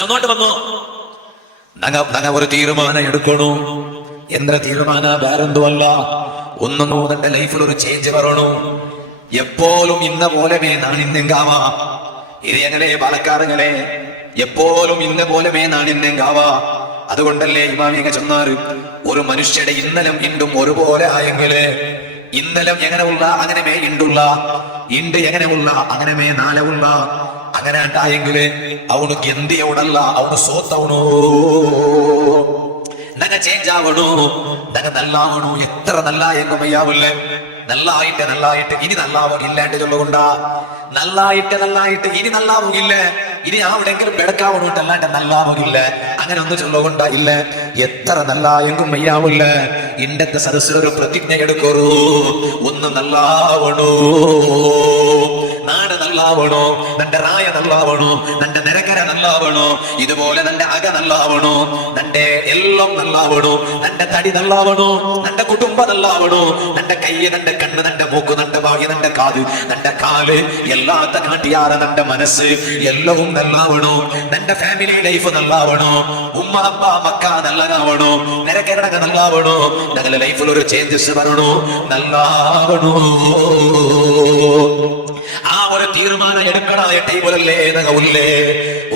ചൊന്നോട്ട് വന്നു. ഞങ്ങ ഒരു തീരുമാനം എടുക്കണു. എന്താ തീരുമാന? വേറെന്തുമല്ല, ഒന്നും തന്റെ ലൈഫിൽ ഒരു ചേഞ്ച് വരണു. എപ്പോഴും ഇന്ന പോലെമേ നാണിന്നെങ്കാവാ. ഇത് എങ്ങനെ പാലക്കാരങ്ങളെ എപ്പോഴും ഇന്ന പോലെമേ നാണിന്നെങ്കാവാ. അതുകൊണ്ടല്ലേ ഇമാമിയൊക്കെ ചൊന്നാറ്, ഒരു മനുഷ്യരുടെ ഇന്നലും ഇണ്ടും ഒരുപോലെ ആയെങ്കില് ഇന്നലും എങ്ങനെ ഉള്ള അങ്ങനെമേ ഇണ്ടുള്ള, ഇണ്ട് എങ്ങനെ ഉള്ള അങ്ങനെമേ നാളെ ഉള്ള. അങ്ങനെ ഉണ്ടായെങ്കില് അവനുക്ക് എന്തിയോടല്ല അവന് സോത്തവണു. നങ്ങ ചേഞ്ച് ആവണു, നങ്ങ നല്ലാവണു. എത്ര നല്ല എങ്ങുമയ്യാവില്ലേ? നല്ലായിട്ട് ഇനി നല്ലാവുകില്ലാണ്ട് ചൊല്ലുകൊണ്ടാ. നല്ലായിട്ട് ഇനി നല്ലാവുകില്ല, ഇനി ആവിടെങ്കിലും ബെടക്കാവണോട്ടല്ലാണ്ട് നല്ലാവുകില്ല. അങ്ങനെ ഒന്നും ചൊല്ലുകൊണ്ടാ ഇല്ല. എത്ര നല്ല എങ്കും മയ്യാവില്ല. ഇണ്ടത്തെ സദസ്സിലൊരു പ്രതിജ്ഞ എടുക്കൊരു, ഒന്ന് നല്ലാവണു. നാട് നല്ലാവണോ, നിന്റെ റായ നല്ലാവണോ, നിന്റെ നിരക്കര നല്ലാവണോ, ഇതുപോലെ നിന്റെ അക നല്ലാവണോ, നിന്റെ എല്ലാം നല്ലാവണോ, നിന്റെ തടി നല്ലാവണോ, നിന്റെ കുടുംബം നല്ലാവണോ, നിന്റെ കയ്യ്, നിന്റെ കണ്ണ്, നിന്റെ മൂക്ക്, നിന്റെ ഭാഗ്യ, നിന്റെ കാത്, നിന്റെ കാല്, എല്ലാത്ത കാട്ടിയാറ നിന്റെ മനസ്സ് എല്ലവും നല്ലാവണോ. നിന്റെ ഫാമിലി ലൈഫ് നല്ലാവണോ, ഉമ്മ അപ്പ മക്ക നല്ലതാവണോ, നിരക്കരടക നല്ലാവണോ. ഞങ്ങളുടെ ലൈഫിൽ ഒരു ചേഞ്ചസ് വരണോ, നല്ലാവണോ. ആ ഒരു തീരുമാനം എടുക്കണായ ടൈമിലല്ലേ ഉള്ളേ.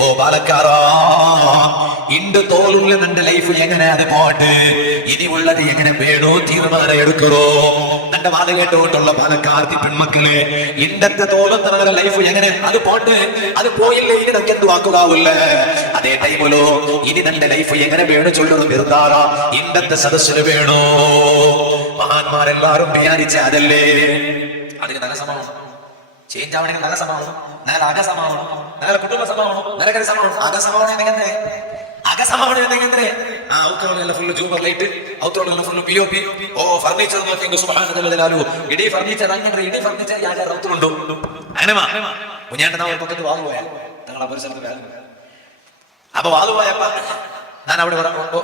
ഓ പാലക്കാരാ, ഇണ്ട് തോലുള്ള നിന്റെ ലൈഫ് എങ്ങനെ അത് പോട്ട്, ഇനി ഉള്ളത് എങ്ങനെ വേണോ തീരുമാനം എടുക്കറോ. നിന്റെ വാത കേട്ടുകൊണ്ടുള്ള പാലക്കാർത്തി പെൺമക്കളെ, ഇണ്ടത്തെ തോലത്തവരുടെ ലൈഫ് എങ്ങനെ അത് പോട്ട്, അത് പോയില്ലേ ഇനി നമുക്ക് എന്ത് വാക്കുകാവില്ല. അതേ ടൈമിലോ ഇനി നിന്റെ ലൈഫ് എങ്ങനെ വേണോ ചൊല്ലുന്നു നിർത്താറ ഇണ്ടത്തെ സദസ്സിന് വേണോ. മഹാന്മാരെല്ലാരും വിചാരിച്ച അതല്ലേ. അതിന് നല്ല സമാനം ചേഞ്ച് ആവണമെങ്കിൽ നല്ല സമാവണം, നല്ല അകസമാവണം, നല്ല കുടുംബ സമാവണം, നരകര സമാവണം. അകസമാവണം എന്തെങ്കിലും ആ ഔത്തോടെല്ലാം ഫുള്ള് ജൂബർ ലൈറ്റ്, ഔത്തോടെല്ലാം ഫുള്ള് POP. ഓ ഫർണിച്ചർ നോക്കിയെങ്കിൽ സുബ്ഹാനല്ലാഹു, ഇടീ ഫർണിച്ചർ അങ്ങനെ ഇടീ ഫർണിച്ചർ യാതൊരു ഔത്തുണ്ടോ അങ്ങനെ കുഞ്ഞാണ്ട് നാ ഒരു പക്കത്ത് വാങ്ങുപോയാ ഞങ്ങളെ പരിസരത്ത്. അപ്പൊ വാങ്ങുപോയപ്പ ഞാൻ അവിടെ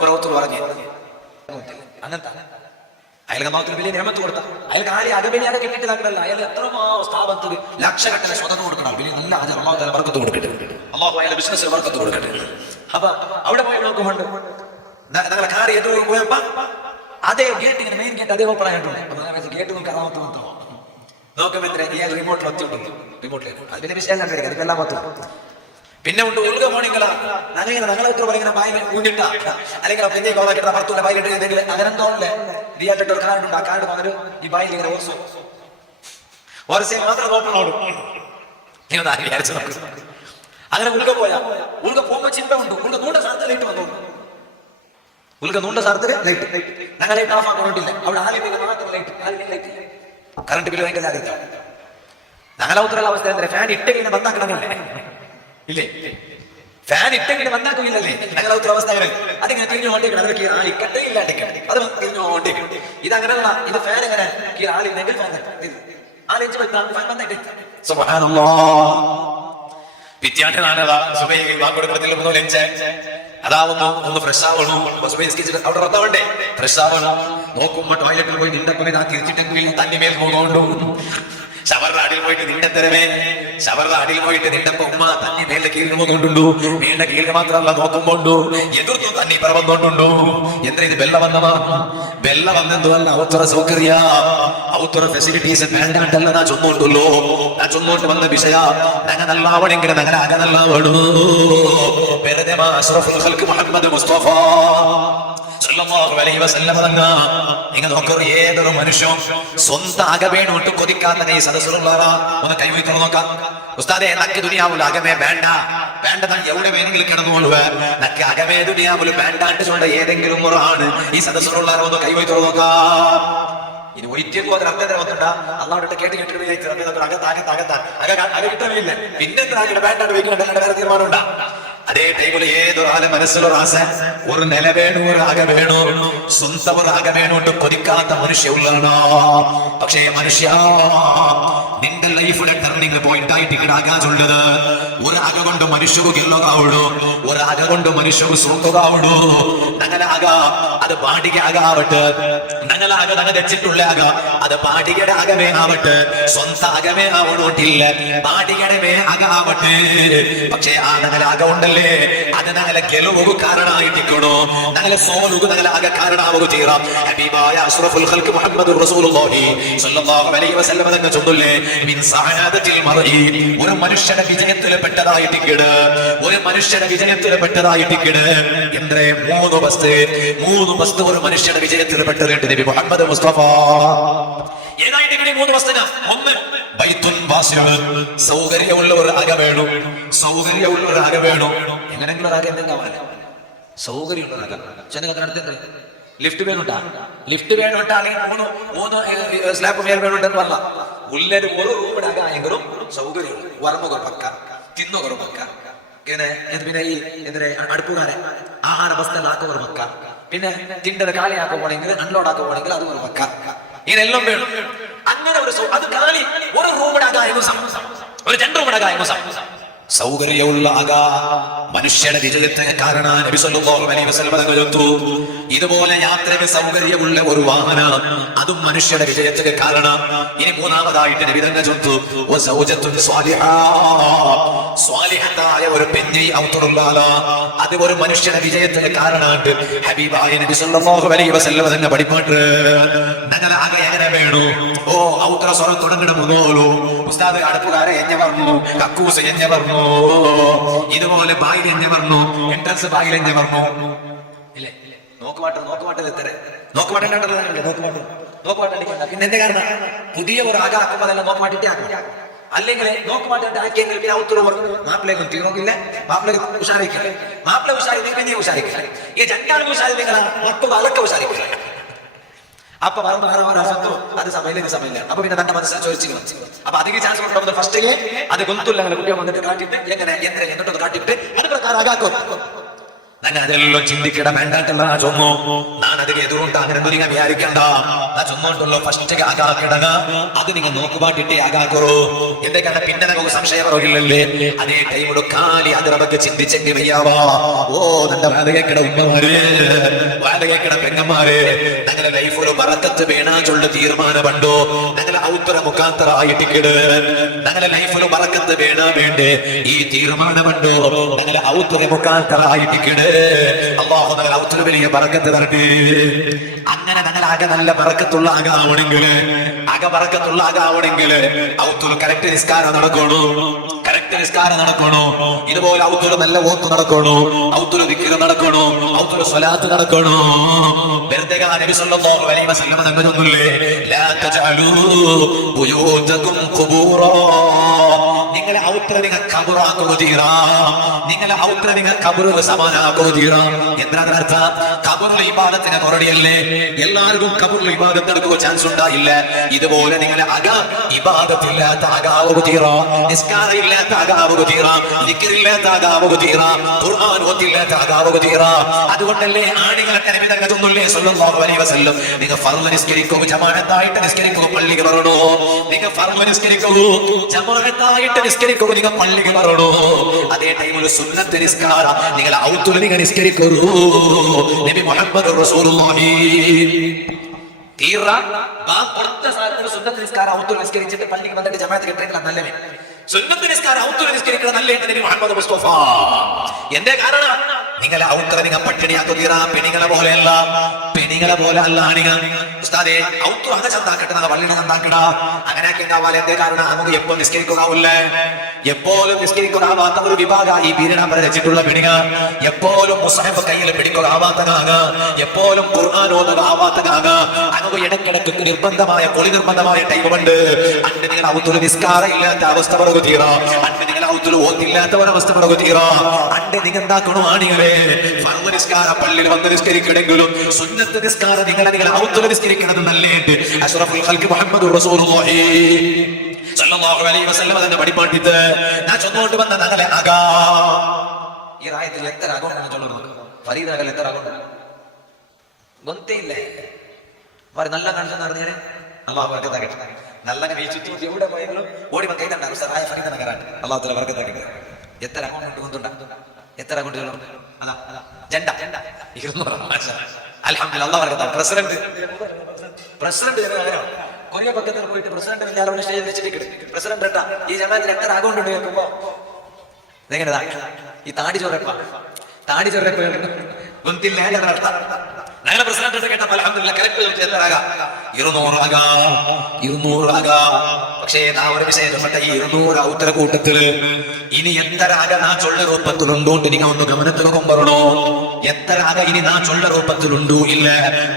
ഒരു ഔത്ത് പറഞ്ഞു, അങ്ങനത്തെ അയാൾക്ക് മാത്രം വലിയ നിയമത്ത് കൊടുത്ത അയാൾക്ക് ആരെയും അകബലിയാതെ കിട്ടിയിട്ടില്ല. അയാൾ എത്രമോ സ്ഥാപനത്തിൽ ലക്ഷക്കണക്കിന് സ്വതന്ത്രം കൊടുക്കണം. വലിയ നല്ല അള്ളാഹു വർക്കത്ത് കൊടുക്കട്ടെ, അള്ളാഹു അയാളുടെ ബിസിനസ്സിൽ വർക്കത്ത് കൊടുക്കട്ടെ. അപ്പൊ അവിടെ പോയി നോക്കുമ്പോണ്ട് ഞങ്ങളെ കാർ എതിർ പോയപ്പോ അതേ ഗേറ്റ് ഇങ്ങനെ മെയിൻ ഗേറ്റ് അതേ ഓപ്പൺ ആയിട്ടുണ്ട്. ഗേറ്റ് നോക്കാമത്തോ നോക്കുമ്പോ ഇയാൾ റിമോട്ടിൽ ഒത്തുണ്ട്. റിമോട്ടിൽ അതിന്റെ വിഷയം കണ്ടിരിക്കും, അതെല്ലാം ഒത്തും. പിന്നെ ഉണ്ട് ഉൾക മോണിങ്ങളാ ഞങ്ങളെ എത്ര പറയുന്ന ബായിൽ ഊണ്ടിട്ട അല്ലെങ്കിൽ പിന്നെ കോളാക്കിട്ട പുറത്തുള്ള ബായിലിട്ട് എന്തെങ്കിലും അങ്ങനെന്തോല്ലേ റിയാലിറ്റി ഒരു കാർഡ് ഉണ്ട്. ആ കാർഡ് പകരം ഈ ബായിൽ ഇങ്ങനെ ഓർസേ മാത്രം ഓപ്പൺ ആവും. വിചാരിച്ചു അങ്ങനെ ഉൾക പോയാ ഉൾക പോകുമ്പോ ചിന്ത ഉണ്ട്. ഉൾക നൂണ്ട സ്ഥലത്ത് ലൈറ്റ് വന്നു, ഉൾക നൂണ്ട സ്ഥലത്ത് ലൈറ്റ് ഞങ്ങൾ ലൈറ്റ് ഓഫ് ആക്കാനില്ല. അവിടെ ആദ്യം മാത്രം ലൈറ്റ് കറണ്ട് ബില്ല് ഭയങ്കര ജാഗ്രത. ഞങ്ങളെ ഉത്തരമുള്ള അവസ്ഥ എന്താ? ഫാൻ ഇട്ടെങ്കിലും ബന്ധാക്കണമെന്നല്ലേ ഇല്ലേ? ഫാൻ ഇട്ടെങ്കിലും വന്നാക്കില്ലല്ലേ ഞങ്ങളെ ഉത്തര അവസ്ഥ. അതിങ്ങനെ തിരിഞ്ഞു കൊണ്ടേക്കണം, അതൊക്കെ ആളിക്കട്ടെ ഇല്ലാണ്ടിക്കണം, അത് തിരിഞ്ഞു കൊണ്ടേക്കണം. ഇത് അങ്ങനെയുള്ള ഇത് ഫാൻ എങ്ങനെ ആളില്ലെങ്കിൽ ആലിഞ്ച് ഫാൻ വന്നിട്ട് അതാവുന്നു ഒന്ന് ഫ്രഷ് ആവണു. അവിടെ റദ്ദാവണ്ടേ? ഫ്രഷ് ആവണം. നോക്കുമ്പോ ടോയ്ലറ്റിൽ പോയി നിന്റെ പോലെ തിരിച്ചിട്ടെങ്കിൽ തന്നിമേൽ പോകുകൊണ്ടു ഷവറിന്റെ അടിയിൽ പോയിട്ട് നിന്റെ തരവേ ഷവറിന്റെ അടിയിൽ പോയിട്ട് നിന്റെ ഉമ്മ തന്നി മേലെ കീഴിൽ പോകുന്നുണ്ടു. നീണ്ട കീഴിൽ മാത്രമല്ല നോക്കുമ്പോണ്ടു എതിർത്തു തന്നി പറവന്നോണ്ടുണ്ടു. എന്താ ഇത് വെള്ള വന്നവാ? വെള്ള വന്നെന്തുവല്ല ഔത്തറ സൗകര്യ ഔത്തറ ഫെസിലിറ്റീസ് വേണ്ടാണ്ടല്ല ഞാൻ ചൊന്നോണ്ടല്ലോ. ഞാൻ ചൊന്നോണ്ട് വന്ന വിഷയ ഞങ്ങൾ നല്ലാവണെങ്കിൽ ഞങ്ങൾ അക നല്ലാവണു. വെറുതെ അഷ്റഫുൽ ഖൽഖ് മുഹമ്മദ് മുസ്തഫ സല്ലല്ലാഹു അലൈഹി വസല്ലം നിങ്ങൾ നോക്കൂ, ഏതൊരു മനുഷ്യൻ സ്വന്തം അകവേണോട്ട് കൊതിക്കാത്ത ഈ സദസ്സിലുള്ളവരാ ഒന്ന് കൈവി തുറന്നു നോക്കാം. ഉസ്താദെ നക്ക് ദുനിയാവുല അകമേ വേണ്ട വേണ്ടത് എവിടെ വേണമെങ്കിലും കിടന്നുകൊള്ളുക. നക്ക് അകമേ ദുനിയാവുല വേണ്ടാണ്ട് ചൊണ്ട ഏതെങ്കിലും മുറാണ് ഈ സദസ്സിലുള്ളവർ ഒന്ന് കൈവി തുറന്നു നോക്കാം. ഇനി ഒരിക്കലും അത് അർത്ഥം വന്നിട്ടാ അള്ളാഹുടെ കേട്ട് അക കിട്ടവില്ല. പിന്നെന്താ വേണ്ടാണ്ട് വെക്കുന്നുണ്ട്, വേറെ തീരുമാനം ഉണ്ടാ. അതേ ടൈമിൽ ഏതൊരാളെ മനസ്സിലൊരാശ ഒരു നില വേണു, ഒരു അക വേണു, സ്വന്തം ഒരു അക വേണോട്ട് കൊതിക്കാത്ത മനുഷ്യ ഉള്ളാണോ? പക്ഷേ മനുഷ്യ നിന്റെ ലൈഫിലെ ടേണിംഗ് പോയിന്റ് ആയിട്ട് ഇടാകാതുള്ളത് ഒരു അക കൊണ്ട് മനുഷ്യക്ക് ഗെല്ലോകാവുള്ളൂ, ഒരു അക കൊണ്ട് മനുഷ്യക്ക് സുഖകാവുള്ളൂ. ഞങ്ങളെ അക അത് ബാടിക ആകാവട്ടെ, ഞങ്ങളെ ഞങ്ങൾ അക നങ്ങ വെച്ചിട്ടുള്ള അക അത് പാടികയുടെ അകമേ ആവട്ടെ, സ്വന്തം അകമേ ആവണോട്ടില്ല, പാടികയുടെ അക ആവട്ടെ. പക്ഷേ ആ ഞങ്ങളെ അക ഉണ്ടല്ലേ, അത് ഞങ്ങളെ ഗെലുവ് കാരണമായിട്ടിക്കണോ, ഞങ്ങളെ സോലുക ഞങ്ങളെ അക കാരണമാവുക തീരാം. ഹബീബായ അഷ്റഫുൽ ഖൽഖ് മുഹമ്മദുർ റസൂലുള്ളാഹി സ്വല്ലല്ലാഹു അലൈഹി വസല്ലം തങ്ങൾ ചൊല്ലുല്ലേ, മിൻ സഅദത്തിൽ മർഇ, ഒരു മനുഷ്യന്റെ വിജയത്തിൽ പെട്ടതായിട്ടിക്കട്, ഒരു മനുഷ്യന്റെ വിജയത്തിൽ പെട്ടതായിട്ടിക്കട്. എന്തേ മൂന്ന് വസ്തു ഒരു മനുഷ്യന്റെ വിജയത്തിൽ പെട്ടതുണ്ട് നബി മുഹമ്മദ് മുസ്തഫ. ഏതായിട്ടിങ്ങനെ 3 വസ്തുന? ഒന്ന് ബൈത്തുൻ വാസിഉൻ, സൗകര്യമുള്ള ഒരു അക വേണം, സൗകര്യമുള്ള ഒരു അക വേണം. എങ്ങനെയെങ്കിലും ഒരു അക എന്തെങ്കിലും സൗകര്യമുള്ള ഒരു അക. ചെന്നകത്തിനടുത്ത് ലിഫ്റ്റ് വേണോട്ടാ, ലിഫ്റ്റ് വേണോട്ടാ, അല്ലെങ്കിൽ മൂന്ന് സ്ലാബ് മേൽ വേണോട്ടെന്ന് പറഞ്ഞ ഉള്ളൊരു ഒരു റൂമിടാക എങ്കിലും സൗകര്യം, വർമ്മ പക്ക, തിന്നൊരു പക്ക, പിന്നെ ഈ എന്തിനെ അടുപ്പുകാരെ ആഹാര വസ്തുക്കളാക്കുക ഒരു പക്ക, പിന്നെ തിണ്ടത് കാലിയാക്കുവാണെങ്കിൽ അൺലോഡ് ആക്കുവാണെങ്കിൽ അതും ഒരു പക്ക, ഇതെല്ലാം വേണം. അങ്ങനെ ഒരു അത് കാലി ഒരു റൂമിടാകായിരുന്നു, ഒരു 2 റൂമിടാകായിരുന്നു സൗകര്യമുള്ള അക മനുഷ്യന്റെ വിജയത്തിന് കാരണം. നബി സല്ലല്ലാഹു അലൈഹി വസല്ലം തങ്ങൾ ഇതുപോലെ യാത്രയ്ക്ക് സൗകര്യമുള്ള ഒരു വാഹനം, അതും മനുഷ്യന്റെ വിജയത്തിന് കാരണം. ഇനി മൂന്നാമതായിട്ട് നബി തങ്ങൾ ചൊല്ലുന്നു വസൗജത്തുൻ സ്വാലിഹാ, സ്വാലിഹത്തായ ഒരു പെണ്ണി ഔത്തുള്ള അത് ഒരു മനുഷ്യന്റെ വിജയത്തിന് കാരണമാണ്. ഹബീബായ നബി സല്ലല്ലാഹു അലൈഹി വസല്ലം തങ്ങൾ പഠിപ്പാട്ട് ഞങ്ങളെ അക എങ്ങനെ വേണു. ഓ ഔത്ര സ്വരം തുടങ്ങണമോലോ ഉസ്താദ് അടുപ്പുകാരെ എന്നെ പറഞ്ഞു, കക്കൂസ് എന്നെ പറഞ്ഞു, ഇതുപോലെ ബായിൽ എന്നെ പറഞ്ഞു, എൻട്രൻസ് ബായിൽ എന്നെ പറഞ്ഞു. ഇല്ലേ പിന്നെ എന്റെ കാരണം പുതിയ ഒരു ആക ആക്കുമ്പോ തന്നെ നോക്കുമാട്ടിട്ടേ ആക്കാം. അല്ലെങ്കിൽ നോക്കുമാട്ടിട്ട് ആക്കിയെങ്കിൽ പിന്നെ ഔത്തുറ മാപ്പിളേക്ക് തീർന്നില്ല, മാപ്പിളേക്ക് ഉഷാരിക്കില്ല, മാപ്പിള ഉഷാരി പിന്നെ ഉഷാരിക്കില്ല, ഈ 2 ഉഷാരി നിങ്ങളെ മൊത്തം അതൊക്കെ ഉഷാരിക്കില്ല. അപ്പൊ അത് സമയമില്ല, സമയമില്ല. അപ്പൊ പിന്നെ തന്റെ മനസ്സിൽ ചോദിച്ചു. അപ്പൊ അധികം ചാൻസ് കൊണ്ടുപോകുന്നത് ഫസ്റ്റിലെ അത് കൊന്തുള്ള കുട്ടികൾ വന്നിട്ട് കാട്ടിട്ട് എങ്ങനെ എന്നിട്ടൊന്ന് കാട്ടിട്ട് അത് പ്രകാരം ആകാക്കും. ഞാൻ അതെല്ലാം ചിന്തിക്കട വേണ്ടാട്ടുള്ള ചൊന്നു, ഞാൻ അതിന് എതിരുണ്ട് അങ്ങനെ നിങ്ങൾ വിചാരിക്കണ്ട. ആ ചൊന്നോണ്ടുള്ള ഫസ്റ്റ് ആകാക്കിടക അത് നിങ്ങൾ നോക്കുപാട്ടിട്ടേ ആകാക്കറോ. എന്റെ കാരണം പിന്നെ നമുക്ക് സംശയം പറയില്ലല്ലേ. അതേ ടൈമോട് കാലി അതിറബക്ക് ചിന്തിച്ചെങ്കിൽ വയ്യാവാ. ഓ എന്റെ വാടകയ്ക്കട ഉമ്മമാര്, വാടകയ്ക്കട പെങ്ങന്മാര്, ഞങ്ങളുടെ ലൈഫിൽ പറക്കത്ത് വേണാ ചൊല്ല തീരുമാനമുണ്ടോ? ഞങ്ങളെ ഔത്തറ മുഖാന്തരായിട്ടിക്കട് ഞങ്ങളുടെ ലൈഫിൽ പറക്കത്ത് വേണാ വേണ്ടേ ഈ തീരുമാനമുണ്ടോ? ഞങ്ങളെ ഔത്തറ മുഖാന്തരായിട്ടിക്കട് അല്ലാഹു തആല ഔത്തറ വലിയ ബറക്കത്ത് തരട്ടെ. അങ്ങനെ ഞങ്ങൾ ആകെ നല്ല ബറക്കത്തുള്ള ആകാവണെങ്കിൽ, ആകെ ബറക്കത്തുള്ള ആകാവണെങ്കിൽ ഔത്തറ കറക്റ്റ് നിസ്കാരം നടക്കണോ, കറക്റ്റ് നിസ്കാരം നടക്കണോ. ഇതുപോലെ ഔത്തറ നല്ല ഓത്ത് നടക്കണോ, ഔത്തറ ദിക്ർ നടക്കണോ, ഔത്തറ സ്വലാത്ത് നടക്കണോ. വെറുതെ നബി സല്ലല്ലാഹു അലൈഹി വസല്ലം തങ്ങളൊന്നുമില്ലേ, ലാ തജഅലൂ ബുയൂതകും ഖുബൂറാ, നിങ്ങളെ ഔത്തറ നിങ്ങൾ ഖബറാക്കുക തീരാ, നിങ്ങളെ ഔത്തറ നിങ്ങൾ ഖബറിന് സമാനാക്കുക തീരാ. എന്താണ് അർത്ഥം? ഖബറിലെ ഇബാദത്തിന് കുറടിയല്ലേ, എല്ലാവർക്കും ഖബറിലെ ഇബാദത്ത് നടക്കുക ചാൻസ് ഉണ്ടായില്ല. ഇതുപോലെ നിങ്ങളെ അക ഇബാദത്തില്ലാത്ത അകാവുക തീരാ, നിസ്കാരം ഇല്ലാത്ത അകാവുക തീരാ, ദിക്റില്ലാത്ത അകാവുക തീരാ, ഖുർആൻ ഓതില്ലാത്ത അകാവുക തീരാ. അതുകൊണ്ടല്ലേ ആണികളൊക്കെ നബി തങ്ങൾ ചൊല്ലുല്ലേ സല്ലല്ലാഹു അലൈഹി വസല്ലം, നിങ്ങൾ ഫർള് നിസ്കരിക്കുക, ജമാഅത്തായിട്ട് നിസ്കരിക്കുക, പള്ളിക്ക് വരണോ. നിങ്ങൾ ഫർള് നിസ്കരിക്കുക, ജമാഅത്തായിട്ട് നിസ്കരിക്കുക, നിങ്ങൾ പള്ളിക്ക് വരണോ. അതേ ടൈമിൽ സുന്നത്ത് നിസ്കാരം നിങ്ങൾ ഔത്തുൽ നിങ്ങൾ നിസ്കരിക്കൂ. നബി മുഹമ്മദ് റസൂലുള്ളാഹി തീറ കൊടുത്ത സാധനത്തിന് സുന്നത്ത് നിസ്കാരം ഔത്തുൽ നിസ്കരിച്ചിട്ട് പള്ളിക്ക് വന്നിട്ട് ജമാഅത്ത് കിട്ടുന്നത് നല്ലവേ. സുന്നത്ത് നിസ്കാരം ഔത്തുൽ നിസ്കരിക്കുന്നത് നല്ല നബി മുഹമ്മദ് മുസ്തഫ. എന്റെ കാരണം നിങ്ങളെ ഔത്തറ നിങ്ങൾ പട്ടിണിയാക്കു തീരാ, പെണികളെ പോലെയല്ല, പെണികളെ പോലെ അല്ല. ഉസ്താദേ ഔത്തു അങ്ങനെ ചന്താക്കട്ടെ, പള്ളിനെ ചന്താക്കട അങ്ങനെയൊക്കെ ഉണ്ടാവാൻ എന്റെ കാരണം നമുക്ക് എപ്പോൾ നിസ്കരിക്കാവൂല്ലേ, എപ്പോഴും നിസ്കരിക്കാവാത്ത ഒരു വിഭാഗ ഈ പീരണ രചിട്ടുള്ള പിണിക, എപ്പോഴും മുസ്ഹഫ് കയ്യിൽ പിടിക്കാവാത്തകാക, എപ്പോഴും ഖുർആൻ ഓതാവാത്തകാക, നമുക്ക് ഇടയ്ക്കിടയ്ക്ക് നിർബന്ധമായ പൊളി നിർബന്ധമായ ടൈമുണ്ട്. അണ്ട് നിങ്ങൾ ഔത്തുൽ നിസ്കാരം ഇല്ലാത്ത അവസ്ഥ പറകു തീരാ, അണ്ട് നിങ്ങൾ ഔത്തുൽ ഓത്തില്ലാത്ത ഒരവസ്ഥ പറകു തീരാ. അണ്ട് നിങ്ങൾ എന്താക്കണോ ആണികളെ, ഫർള് നിസ്കാരം പള്ളിയിൽ വന്ന് നിസ്കരിക്കണമെങ്കിലും സുന്നത്ത് നിസ്കാരം നിങ്ങളെ ഔത്തുൽ നിസ്കരിക്കുന്നത് നല്ലേ. അഷ്റഫുൽ ഖൽഖ് മുഹമ്മദ് റസൂലുള്ളാഹി സല്ലല്ലാഹു അലൈഹി വസല്ലം അതിന്റെ പടിപ്പാട്ടിട്ട് ഞാൻ ചൊന്നോട്ട് വന്ന ഞങ്ങളെ അക ഈ റായത്തിൽ എത്ര അകൗണ്ടാണ് ചൊല്ലുന്നത്. ഫരീദാകൽ എത്ര അകൗണ്ട് ഗൊന്തേ ഇല്ലേ അവർ നല്ല കണ്ടെന്ന് പറഞ്ഞാല് അല്ലാഹു ബർക്കത്താക്കട്ടെ. നല്ല കഴിച്ചിട്ട് എവിടെ പോയെങ്കിലും ഓടി വന്ന് കൈതണ്ടാണ് സഹായ ഫരീദ നഗറാണ്. അല്ലാഹു തആല ബർക്കത്താക്കട്ടെ. എത്ര അകൗണ്ട് ഗൊന്തുണ്ടാ, എത്ര അകൗണ്ടുകളും അതാ ജണ്ട 200 അൽഹംദുലില്ലാഹ്. അല്ലാഹു ബർക്കത്താക്കട്ടെ. പ്രസിഡന്റ് പ്രസിഡന്റ് അങ്ങനെയാണ്. കൊറിയ പക്കത്തിൽ പോയിട്ട് പ്രസിഡന്റ് അവിടെ സ്റ്റേജിൽ വെച്ചിട്ട് പ്രസിഡന്റ് കേട്ടാ ഈ ജമാഅത്തിന് എത്ര ആഘോഷം കേൾക്കുമ്പോ ഇതെങ്ങനെതാ ഈ താടി ചൊറപ്പാ ഗൊന്തില്ല അർത്ഥം. ഞങ്ങളെ പ്രസിഡന്റ് കേട്ടപ്പോൾ അൽഹംദുലില്ലാഹ് കറക്റ്റ് എത്രയാകാം 200 ആകാം. പക്ഷേ നാ ഒരു വിഷയപ്പെട്ട ഈ 200 ഉത്തരക്കൂട്ടത്തില് ഇനി എത്ര ആക നാ ചൊല്ല രൂപത്തിലുണ്ടോണ്ട് നിങ്ങൾ ഒന്ന് ഗമനത്തിൽ കൊണ്ടുവരണോ. എത്ര ആക ഇനി നാ ചൊല്ല രൂപത്തിലുണ്ടോ ഇല്ല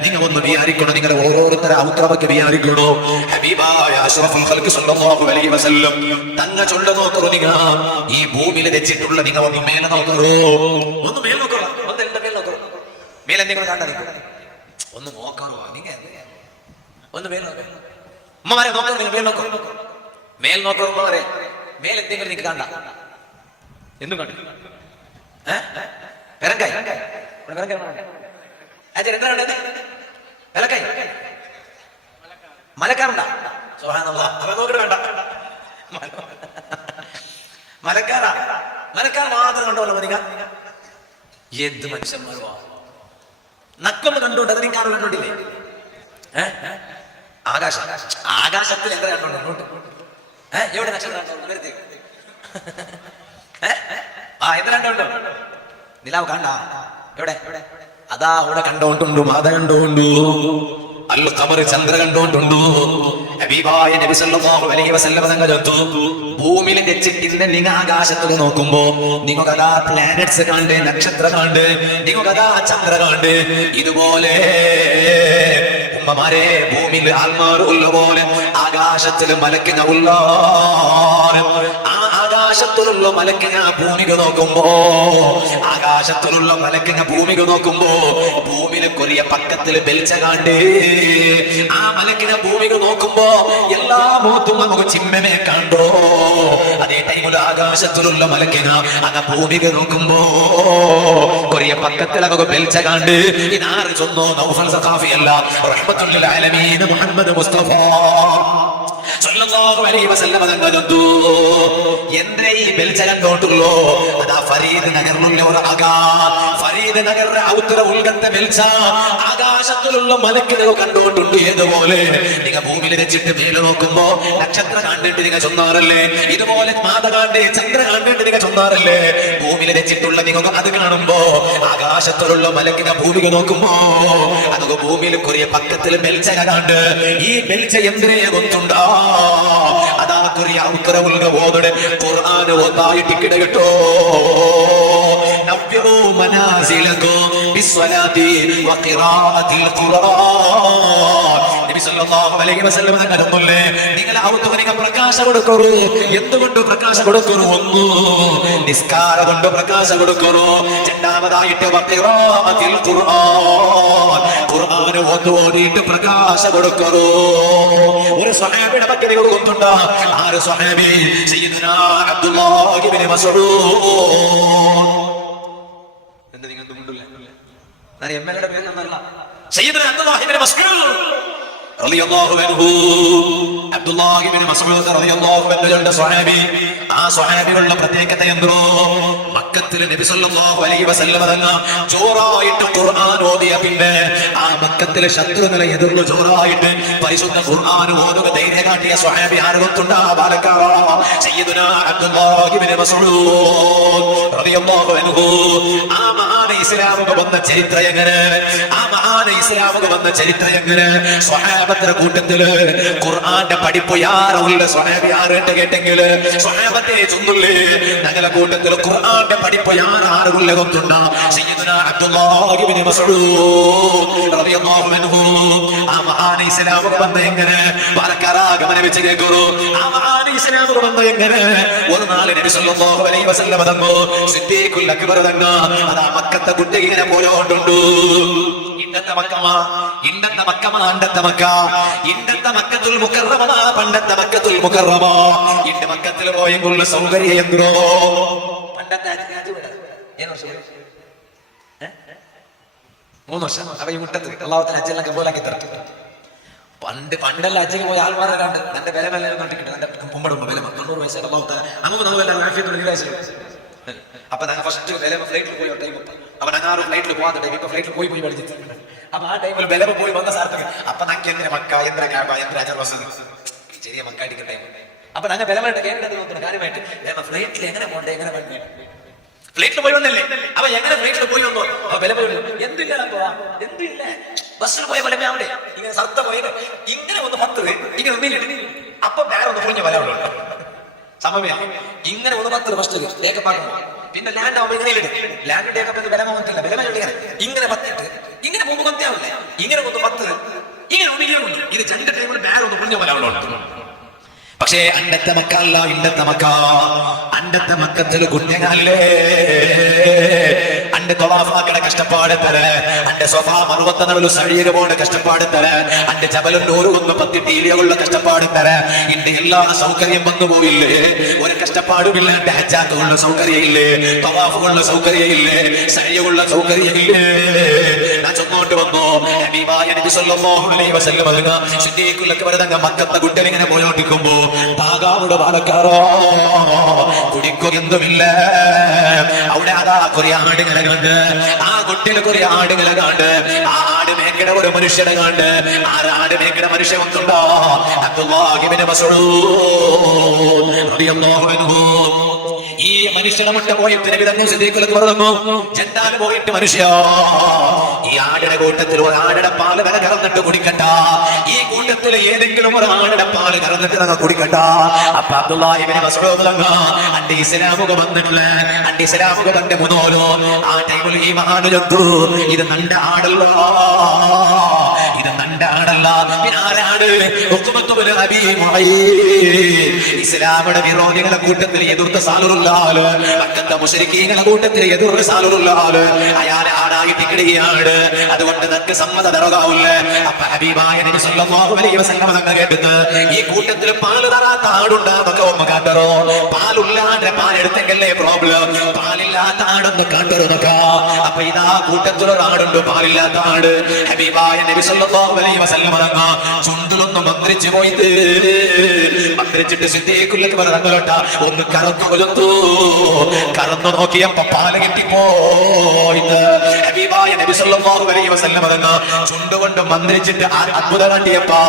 നിങ്ങൾ ഒന്ന് വിചാരിക്കണോ. നിങ്ങൾ ഓരോരുത്തര ഔത്രമൊക്കെ വിചാരിക്കണോ. ഹബീബായ അഷ്റഫുൽ ഖൽഖ് സ്വല്ലല്ലാഹു അലൈഹി വസല്ലം തങ്ങ ചൊല്ല നോക്കറോ. നിങ്ങൾ ഈ ഭൂമിയിൽ വെച്ചിട്ടുള്ള നിങ്ങൾ ഒന്ന് മേലെ നോക്കറോ. ഒന്ന് മേൽ നോക്കറോ. ഒന്ന് എന്റെ മേൽ നോക്കറോ. മേലെന്തെങ്കിലും കണ്ട നിങ്ങൾ ഒന്ന് നോക്കറോ. നിങ്ങൾ ഒന്ന് മേൽ നോക്കോ. ഉമ്മമാരെ നോക്കറോ. നിങ്ങൾ മേൽ നോക്കോ. മേൽ നോക്കറോ. ഉമ്മമാരെ മേൽ എന്തെങ്കിലും നിങ്ങൾക്ക് കണ്ട എന്തും കണ്ടു. പെരങ്കായ് മലക്കാറുണ്ടാ വേണ്ട. മലക്കാർ മാത്രം കണ്ടോല്ലോ. നിങ്ങൾ എന്ത് മനുഷ്യന്മാരോ നക്കൊന്ന് കണ്ടോണ്ട് അത് നിങ്ങൾ കണ്ടോണ്ടില്ലേ. ആകാശത്തിൽ എത്ര കണ്ടോണ്ട് എവിടെ നക്ഷത്രം എത്ര കണ്ടോണ്ടോ. നിലാവ് കണ്ട എവിടെ അതാ അവിടെ കണ്ടോണ്ടുണ്ടു. മാത കണ്ടോണ്ടു. അൽ ഖമർ ചന്ദ്ര കണ്ടോണ്ടുണ്ടു. ഹബീബായ നബി സല്ലല്ലാഹു അലൈഹി വസല്ലം തങ്ങളെത്തു ഭൂമിയിൽ വെച്ചിട്ട് നിങ്ങൾ ആകാശത്തിൽ നോക്കുമ്പോ നിങ്ങൾക്ക് അതാ പ്ലാനറ്റ്സ് കണ്ട് നക്ഷത്ര കണ്ട് നിങ്ങൾക്ക് അതാ ചന്ദ്ര കണ്ട് ഇതുപോലെ ഉമ്മമാരെ ഭൂമിയിൽ ആത്മാർ ഉള്ള പോലെ ആകാശത്തിൽ മലക്കിന ഉള്ള ആകാശത്തിലുള്ള മലക്കിന ഭൂമിക നോക്കുമ്പോ ആകാശത്തിലുള്ള മലക്കിന ഭൂമിക നോക്കുമ്പോ ഭൂമിയിലെ കൊറിയ പക്കത്തിൽ ബെൽച്ച കാണ്ട് ആ മലക്കിന ഭൂമിക നോക്കുമ്പോ എല്ലാ മുഖത്തും നമുക്ക് ചിമ്മനെ കണ്ടോ. അതേ ടൈമിൽ ആകാശത്തിലുള്ള മലക്കിന അങ്ങ് ഭൂമിക നോക്കുമ്പോ കൊറിയ പക്കത്തിൽ നമുക്ക് ബെൽച്ച കാണ്ട് ഇതാറ് ചൊന്നോ നൗഫൽ സഖാഫി അല്ല റഹ്മത്തുൽ ലിൽ ആലമീൻ മുഹമ്മദ് മുസ്തഫ സല്ലല്ലാഹു അലൈഹി വസല്ലം തങ്ങളെത്തു എന്തേ ഈ ബെൽച്ച കണ്ടോട്ടുള്ളൂ. അതാ ഫരീദ് നഗറിലുള്ള ഒരു ഫരീദ് നഗറിന്റെ ഔത്തര ഉൽഗത്തെ ബെൽച്ച ആകാശത്തിലുള്ള മലക്കുകൾ കണ്ടോട്ടുണ്ട്. ഏതുപോലെ നിങ്ങൾ ഭൂമിയിൽ വെച്ചിട്ട് മേലെ നോക്കുമ്പോ നക്ഷത്ര കണ്ടിട്ട് നിങ്ങൾ ചൊന്നാറല്ലേ. ഇതുപോലെ മാത കണ്ട് ചന്ദ്ര കണ്ടിട്ട് നിങ്ങൾ ചൊന്നാറല്ലേ. ഭൂമിയിൽ വെച്ചിട്ടുള്ള നിങ്ങൾക്ക് അത് കാണുമ്പോ ആകാശത്തിലുള്ള മലക്കിനെ ഭൂമിക നോക്കുമ്പോ അതൊക്കെ ഭൂമിയിൽ കുറിയ പക്കത്തിൽ ബെൽച്ച കണ്ട് ഈ ബെൽച്ച എന്തേ കൊണ്ടുണ്ടാ അതാ കുറിയ ഔത്തര ഉൽഗ ഓതടെ ഖുർആൻ ഓതായിട്ട് കിടകട്ടോ. നബ്ബിഉ മനാസിലകും ബിസ്സലാത്തി വഖിറാഅത്തിൽ ഖുർആൻ. നബി സല്ലല്ലാഹു അലൈഹി വസല്ലം തങ്ങളെ നിങ്ങൾ ഔത്തവനിക പ്രകാശ കൊടുക്കൂ. എന്തുകൊണ്ട് പ്രകാശ കൊടുക്കൂ? ഒന്ന് നിസ്കാര കൊണ്ട് പ്രകാശ കൊടുക്കൂ. രണ്ടാമതായിട്ട് വഖിറാഅത്തിൽ ഖുർആൻ ഖുർആൻ ഓതിയിട്ട് പ്രകാശ കൊടുക്കൂ. ഒരു സ്വഹാബിയുടെ പക്കൽ കൊടുക്കുന്നുണ്ട്. ആര് സ്വഹാബി? സയ്യിദുനാ അബ്ദുല്ലാഹി ഇബ്നു മസ്ഊദ്. എന്താ നിങ്ങൾ കൊണ്ടില്ല ഞാൻ എംഎൽഎയുടെ പേരൊന്നല്ല. സയ്യിദുനാ അബ്ദുല്ലാഹി ഇബ്നു മസ്ഊദ് റളിയല്ലാഹു അൻഹു. അബ്ദുല്ലാഹി ഇബ്നു മസ്ഊദ് റളിയല്ലാഹു അൻഹു സ്വഹാബി. ആ സ്വഹാബികളുടെ പ്രത്യേകത എന്തോ മക്കത്തിൽ നബി സല്ലല്ലാഹു അലൈഹി വസല്ലം തങ്ങൾ ജോറായിട്ട് ഖുർആൻ ഓതിയ പിന്നെ ആ മക്കത്തിലെ ശത്രുക്കളെ എതിർന്ന് ജോറായിട്ട് പരിശുദ്ധ ഖുർആൻ ഓതുക ധൈര്യം കാട്ടിയ സ്വഹാബി ആരൊത്തുണ്ട്? ബാലക്കാറ സയ്യിദുനാ അബ്ദുല്ലാഹി ഇബ്നു മസ്ഊദ് റളിയല്ലാഹു അൻഹു. ആ മഹാന ഇസ്ലാമിക വന്ന ചരിത്രം എങ്ങനെ? ആ മഹാന ഇസ്ലാമിക വന്ന ചരിത്രം എങ്ങനെ? സ്വഹാബത്തിന്റെ കൂട്ടത്തില് ഖുർആന്റെ പഠിപ്പ് യാറുള്ള സ്വഹാബി ആരുടെ കേട്ടെങ്കിൽ സ്വഹാബത്തെ ചൊല്ലുള്ളേ ഞങ്ങളുടെ കൂട്ടത്തിൽ ഖുർആന്റെ പഠിപ്പ് യാറുള്ള കൊണ്ടുണ്ട സയ്യിദുനാ അബ്ദുല്ലാഹി ഇബ്നു മസ്ഊദ് റളിയല്ലാഹു അൻഹു. ആ മഹാന ഇസ്ലാമിക വന്ന എങ്ങനെ? ബാലക്കാരാഗമനം വെച്ച് കേൾക്കൂ. ആ മഹാന ഇസ്ലാമിക വന്ന എങ്ങനെ? ഒരു നാല് നബി സല്ലല്ലാഹു അലൈഹി വസല്ലം തങ്ങൾ സിദ്ദീഖുൽ അക്ബർ തങ്ങൾ അതാ മക്കത്തെ കുട്ടികളെ പോലെ കൊണ്ടുണ്ട്. ഇന്നത്തെ മക്കമാ ഇന്നത്തെ മക്കമാ അണ്ടത്തെ മക്ക ഇന്നത്തെ മക്കത്തുൽ മുകറമ പണ്ടത്തെ മക്കത്തുൽ മുകറമ ഇന്റെ മക്കത്തിൽ പോയെങ്കുള്ള സൗകര്യം എന്തോ പണ്ടത്തെ 3 വർഷം അവ ഈ മുട്ടത്ത് അള്ളാഹുവിന്റെ അജ്ജെല്ലാം കബൂലാക്കി തരട്ടെ. പണ്ടല്ല അജ്ജക്ക് പോയ ആൾമാരെ കണ്ട് എന്റെ വില വില കണ്ടിട്ടുണ്ട്. എന്റെ മുമ്പടുമ്പോ വില 90 വയസ്സായിട്ട് അള്ളാഹുത്തെ അപ്പൊ ഞങ്ങൾ ഫസ്റ്റ് വില ഫ്ലൈറ്റിൽ പോയി ടൈം അപ്പൊ ഞങ്ങൾ ഫ്ലൈറ്റിൽ പോകാത്ത ടൈം ഇപ്പൊ ഫ്ലൈറ്റിൽ പോയി പഠിച്ചിട്ടുണ്ട്. അപ്പൊ ആ ടൈമിൽ ബലവ് പോയി വന്ന സ്ഥലത്തേക്ക് അപ്പൊ നക്ക് എന്തിനാ മക്ക എന്തിനാ കാബ എന്തിനാ ചെറുവസ് ചെറിയ മക്കാടിക്കുന്ന ടൈം അപ്പൊ ഞങ്ങൾ ബലമായിട്ട് കേട്ടത് നോക്കുന്ന കാര്യമായിട്ട് ഫ്ലൈറ്റിൽ എങ്ങനെ പോകണ്ടേ എങ്ങനെ വന്നു ഫ്ലൈറ്റിൽ പോയി വന്നല്ലേ അപ്പൊ എങ്ങനെ ഫ്ലൈറ്റിൽ പോയി വന്നു ബലം എന്തില്ല എന്തില്ല ബസ്സിൽ പോയ ബലമേ അവിടെ ഇങ്ങനെ സർത്ത പോയത് ഇങ്ങനെ ഒന്ന് പത്ത് ഇങ്ങനെ ഒന്നിലിട്ട് അപ്പൊ വേറെ ഒന്ന് പൊളിഞ്ഞ ബലമുള്ളൂ സമയമേ ഇങ്ങനെ ഒന്ന് പത്ത് ഫസ്റ്റ് ഏക്കപ്പാടും പിന്നെ ലാൻഡ് ആവുമ്പോൾ ഇങ്ങനെ ലാൻഡ് ടേക്കപ്പ് ബലമാവത്തില്ല ബലമേ ഇങ്ങനെ പത്തിട്ട് ഇങ്ങനെ പോകുമ്പോൾ പത്തിയാവില്ലേ ഇങ്ങനെ ഒന്ന് പത്ത് ഇങ്ങനെ ഒന്നിലുണ്ട് ഇത് രണ്ട് ടൈമിൽ വേറെ ഒന്ന് പൊളിഞ്ഞ ബലമുള്ളൂ പക്ഷേ അണ്ടത്തെ മക്ക അല്ല ഇണ്ടത്തെ മക്ക അണ്ടത്തെ മക്കത്തിൽ കുട്ടികളല്ലേ അന്റെ തൊവാഫാക്കണ കഷ്ടപ്പാട് തര അന്റെ സ്വഭാ മറുപത്തനൊരു ശരീര പോലെ കഷ്ടപ്പാട് തര അന്റെ ജബലൊരു ഒന്ന് 10 ടീവിയുള്ള കഷ്ടപ്പാട് തര ഇന്റെ എല്ലാ സൗകര്യം വന്നു പോയില്ലേ ഒരു കഷ്ടപ്പാടുമില്ല ഹജ്ജാത്തുള്ള സൗകര്യം ഇല്ലേ തവാഫുള്ള സൗകര്യം ഇല്ലേ ശരീരമുള്ള സൗകര്യം ഇല്ലേ ഞാൻ ചൊന്നോട്ട് വന്നു ഹബീബായ നബി സല്ലല്ലാഹു അലൈഹി വസല്ലം പറഞ്ഞു സിദ്ദീഖുൽ അക്ബർ തങ്ങൾ മക്കത്തെ കുട്ടികൾ ഇങ്ങനെ പോയോണ്ടിരിക്കുമ്പോ താകാവുടെ പാലക്കാരോ കുടിക്കൊന്നുമില്ല അവിടെ അതാ കുറെ ആടുകളെ കണ്ട് ആ കുട്ടിയിൽ കുറെ ആടുകളെ കണ്ട് ആ ആട് മേക്കട ഒരു മനുഷ്യനെ കണ്ട് ആ ആട് മേക്കട മനുഷ്യൻ വന്നുണ്ടോ അബ്ദുല്ലാഹി ഇബ്നു മസ്ഊദ് റളിയല്ലാഹു അൻഹു ഈ മനുഷ്യനെ മുട്ട പോയിട്ട് നബി തന്നെ സിദ്ദീഖുൽ അക്ബർ പറഞ്ഞു ചെണ്ടാൽ പോയിട്ട് മനുഷ്യ ഈ ആടിന്റെ കൂട്ടത്തിൽ ഒരു ആടിന്റെ പാല് വില കറന്നിട്ട് കുടിക്കട്ട ഈ കൂട്ടത്തിൽ ഏതെങ്കിലും ഒരു ആടിന്റെ പാല് കറന്നിട്ട് നിങ്ങൾ കുടിക്കട്ട അപ്പൊ അബ്ദുല്ലാഹി ഇബ്നു മസ്ഊദ് അന്റെ ഇസ്ലാമുക വന്നിട്ടില്ല അന്റെ ഇസ്ലാമുക ബന്ധ മുന്നോലോ ആ ടൈമിൽ ഈ മഹാനുജത്തു ഇത് നണ്ട ആടല്ലോ ഇത് നണ്ട ആടല്ല പിന്നെ ആരാട് ഇസ്ലാമിന്റെ വിരോധികളുടെ കൂട്ടത്തിൽ എതിർത്ത സാലുറുല്ലാല് അക്കത്തെ മുശ്രിക്കീങ്ങളുടെ കൂട്ടത്തിൽ എതിർത്ത സാലുറുല്ലാല് അയാളെ ആടായിട്ട് കിടുകയാണ് അതുകൊണ്ട് നമുക്ക് സമ്മതം ഇറങ്ങാവില്ല അപ്പൊ ഹബീബായ നബി സല്ലല്ലാഹു അലൈഹി വസല്ലം തങ്ങൾ കേട്ടത് ഈ കൂട്ടത്തിൽ പാല് തരാത്ത ആടുണ്ടാന്നൊക്കെ ഒന്ന് കാട്ടറോ പാലുള്ളാണ്ട് പാലെടുത്തെങ്കല്ലേ പ്രോബ്ലം പാലില്ലാത്ത ആടൊന്ന് കാട്ടറൊക്കെ അപ്പൊ ഇതാ കൂട്ടത്തിലൊരു ആടുണ്ട് പാലില്ലാത്ത ആട് ഹബീബായ നബി സല്ലല്ലാഹു അലൈഹി വസല്ലം തങ്ങൾ ചുണ്ടിലൊന്ന് മന്ത്രിച്ചു പോയിട്ട് മന്ത്രിച്ചിട്ട് സിദ്ദീഖുൽ അക്ബർ തങ്ങളോട്ട ഒന്ന് കറന്നു കൊലുത്തു കറന്നു നോക്കിയപ്പോ പാല് കിട്ടിപ്പോയിട്ട് ഹബീബായ നബി സല്ലല്ലാഹു അലൈഹി വസല്ലം തങ്ങൾ ചുണ്ടുകൊണ്ട് മന്ത്രിച്ചിട്ട് അത്ഭുതം കണ്ടിയപ്പോ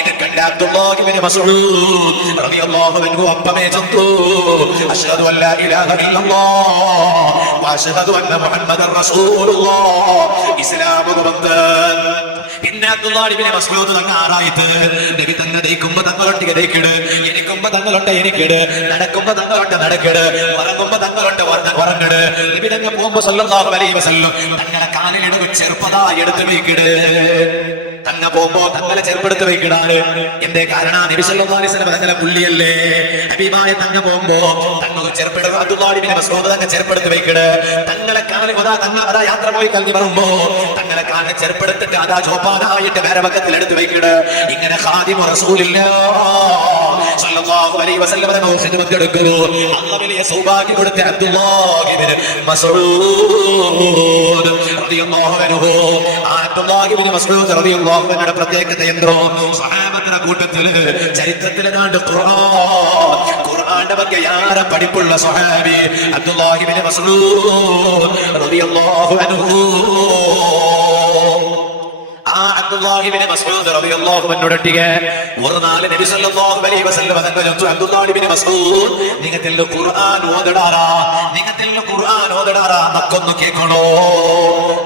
ഇത് കണ്ട അബ്ദുല്ലാഹി ഇബ്നു മസ്ഊദ് റളിയല്ലാഹു അൻഹു അപ്പമേ ചൊന്നു അശ്ഹദു അല്ലാ ഇലാഹ ഇല്ലല്ലാഹ് വഅശ്ഹദു അന്ന മുഹമ്മദർ റസൂലുള്ളാഹ് ഇസ്ലാമു ബന്ദൻ പിന്നെ അബ്ദുല്ലാഹി ഇബ്നു മസ്ഊദ് തങ്ങൾ ആറായിട്ട് നബി തന്നെ ദൈക്കുമ്പോ തങ്ങളൊട്ടിಗೆ ദൈക്കിട് എനിക്കുമ്പോ തങ്ങളൊട്ടെ എനിക്കിട് നടക്കുമ്പോ തങ്ങളൊട്ടെ നടക്കിട് ഉറങ്ങുമ്പോ തങ്ങളൊട്ടെ ഉറങ്ങിട് നബി തന്നെ പോകുമ്പോ സല്ലല്ലാഹു അലൈഹി വസല്ലം തങ്ങളെ കാലിലിട ചെറുപ്പതാ എടുത്ത് വെക്കിട് തങ്ങ പോകുമ്പോ തങ്ങളെ ചെറുപ്പെടുത്ത് വെക്കിടാണ് എന്തേ കാരണം നബി സല്ലല്ലാഹു അലൈഹി വസല്ലം തങ്ങളെ പുള്ളിയല്ലേ ഹബീബായ തങ്ങ പോകുമ്പോ തങ്ങൾ ചെറുപ്പെടുക അബ്ദുല്ലാഹി ഇബ്നു മസ്ഊദ് തങ്ങൾ ചെറുപ്പെടുത്ത് വെക്കിട് തങ്ങളെ കാലിൽ തങ്ങൾ അതാ യാത്ര പോയി കഴിഞ്ഞ് വരുമ്പോ തങ്ങളെ കാലിൽ ചെറുപ്പെടുത്തിട്ട് അതാ ജോപ്പാനായിട്ട് വേറെ പക്കത്തിൽ എടുത്ത് വെക്കിട് ഇങ്ങനെ ഖാദിമു റസൂലില്ലാഹ് സല്ലല്ലാഹു അലൈഹി വസല്ലം തങ്ങൾ ഖിദ്മത്ത് എടുക്കുന്നു അല്ലാഹു വലിയ സൗഭാഗ്യം കൊടുത്ത അബ്ദുല്ലാഹി ഇബ്നു മസ്ഊദ് റളിയല്ലാഹു അൻഹു അബ്ദുല്ലാഹി ഇബ്നു മസ്ഊദ് റളിയല്ലാഹു അൻഹുവിന്റെ പ്രത്യേകത എന്തോ സ്വഹാബത്തിന്റെ കൂട്ടത്തിൽ ചരിത്രത്തിൽ കണ്ട് ഖുർആന്റെ ಬಗ್ಗೆ ಯಾರ പഠിപ്പുള്ള സ്വഹാബി അബ്ദുല്ലാഹി ഇബ്നു മസ്ഊദ് റളിയല്ലാഹു അൻഹു അബ്ദുല്ലാഹി ഇബ്നു മസ്ഊദ് റളിയല്ലാഹു അൻഹുടട്ടിಗೆ ഒരു നാല് നബി സല്ലല്ലാഹു അലൈഹി വസല്ലം തങ്ങൾ അബ്ദുല്ലാഹി ഇബ്നു മസ്ഊദ് നിങ്ങത്തിൽ ഖുർആൻ ഓതടാറാ നക്കൊന്നു കേൾക്കണോ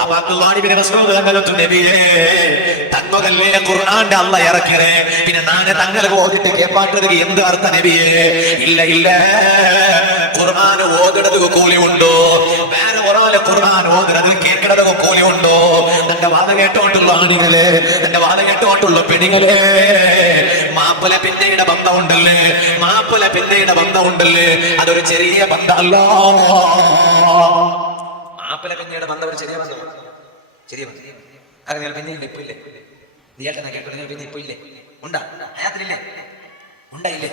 അപ്പൊ അബ്ദുല്ലാഹി ഇബ്നു മസ്ഊദ് തങ്ങൾ നബിയേ തങ്ങല്ലേ ഖുർആന്റെ അല്ലാഹ് ഇറക്കറേ പിന്നെ നാനെ തങ്ങൾ ഓതിട്ട് കേൾപ്പാട്ടത് എന്ത് അർത്ഥ നബിയേ ഇല്ല ഖുർആൻ ഓതടത് കൂലി ഉണ്ടോ വേറെ ഒരാളെ ഖുർആൻ ഓതടത് കേൾക്കണത് കൂലി ഉണ്ടോ തന്റെ വാദ കേട്ടോണ്ടുള്ള ആണുങ്ങളെ തന്റെ വാദ കേട്ടോണ്ടുള്ള പെണ്ണുങ്ങളെ മാപ്പല പിന്നയുടെ ബന്ധമുണ്ടല്ലേ അതൊരു ചെറിയ ബന്ധമല്ല മാപ്പല പിന്നയുടെ ബന്ധം ഒരു ചെറിയ ബന്ധമാണ് അങ്ങനെ പിന്നെ ഇപ്പൊ ഇല്ലേ നീട്ടനെ കേട്ടോ പിന്നെ ഇപ്പൊ ഇല്ലേ ഉണ്ടാ അയാത്തിലില്ലേ ഉണ്ടായില്ലേ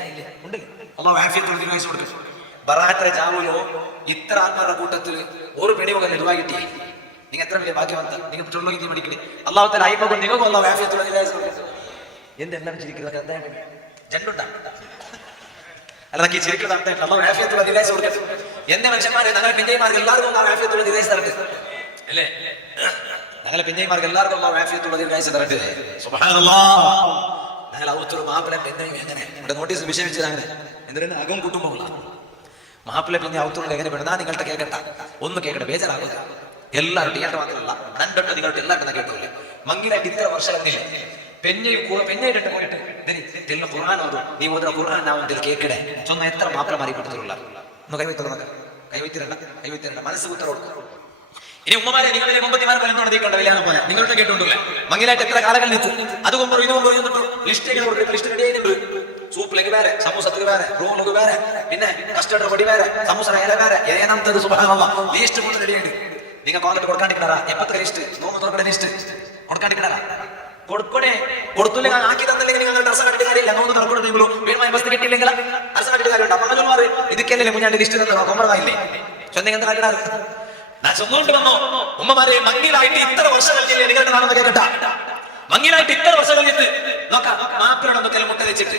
ഉണ്ട് അള്ളാഹു ആഫിയത്തുള്ള ദീർഘായുസ്സ് കൊടുക്കട്ടെ ബറാഅത്ര ജാവൂലോ ഇത്ര ആത്മാരുടെ കൂട്ടത്തിൽ ഒരു പെണിമകൻ ദുആ കിട്ടി നിങ്ങൾ എത്ര വലിയ ഭാഗ്യവന്ത നിങ്ങൾ ചൊല്ലുക നീ പഠിക്കണേ അള്ളാഹു തആല ആയിക്കോട്ടെ നിങ്ങൾക്ക് അള്ളാഹു ആഫിയത്തുള്ള ദീർഘായുസ്സ് കൊടുക്കട്ടെ എന്തെല്ലാം ചിരിക്കുന്നത് എന്താണ് ജണ്ടുണ്ടാ അല്ല നമുക്ക് ചിരിക്കുന്നത് അർത്ഥം അള്ളാഹു ആഫിയത്തുള്ള ദീർഘായുസ്സ് കൊടുക്കട്ടെ എന്നെ മനുഷ്യന്മാരെ ഞങ്ങൾ പിന്നെമാർക്ക് എല്ലാവർക്കും അള്ളാഹു ആഫിയത്തുള്ള ദീർഘായുസ്സ് തരട്ടെ അല്ലേ അങ്ങനെ പിന്നെമാർക്ക് എല്ലാവർക്കും ആഫിയത്തുള്ള ദീർഘായുസ്സ് തരട്ടെ. സുബ്ഹാനല്ലാഹ്. ഞങ്ങൾ ഔത്തൊരു മാപ്പിളെ പിന്നെയും എങ്ങനെ ഇവിടെ നോട്ടീസ് വിഷയിച്ചത് അങ്ങനെ എന്തിനാണ് അകം കുട്ടുമ്പോള മാപ്പിളെ പിന്നെ ഔത്തുള്ള എങ്ങനെ പെടുന്നാ നിങ്ങളുടെ കേൾക്കട്ട ഒന്ന് കേൾക്കട്ടെ ബേജാറാകുക എല്ലാവരും തിയേറ്റർ മാത്രമല്ല രണ്ടൊട്ട് നിങ്ങൾക്ക് എല്ലാവർക്കും കേട്ടില്ല മങ്ങിലായിട്ട് ഇത്ര വർഷം എന്നില്ലേ പെഞ്ഞായിട്ട് പോയിട്ട് ഇതിന് ഖുർആൻ ഓതും നീ ഓതുന്ന ഖുർആൻ നാമത്തിൽ കേൾക്കടേ ചൊന്ന എത്ര മാപ്പിള മാറിപ്പെടുത്തുള്ള ഒന്ന് കൈവത്തിരണ്ട മനസ്സ് കുത്തറ കൊടുക്കും. ഇനി ഉമ്മമാരെ നിങ്ങളുടെ മുമ്പത്തിമാരെ പറയുന്നോണ്ട് കല്യാണം പോലെ നിങ്ങളുടെ കേട്ടുകൊണ്ടില്ല മങ്ങിലായിട്ട് എത്ര കാലങ്ങൾ നിൽക്കും അതുകൊണ്ട് ലിസ്റ്റ് റെഡി ആയിട്ടുണ്ട്. സൂപ്പിലേക്ക് വേറെ സമൂസത്തിന് വേറെ റോളുക്ക് വേറെ പിന്നെ കസ്റ്റർഡ് പൊടി വേറെ സമൂസ ഇല വേറെ ഏനാമത്തത് സുബ്ഹാനല്ലാഹ് ലിസ്റ്റ് മൊത്തം റെഡിയുണ്ട്. നിങ്ങൾ കോൺട്രാക്ട് കൊടുക്കാണ്ടിരിക്കണ എപ്പത്തെ ലിസ്റ്റ് നോമ്പ് തുറക്കണ ലിസ്റ്റ് കൊടുക്കാണ്ടിരിക്കണ കൊടുക്കണേ കൊടുത്തില്ല ആക്കി തന്നില്ലെങ്കിൽ നിങ്ങൾ അർസം കണ്ടിട്ട് കാര്യമില്ല. നോമ്പ് തുറക്കണമെങ്കിലും വീടുമായി ബസ് കിട്ടിയില്ലെങ്കിൽ അർസം കണ്ടിട്ട് കാര്യമുണ്ട്. അപ്പൊ അങ്ങനെ മാറി ഇതൊക്കെയല്ലേ മുന്നാണ്ട് ലിസ്റ്റ് തന്നെ കൊമ്പറവായില്ലേ ചൊന്നെങ്കിൽ എന്താ കാട്ടിടാറ് ഞാൻ ചൊന്നോണ്ട് വന്നോ ഉമ്മമാരെ മങ്ങിലായിട്ട് ഇത്ര വർഷം കഴിഞ്ഞില്ലേ നിങ്ങളുടെ നാളെ കേൾക്കട്ട മങ്ങിലായിട്ട് ഇത്ര വർഷം കഴിഞ്ഞിട്ട് നോക്കാം മാപ്പിളൊക്കെ മുട്ട വെച്ചിട്ട്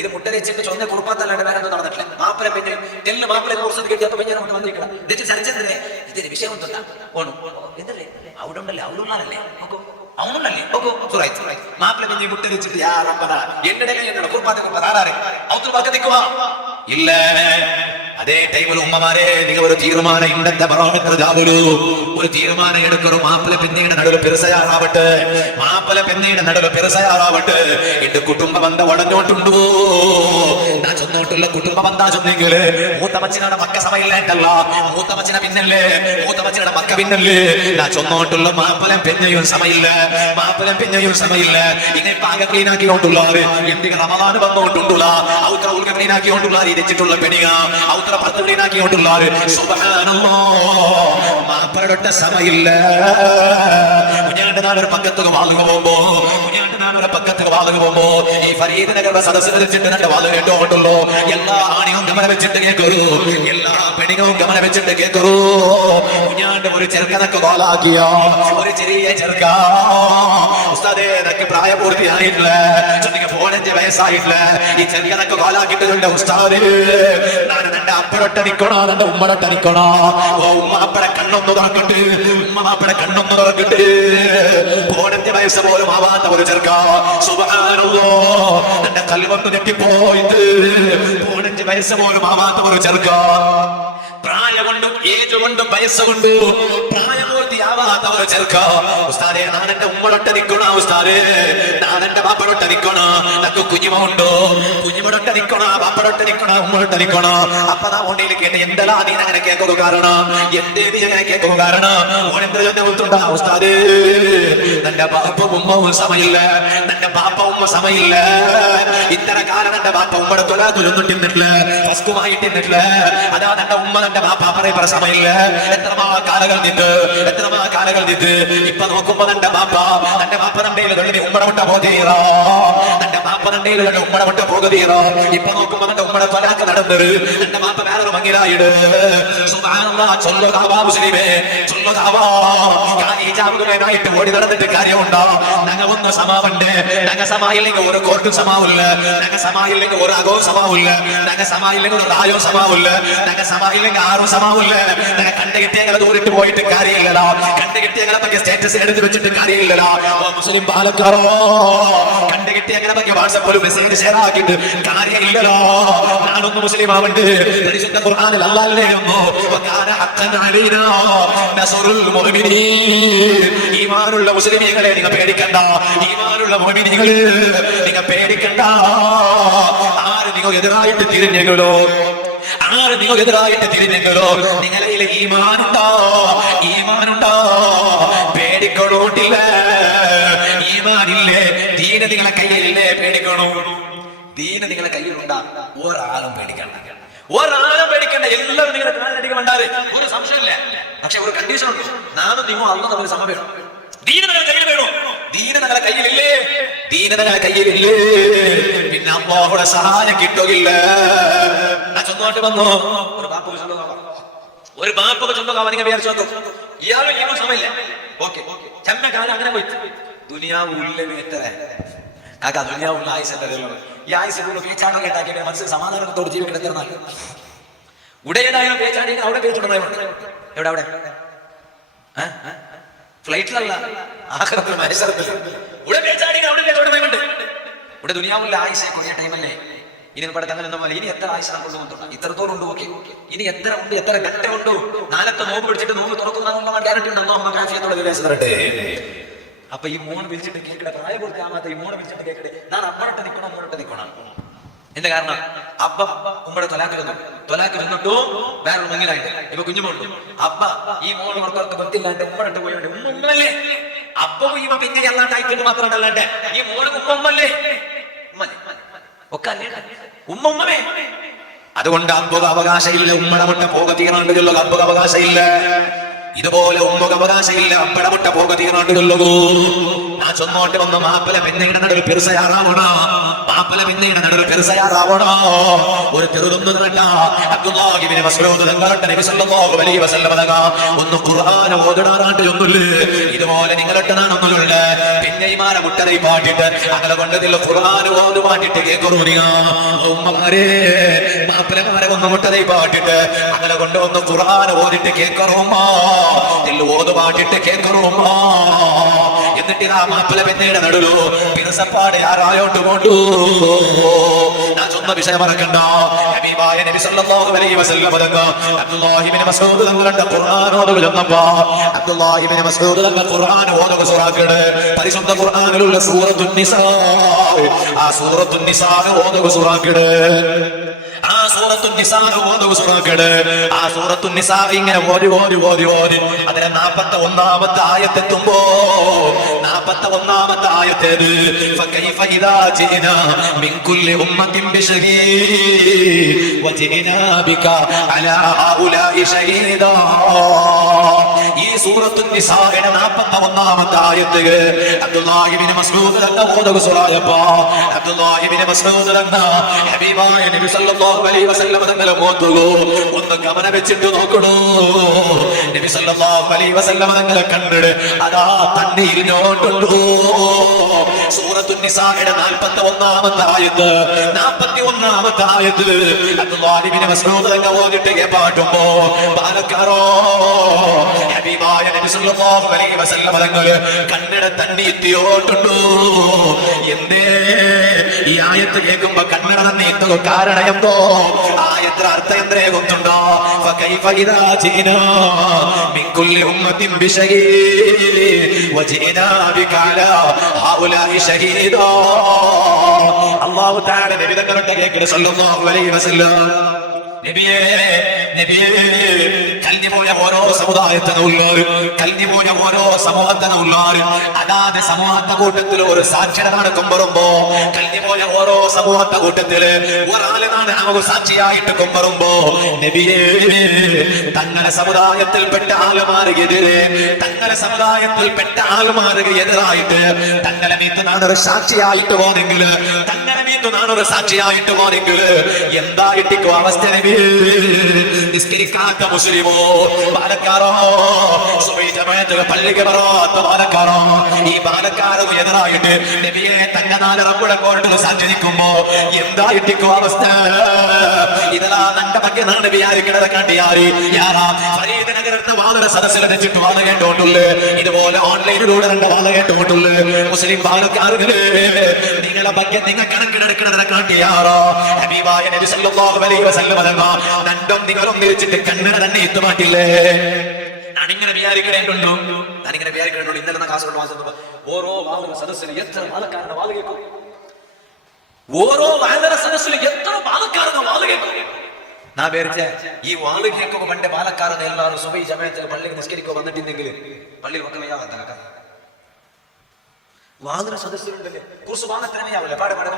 ഇത് മുട്ട വെച്ചിട്ട് ചൊന്ന കുറുപ്പാത്തല്ലാണ്ട് വേറെ ഒന്നും നടന്നിട്ടില്ല. മാപ്പിള പിന്നെ തെല്ല് മാപ്പിളെ കോഴ്സ് കിട്ടിയപ്പോ ഞാൻ അങ്ങോട്ട് വന്നിരിക്കണം ഇതിന് ചരിച്ചെന്തേ ഇതിന് വിഷയം ഒന്നും ഓണു എന്തല്ലേ അവിടെ ഉണ്ടല്ലേ അവിടെ ഉള്ളാനല്ലേ അവനുണ്ടല്ലേ മാപ്പിള പിന്നെ മുട്ട വെച്ചിട്ട് എന്നെ കുറുപ്പാത്ത ആരാറ് ഔത്തു പക്കത്തിക്കുവാ ഇല്ല. അതേ ടൈമിൽ ഉമ്മമാരെ നിങ്ങൾ ഒരു തീരുമാനം ഇണ്ടെന്റെ ബറോമെത്ര ജാതുലു ഒരു തീരുമാനം എടുക്കൊരു മാപ്പിള പെണ്ണയുടെ നടുവ് പിറസയാറാവട്ടെ മാപ്പിള പെണ്ണയുടെ നടുവ് പിറസയാറാവട്ടെ എന്റെ കുടുംബ ബന്ധം വളഞ്ഞോട്ടുണ്ടോ ഞാൻ ചെന്നോട്ടുള്ള കുടുംബ ബന്ധാ ചെന്നെങ്കില് മൂത്തമ്മച്ചിനയുടെ മക്ക സമയില്ലായിട്ടല്ല മൂത്തമ്മച്ചിനെ പിന്നല്ലേ മൂത്തമ്മച്ചിയുടെ മക്ക പിന്നല്ലേ ഞാൻ ചെന്നോട്ടുള്ള മാപ്പിളം പെണ്ണയും സമയില്ല മാപ്പിളം പെണ്ണയും സമയില്ല ഇങ്ങനെ പാക ക്ലീൻ ആക്കിക്കൊണ്ടുള്ളാറ് എന്തിന് റമദാൻ വന്നോണ്ടുള്ള ഔത്ര ഉൾക്ക ക്ലീൻ ആക്കിക്കൊണ്ടുള്ള ഇരച്ചിട്ടുള്ള പെണിക ഔത്ര പത്ത് ക്ലീൻ ആക്കിക്കൊണ്ടുള്ളാറ് സുബ്ഹാനല്ലാഹ് മാപ്പിളയുടെ സമയില്ല. കുഞ്ഞാണ്ട് നാളൊരു പക്കത്തുക വാളുക പോകുമ്പോ ഈ ഫരീദ് നഗർ സദസ്സിൽ വെച്ചിട്ട് രണ്ട് വാള് കേട്ടോണ്ടുള്ളൂ എല്ലാ ആണിയും ഗമന വെച്ചിട്ട് കേൾക്കൂ എല്ലാ പെണികവും ഗമന വെച്ചിട്ട് കേൾക്കൂ. കുഞ്ഞാണ്ട് ഒരു ചെറുക്കനൊക്കെ വാളാക്കിയ ഒരു ചെറിയ ചെറുക്ക ഉസ്താദേ എനിക്ക് പ്രായപൂർത്തിയായിട്ടില്ല 15 വയസ്സായിട്ടില്ല ഈ ചെറുക്കനൊക്കെ വാളാക്കിയിട്ടുണ്ട് ഉസ്താദേ ഞാൻ എന്റെ അപ്പഴൊട്ട നിക്കണോ എന്റെ ഉമ്മടൊട്ട നിക്കണോ ഉമ്മ അപ്പടെ കണ്ണൊന്ന് തുറക്കട്ടെ ഉമ്മ അപ്പടെ കണ്ണൊന്ന് തുറക്കട്ടെ 15 വയസ്സ് പോലും ആവാത്ത ഒരു ചെറുക്ക സുബ്ഹാനല്ലാഹ് എന്റെ കൽവൊന്ന് ഞെട്ടിപ്പോയിട്ട് 15 വയസ്സ് പോലും ആവാത്ത ഒരു ചെറുക്ക പ്രായം കൊണ്ടും ഏജ് കൊണ്ടും വയസ്സുകൊണ്ട് പ്രായപൂർത്തിയാവാത്ത ഒരു ചെറുക്ക ഉസ്താദേ ഞാൻ എന്റെ ഉമ്മളൊട്ട നിക്കണോ ഉസ്താദേ ഞാൻ എന്റെ ബാപ്പടൊട്ട നിക്കണോ നക്ക് കുഞ്ഞിമുണ്ടോ കുഞ്ഞിമടൊട്ട നിക്കണോ ബാപ്പടൊട്ട നിക്കണോ ഉമ്മളൊട്ട നിക്കണോ അപ്പൊ നാ ഓണ്ടിയിൽ കേട്ട് എന്തെല്ലാം നീ അങ്ങനെ കേൾക്കുക കാരണം എന്തേ നീ അങ്ങനെ കേൾക്കുക കാരണം ഓണെന്താ ഉസ്താദേ നിന്റെ ബാപ്പ ഉമ്മവും സമയില്ല നിന്റെ ബാപ്പ ഉമ്മ സമയില്ല ഇത്ര കാലം എന്റെ ബാപ്പ ഉമ്മടെ തൊഴിലിട്ടില്ല ഫസ്കുമായിട്ടില്ല അതാ നിന്റെ ഉമ്മ നിന്റെ ബാപ്പ പറയപ്പറ സമയില്ല എത്രമാ കാലകൾ നിത് ഇപ്പൊ നോക്കുമ്പോ നിന്റെ ബാപ്പ നണ്ടയിൽ ഉമ്മടെ വിട്ട പോതീറോ നിന്റെ ബാപ്പ നണ്ടയിൽ ഉമ്മടെ വിട്ട പോകുതീറോ ഇപ്പൊ നോക്കുമ്പോ നിന്റെ ഉമ്മടെ തൊലാക്ക് നടന്നത് നിന്റെ ബാപ്പ വേറൊരു മങ്ങിലായിട് സുബ്ഹാനല്ലാഹ് ചൊല്ലുകാവാ മുസ്ലിമേ ചൊല്ലുകാവാ ായിട്ട് ഓടി നടന്നിട്ട് കാര്യമുണ്ടോ ഞങ്ങൾ ഒന്ന് സമാവുണ്ട് ഞങ്ങൾ സമായില്ലെങ്കിൽ ഒരു കോർട്ടും സമാവില്ല ഞങ്ങൾ സമായില്ലെങ്കിൽ ഒരു അകവും സമാവില്ല ഞങ്ങൾ സമായില്ലെങ്കിൽ ഒരു ആയോ സമാവില്ല ഞങ്ങൾ സമായില്ലെങ്കിൽ ആറും സമാവില്ല ഞങ്ങൾ കണ്ടുകിട്ടിയങ്ങളെ ദൂരിട്ട് പോയിട്ട് കാര്യമില്ലടാ കണ്ടുകിട്ടിയങ്ങളെ പറ്റിയ സ്റ്റേറ്റസ് എടുത്ത് വെച്ചിട്ട് കാര്യമില്ലടാ മുസ്ലിം പാലക്കാരോ കണ്ടുകിട്ടിയങ്ങളെ പറ്റിയ വാട്സാപ്പിൽ മെസ്സേജ് ഷെയർ ആക്കിയിട്ട് കാര്യമില്ലല്ലോ ഞാനൊന്ന് മുസ്ലിം ആവണ്ട് പരിശുദ്ധ ഖുർആനിൽ അല്ലാഹുവിനെ വകാന ഹഖൻ അലൈനാ നസ്റുൽ മുഅ്മിനീൻ ഈമാനുള്ള മുസ്ലിമീങ്ങളെ നിങ്ങൾ പേടിക്കണ്ട ഈമാനുള്ള മുഅ്മിനീങ്ങളെ നിങ്ങൾ പേടിക്കണ്ട ആര് നിങ്ങൾ എതിരായിട്ട് തിരിഞ്ഞെങ്കിലോ നിങ്ങളുടെ ഈമാനുണ്ടോ പേടിക്കണോട്ടില്ല ഈമാനില്ലേ ദീന നിങ്ങളെ കയ്യിലില്ലേ പേടിക്കണോ ദീന നിങ്ങളെ കയ്യിലുണ്ടാ ഒരാളും പേടിക്കണ്ട എല്ലാവരും നിങ്ങളുടെ കാലിനടിക്ക് വേണ്ടാറ് ഒരു സംശയമില്ല പക്ഷെ ഒരു കണ്ടീഷൻ ഉണ്ട് നാനും നിങ്ങൾ അന്ന് നമ്മൾ സമയം വേണം ദീന നിങ്ങളുടെ കയ്യിൽ വേണോ ദീന നിങ്ങളുടെ കയ്യിലില്ലേ പിന്നെ അല്ലാഹുവിന്റെ സഹായം കിട്ടുകയില്ല. ചൊന്നോട്ട് വന്നു ഒരു ബാപ്പൊക്കെ ചൊന്നോക്കാവാ നിങ്ങൾ വിചാരിച്ചു വന്നു ഇയാൾ ഇയാളും സമയമില്ല ഓക്കെ ചെമ്മ കാലം അങ്ങനെ പോയി ദുനിയാവ് ഉള്ളവേ എത്ര കാക്ക ദുനിയാവുള്ള ആയുസല്ല ഈ ആയുസിലുള്ള പേച്ചാടോ കേട്ടാക്കിയ മനസ്സിൽ സമാധാനത്തോട് ജീവിക്കണം ഉടയനായാലും പേച്ചാടി അവിടെ പേച്ചുണ്ടായിരുന്നു എവിടെ ഫ്ലൈറ്റിലല്ല, ആഖിറത്തിൽ മഹ്ശറത്തിൽ. ഇവിടെ പേച്ചാടി ഇവിടെ ദുനിയാവുള്ള ആയുസ് കുറേ ടൈമല്ലേ. ഇനി ഇവിടെ തങ്ങൾ എന്താ ഇനി എത്ര ആയുസ് കൊണ്ടുപോകുന്നുണ്ട്, ഇത്രത്തോളം ഉണ്ട്. ഓക്കെ, ഇനി എത്ര ഉണ്ട്, എത്ര ഘട്ടം ഉണ്ട്. നാലത്തെ നോമ്പ് പിടിച്ചിട്ട് നോമ്പ് തുറക്കുന്ന ഗ്യാരണ്ടി ഉണ്ടോ? അപ്പൊ ഈ മോൺ വിളിച്ചിട്ട് കേൾക്കട്ടെ, പ്രായപൂർത്തിയാവാത്ത ഈ മോനെ വിളിച്ചിട്ട് കേൾക്കട്ടെ, ഞാൻ അമ്മോട്ട് നിൽക്കണം, അമ്മോട്ട് നിൽക്കണം. എന്താ കാരണം? അബ്ബ ഉമ്മയുടെ തൊലാക്ക് വന്നിട്ടു വേറെ മുങ്ങിലായിട്ട് ഇപ്പൊ കുഞ്ഞുമോണ്ട് അബ്ബ ഈ മോൾ മക്കൾക്ക് പറ്റില്ലാണ്ട് ഉമ്മട്ട് പോയോണ്ട് ഉമ്മല്ലേ അബ്ബ ഇവ പിന്നെ അല്ലാണ്ടായിട്ട് മാത്രമല്ലാണ്ട് ഈ മോള് ഉമ്മല്ലേ ഒക്കെ അല്ലേ ഉമ്മേ. അതുകൊണ്ട് അബ്ബക്ക് അവകാശമില്ല, ഉമ്മടെ മുട്ട പോക തീരാണ്ടുള്ള അബ്ബക്ക് അവകാശമില്ല. ഇതുപോലെ ഉമ്മക്ക് അവകാശമില്ല, അബ്ബടെ മുട്ട പോക തീരാണ്ടുള്ളൂ. ആ ചൊന്നോട്ട് വന്ന മാപ്പല പിന്നീട് നടുവിൽ പെരുസയാറാവണോ, മാപ്പല പിന്നീട് നടുവിൽ പെരുസയാറാവണോ. ഒരു ചെറുതൊന്നും കണ്ട അബ്ദുല്ലാഹി ഇബ്നു മസ്ഊദ് തങ്ങളുടെ നബി സല്ലല്ലാഹു അലൈഹി വസല്ലം ഒന്ന് ഖുർആൻ ഓതടാനായിട്ട് ചൊല്ലുള്ളൂ. ഇതുപോലെ നിങ്ങളിട്ടനാണെന്നുണ്ട് പിന്നെ ഈ മാല മുട്ടറൈ പാട്ടിട്ട് അങ്ങനെ കൊണ്ടതില്ല ഖുർആൻ ഓതു പാട്ടിട്ട് കേൾക്കുറിയ ഉമ്മമാരെ മാപ്പലമാരെ ഒന്ന് മുട്ടറൈ പാട്ടിട്ട് അങ്ങനെ കൊണ്ടുവന്ന് ഖുർആൻ ഓതിട്ട് കേൾക്കറുമ്മ ഓതു പാട്ടിട്ട് കേൾക്കറുമ്മ. എന്നിട്ട് ആ മാപ്പിള പെണ്ണയുടെ നടുലു പിറസപ്പാട് ആരായോട്ട് കൊണ്ടു. ഞാൻ ചൊന്ന വിഷയം മറക്കണ്ട. ഹബീബായ നബി സല്ലല്ലാഹു അലൈഹി വസല്ലം അബ്ദുല്ലാഹി ഇബ്നു മസ്ഊദ് തങ്ങളുടെ ഖുർആൻ ഓതുക ചെന്നപ്പോ അബ്ദുല്ലാഹി ഇബ്നു മസ്ഊദ് തങ്ങളുടെ ഖുർആൻ ഓതുക സൂറത്തുണ്ട്. പരിശുദ്ധ ഖുർആനിലുള്ള സൂറത്തുൻ നിസാ, ആ സൂറത്തുൻ നിസാ ഓതുക സൂറത്തുണ്ട്. ആ സൂറത്തുൻ നിസാ ഓതുക സൂറത്തുണ്ട്. ആ സൂറത്തുൻ നിസാ ഇങ്ങനെ ഓതി ഓതി ഓതി ഓതി അതിലെ 41ാമത്തെ ആയത്തെത്തുമ്പോ 41ാമത്തെ ആയത്തേത് ഫകൈഫ ഇദാ ജിനാ മിൻ കുല്ലി ഉമ്മത്തിൻ ബിശഹീദ് വജിനാ ബിക അലാ ഹൗലാഇ ഷഹീദാ. ഈ സൂറത്തുൻ നിസായുടെ 41ാമത്തെ ആയത്ത് അബ്ദുല്ലാഹി ഇബ്നു മസ്ഊദ് തങ്ങൾ ഓതുക സൂറയപ്പോ അബ്ദുല്ലാഹി ഇബ്നു മസ്ഊദ് തങ്ങൾ ഹബീബായ നബി സല്ലല്ലാഹു അലൈഹി വസല്ലം തങ്ങൾ ഓതുകോ ഒന്ന് ഗമനം വെച്ചിട്ട് നോക്കണോ. നബി സല്ലല്ലാഹു അലൈഹി വസല്ലം തങ്ങൾ കണ്ടിട് അതാ തന്നെ ഇരുന്നോട്ടുണ്ടോ. സൂറത്തുൻ നിസായുടെ 41ാമത്തെ ആയത്ത് 41ാമത്തെ ആയത്ത് അബ്ദുല്ലാഹി ഇബ്നു മസ്ഊദ് തങ്ങൾ ഓതിട്ട് പാടുമ്പോ ബാലക്കാരോ ഹബീബായ നബി സല്ലല്ലാഹു അലൈഹി വസല്ലം തങ്ങൾ കണ്ണിട തന്നെ എത്തിയോട്ടുണ്ടോ. എന്തേ ഈ ആയത്ത് കേൾക്കുമ്പോ കണ്ണട തന്നെ എത്തുക കാരണം എന്തോ ആയത്ര അർത്ഥം എന്തേ കൊണ്ടുണ്ടോ. ഫകൈഫ ഇദാ ജിനാ മിൻ കുല്ലി ഉമ്മത്തിൻ ബിശഹീദ് വജിനാ ബിക അലാ ഹൗലാഇ ഷഹീദാ. അല്ലാഹു തആല നബി തങ്ങളുടെ കേൾക്കണ സല്ലല്ലാഹു അലൈഹി വസല്ലം നബിയേ നബിയേ കല്ലിപോയ ഓരോ സമുദായത്തിനുള്ളവരും കല്ലിപോയ ഓരോ സമൂഹത്തിനുള്ളവരും അതാത് സമൂഹത്തെ കൂട്ടത്തിൽ ഒരു സാക്ഷ്യത നടക്കുമ്പോഴുമ്പോ കല്ലിപോയ ഓരോ സമൂഹത്തെ കൂട്ടത്തില് ഒരാളാണ് നമുക്ക് സാക്ഷിയായിട്ട് കൊമ്പറുമ്പോ നബിയേ തങ്ങളുടെ സമുദായത്തിൽപ്പെട്ട ആളുമാർക്കെതിരെ തങ്ങളുടെ സമുദായത്തിൽപ്പെട്ട ആളുമാർക്ക് എതിരായിട്ട് തങ്ങളുടെ മീത്ത് നാണൊരു സാക്ഷിയായിട്ട് പോന്നെങ്കിൽ തങ്ങളുടെ മീത്ത് നാണൊരു സാക്ഷിയായിട്ട് പോന്നെങ്കിൽ എന്തായിട്ടിക്കോ അവസ്ഥ നബിയേ. നിസ്കരിക്കാത്ത മുസ്ലിമോ പാലക്കാരോ സുബഹി ജമാഅത്ത് പള്ളിക്ക് വരാത്ത പാലക്കാരോ ഈ പാലക്കാരോ എതിരായിട്ട് നബിയെ തന്റെ 4 റബ്ബുടെ കോർട്ടിൽ സഞ്ചരിക്കുമ്പോ എന്തായിട്ടിക്കോ അവസ്ഥ. ഇതാ നന്റെ ಬಗ್ಗೆ നാണ് വിചാരിക്കണത് കണ്ടിയാരി യാറാ ഫരീദ് നഗരത്തെ വാദന സദസ്സിൽ വെച്ചിട്ട് വാദ കേട്ടോട്ടുള്ളു. ഇതുപോലെ ഓൺലൈനിലൂടെ രണ്ട് വാദ കേട്ടോട്ടുള്ളു. മുസ്ലിം പാലക്കാരുകള് നിങ്ങളെ ಬಗ್ಗೆ നിങ്ങൾ കണക്കിലെടുക്കണതിനെ കാട്ടിയാറോ ഹബീബായ നബി സല്ലല്ലാഹു അലൈഹി വസല്ലം രണ്ടും നിങ്ങളും തിരിച്ചിട്ട് കണ്ണട തന്നെ എത്തുമാറ്റില്ലേ. ഞാനിങ്ങനെ വിചാരിക്കണേണ്ടുണ്ടോ ഞാനിങ്ങനെ വിചാരിക്കണേണ്ടോ ഇന്നലെ കാസർഗോഡ് വാസ ഓരോ വാദന സദസ്സിൽ എത്ര പാലക്കാരുടെ വാദ കേൾക്കും. ഓരോ വാദന സദസ്സിൽ എത്ര പാലക്കാരുടെ വാദ കേൾക്കും. നാ പേരിച്ച ഈ വാദ കേൾക്കുമ്പോ പണ്ട് പാലക്കാരനെ എല്ലാവരും സുബഹി ജമാഅത്തിൽ പള്ളിക്ക് നിസ്കരിക്കോ വന്നിട്ടുണ്ടെങ്കിൽ പള്ളിയിൽ വെക്കമയ്യാത്ത വാദന സദസ്യരുണ്ടല്ലേ കുറിച്ച് വാങ്ങത്തരമയാവില്ല പാട് പാടേ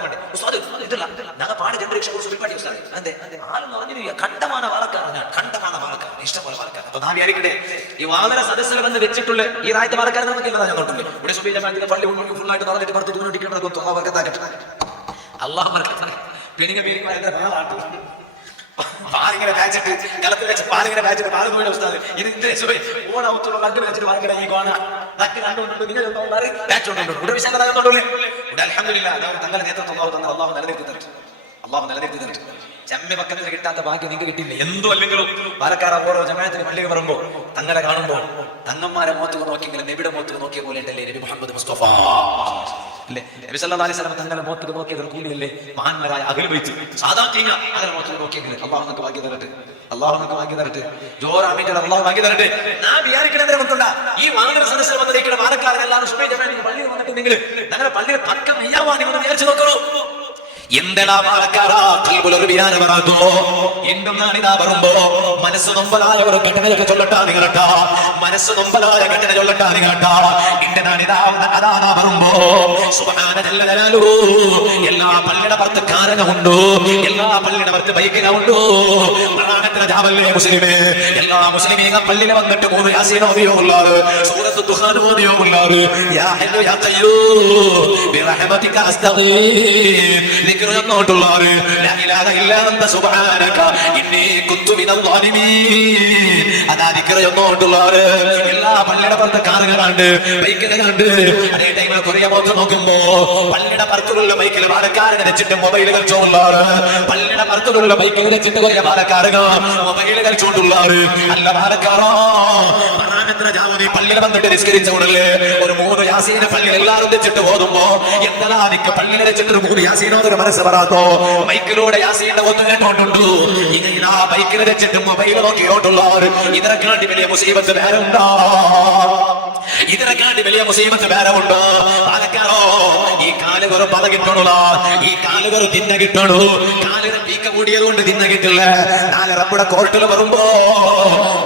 ഇതില്ല ഞങ്ങൾ പാട് ജനറേഷൻ കുറിച്ച് ഒരുപാട് അതെ അതെ ആരും പറഞ്ഞു കണ്ടമാന പാലക്കാരനാണ് കണ്ടമാന പാലക്കാരൻ ഇഷ്ടംപോലെ പാലക്കാരൻ. അപ്പൊ നാം വിചാരിക്കട്ടെ ഈ വാദന സദസ്സിൽ വന്ന് വെച്ചിട്ടുള്ള ഈ രാജ്യത്തെ പാലക്കാരൻ നമുക്കില്ല ഞാൻ കണ്ടില്ലേ. ഇവിടെ സുബഹി ജമാഅത്തിൽ പള്ളി ഫുള്ളായിട്ട് നടന്നിട്ട് പുറത്ത് തൂണിട്ടിക്കുന്നത് അള്ളാഹു പെണ്ണുങ്ങ പേര് പാലിങ്ങനെ വെച്ചിട്ട് കളത്തിൽ വെച്ച് പാലിങ്ങനെ വെച്ചിട്ട് പാല് പോയി ഉസ്താദ് ഇത് ഓണ ഔത്തുള്ള കണ്ടു വെച്ചിട്ട് വാങ്ങിക്കട ഈ കോണ നക്ക് കണ്ടുകൊണ്ടു നിങ്ങൾ ഇവിടെ വിശാല ഇവിടെ അൽഹംദുലില്ലാഹ് തങ്ങളുടെ നേതൃത്വം അള്ളാഹു നിലനിർത്തി തരട്ടെ. അള്ളാഹു നിലനിർത്തി തരട്ടെ. ചെമ്മ പക്കത്തിൽ കിട്ടാത്ത ഭാഗ്യം നിങ്ങൾക്ക് കിട്ടില്ല. എന്തും അല്ലെങ്കിലും പാലക്കാട് ഓരോ ജമാഅത്തിന് പള്ളിയിൽ പറയുമ്പോ തങ്ങളെ കാണുമ്പോൾ തങ്ങന്മാരെ മുഖത്ത് നോക്കിയെങ്കിലും നബിയുടെ മുഖത്ത് നോക്കിയ പോലെ ഉണ്ടല്ലേ നബി മുഹമ്മദ് മുസ്തഫ അല്ലേ? നബി സല്ലല്ലാഹു അലൈഹി വസല്ലം തങ്ങളെ മുഖത്ത് നോക്കിയത് കൂലിയല്ലേ? മഹാന്മാരായ അഹ്ലുൽ ബൈത്ത് സാദാത്തീന അങ്ങനെ മുഖത്ത് നോക്കിയെങ്കിലും അല്ലാഹു നമുക്ക് ഭാഗ്യം തരട്ടെ, അല്ലാഹു നമുക്ക് ഭാഗ്യം തരട്ടെ, ജോറാമിന്റെ അല്ലാഹു ഭാഗ്യം തരട്ടെ. ഞാൻ വിചാരിക്കണേ കൊണ്ടുണ്ട ഈ വാങ്ങുന്ന സദസ്സിൽ വന്നിരിക്കുന്ന പാലക്കാരെല്ലാവരും സുബൈ ജമാഅത്തിന് പള്ളിയിൽ വന്നിട്ടുണ്ടെങ്കിൽ ഞങ്ങളുടെ പള്ളിയിൽ പക്കം നെയ്യാവാൻ നിങ്ങൾ വിചാരിച്ചു നോക്കണോ? എന്തെടാ പാലക്കാരാ കൽബുലൊരു ബിയാന പറത്തോ എന്തെന്നാണിതാ പറയുമ്പോ മനസ്സ് നൊമ്പലായ ഒരു ഘടനയൊക്കെ ചൊല്ലട്ടാ നിങ്ങളട്ടാ, മനസ്സ് നൊമ്പലായ ഘടന ചൊല്ലട്ടാ നിങ്ങളട്ടാ. എന്തെന്നാണിതാ അതാ പറയുമ്പോ സുബ്ഹാന ജല്ല ജലാലുഹു എല്ലാ പള്ളിയുടെ പുറത്ത് കാരകമുണ്ടോ, എല്ലാ പള്ളിയുടെ പുറത്ത് ബൈക്കിനുണ്ടോ? മറാനത്തിന്റെ ജാവല്ലേ മുസ്ലിമേ, എല്ലാ മുസ്ലിമീങ്ങൾ പള്ളിയിൽ വന്നിട്ട് മൂന്ന് യാസീൻ ഓതിയോ ഉള്ളാറ്, സൂറത്ത് ദുഖാൻ ഓതിയോ ഉള്ളാറ്. യാ ഹയ്യു യാ ഖയ്യൂം ബിറഹ്മതിക അസ്തഗീർ ോട്ടുള്ളവര് അതാതിക്കറയൊന്നോട്ടുള്ളവര് എല്ലാ പള്ളിയുടെ പുറത്തെ കാറുകൾ കണ്ട് ബൈക്കിനെ കണ്ട് അതേ ടൈമിൽ കുറേ മോത്ത് നോക്കുമ്പോ പള്ളിയുടെ പുറത്തുള്ള ബൈക്കിൽ പാലക്കാരനെ വെച്ചിട്ട് മൊബൈൽ കളിച്ചോണ്ടുള്ളവര്, പള്ളിയുടെ പുറത്തുള്ള ബൈക്കിൽ വെച്ചിട്ട് കുറേ പാലക്കാരക മൊബൈൽ കളിച്ചോണ്ടുള്ളവര്. അല്ല പാലക്കാരോ ജാവതി പള്ളിയിൽ വന്നിട്ട് നിസ്കരിച്ചോടല്ലേ ഒരു മൂന്ന് യാസീനെ പള്ളിയിൽ എല്ലാവരും വെച്ചിട്ട് ഓതുമ്പോ എന്താ നിക്ക് പള്ളിയിൽ വെച്ചിട്ട് ഒരു മൂന്ന് യാസീനോട് മനസ്സ് പറയാത്തോ? ബൈക്കിലൂടെ യാസീന്റെ ഒന്ന് കേട്ടോണ്ടുണ്ടു. ഇതാ ബൈക്കിൽ വെച്ചിട്ട് മൊബൈൽ നോക്കിയോട്ടുള്ളവർ ഇതിനെക്കാട്ടി വലിയ മുസീബത്ത് വേറെ ഉണ്ടോ? ഇതിനെക്കാട്ടി വലിയ മുസീബത്ത് വേറെ ഉണ്ടോ? പാലക്കാരോ ഈ കാലുകൊരു പത കിട്ടണുള്ള, ഈ കാലുകൊരു തിന്ന കിട്ടണു, കാലിന് പീക്ക കൂടിയത് കൊണ്ട് തിന്ന കിട്ടില്ല. നാല് റബ്ബുടെ കോർട്ടിൽ വരുമ്പോ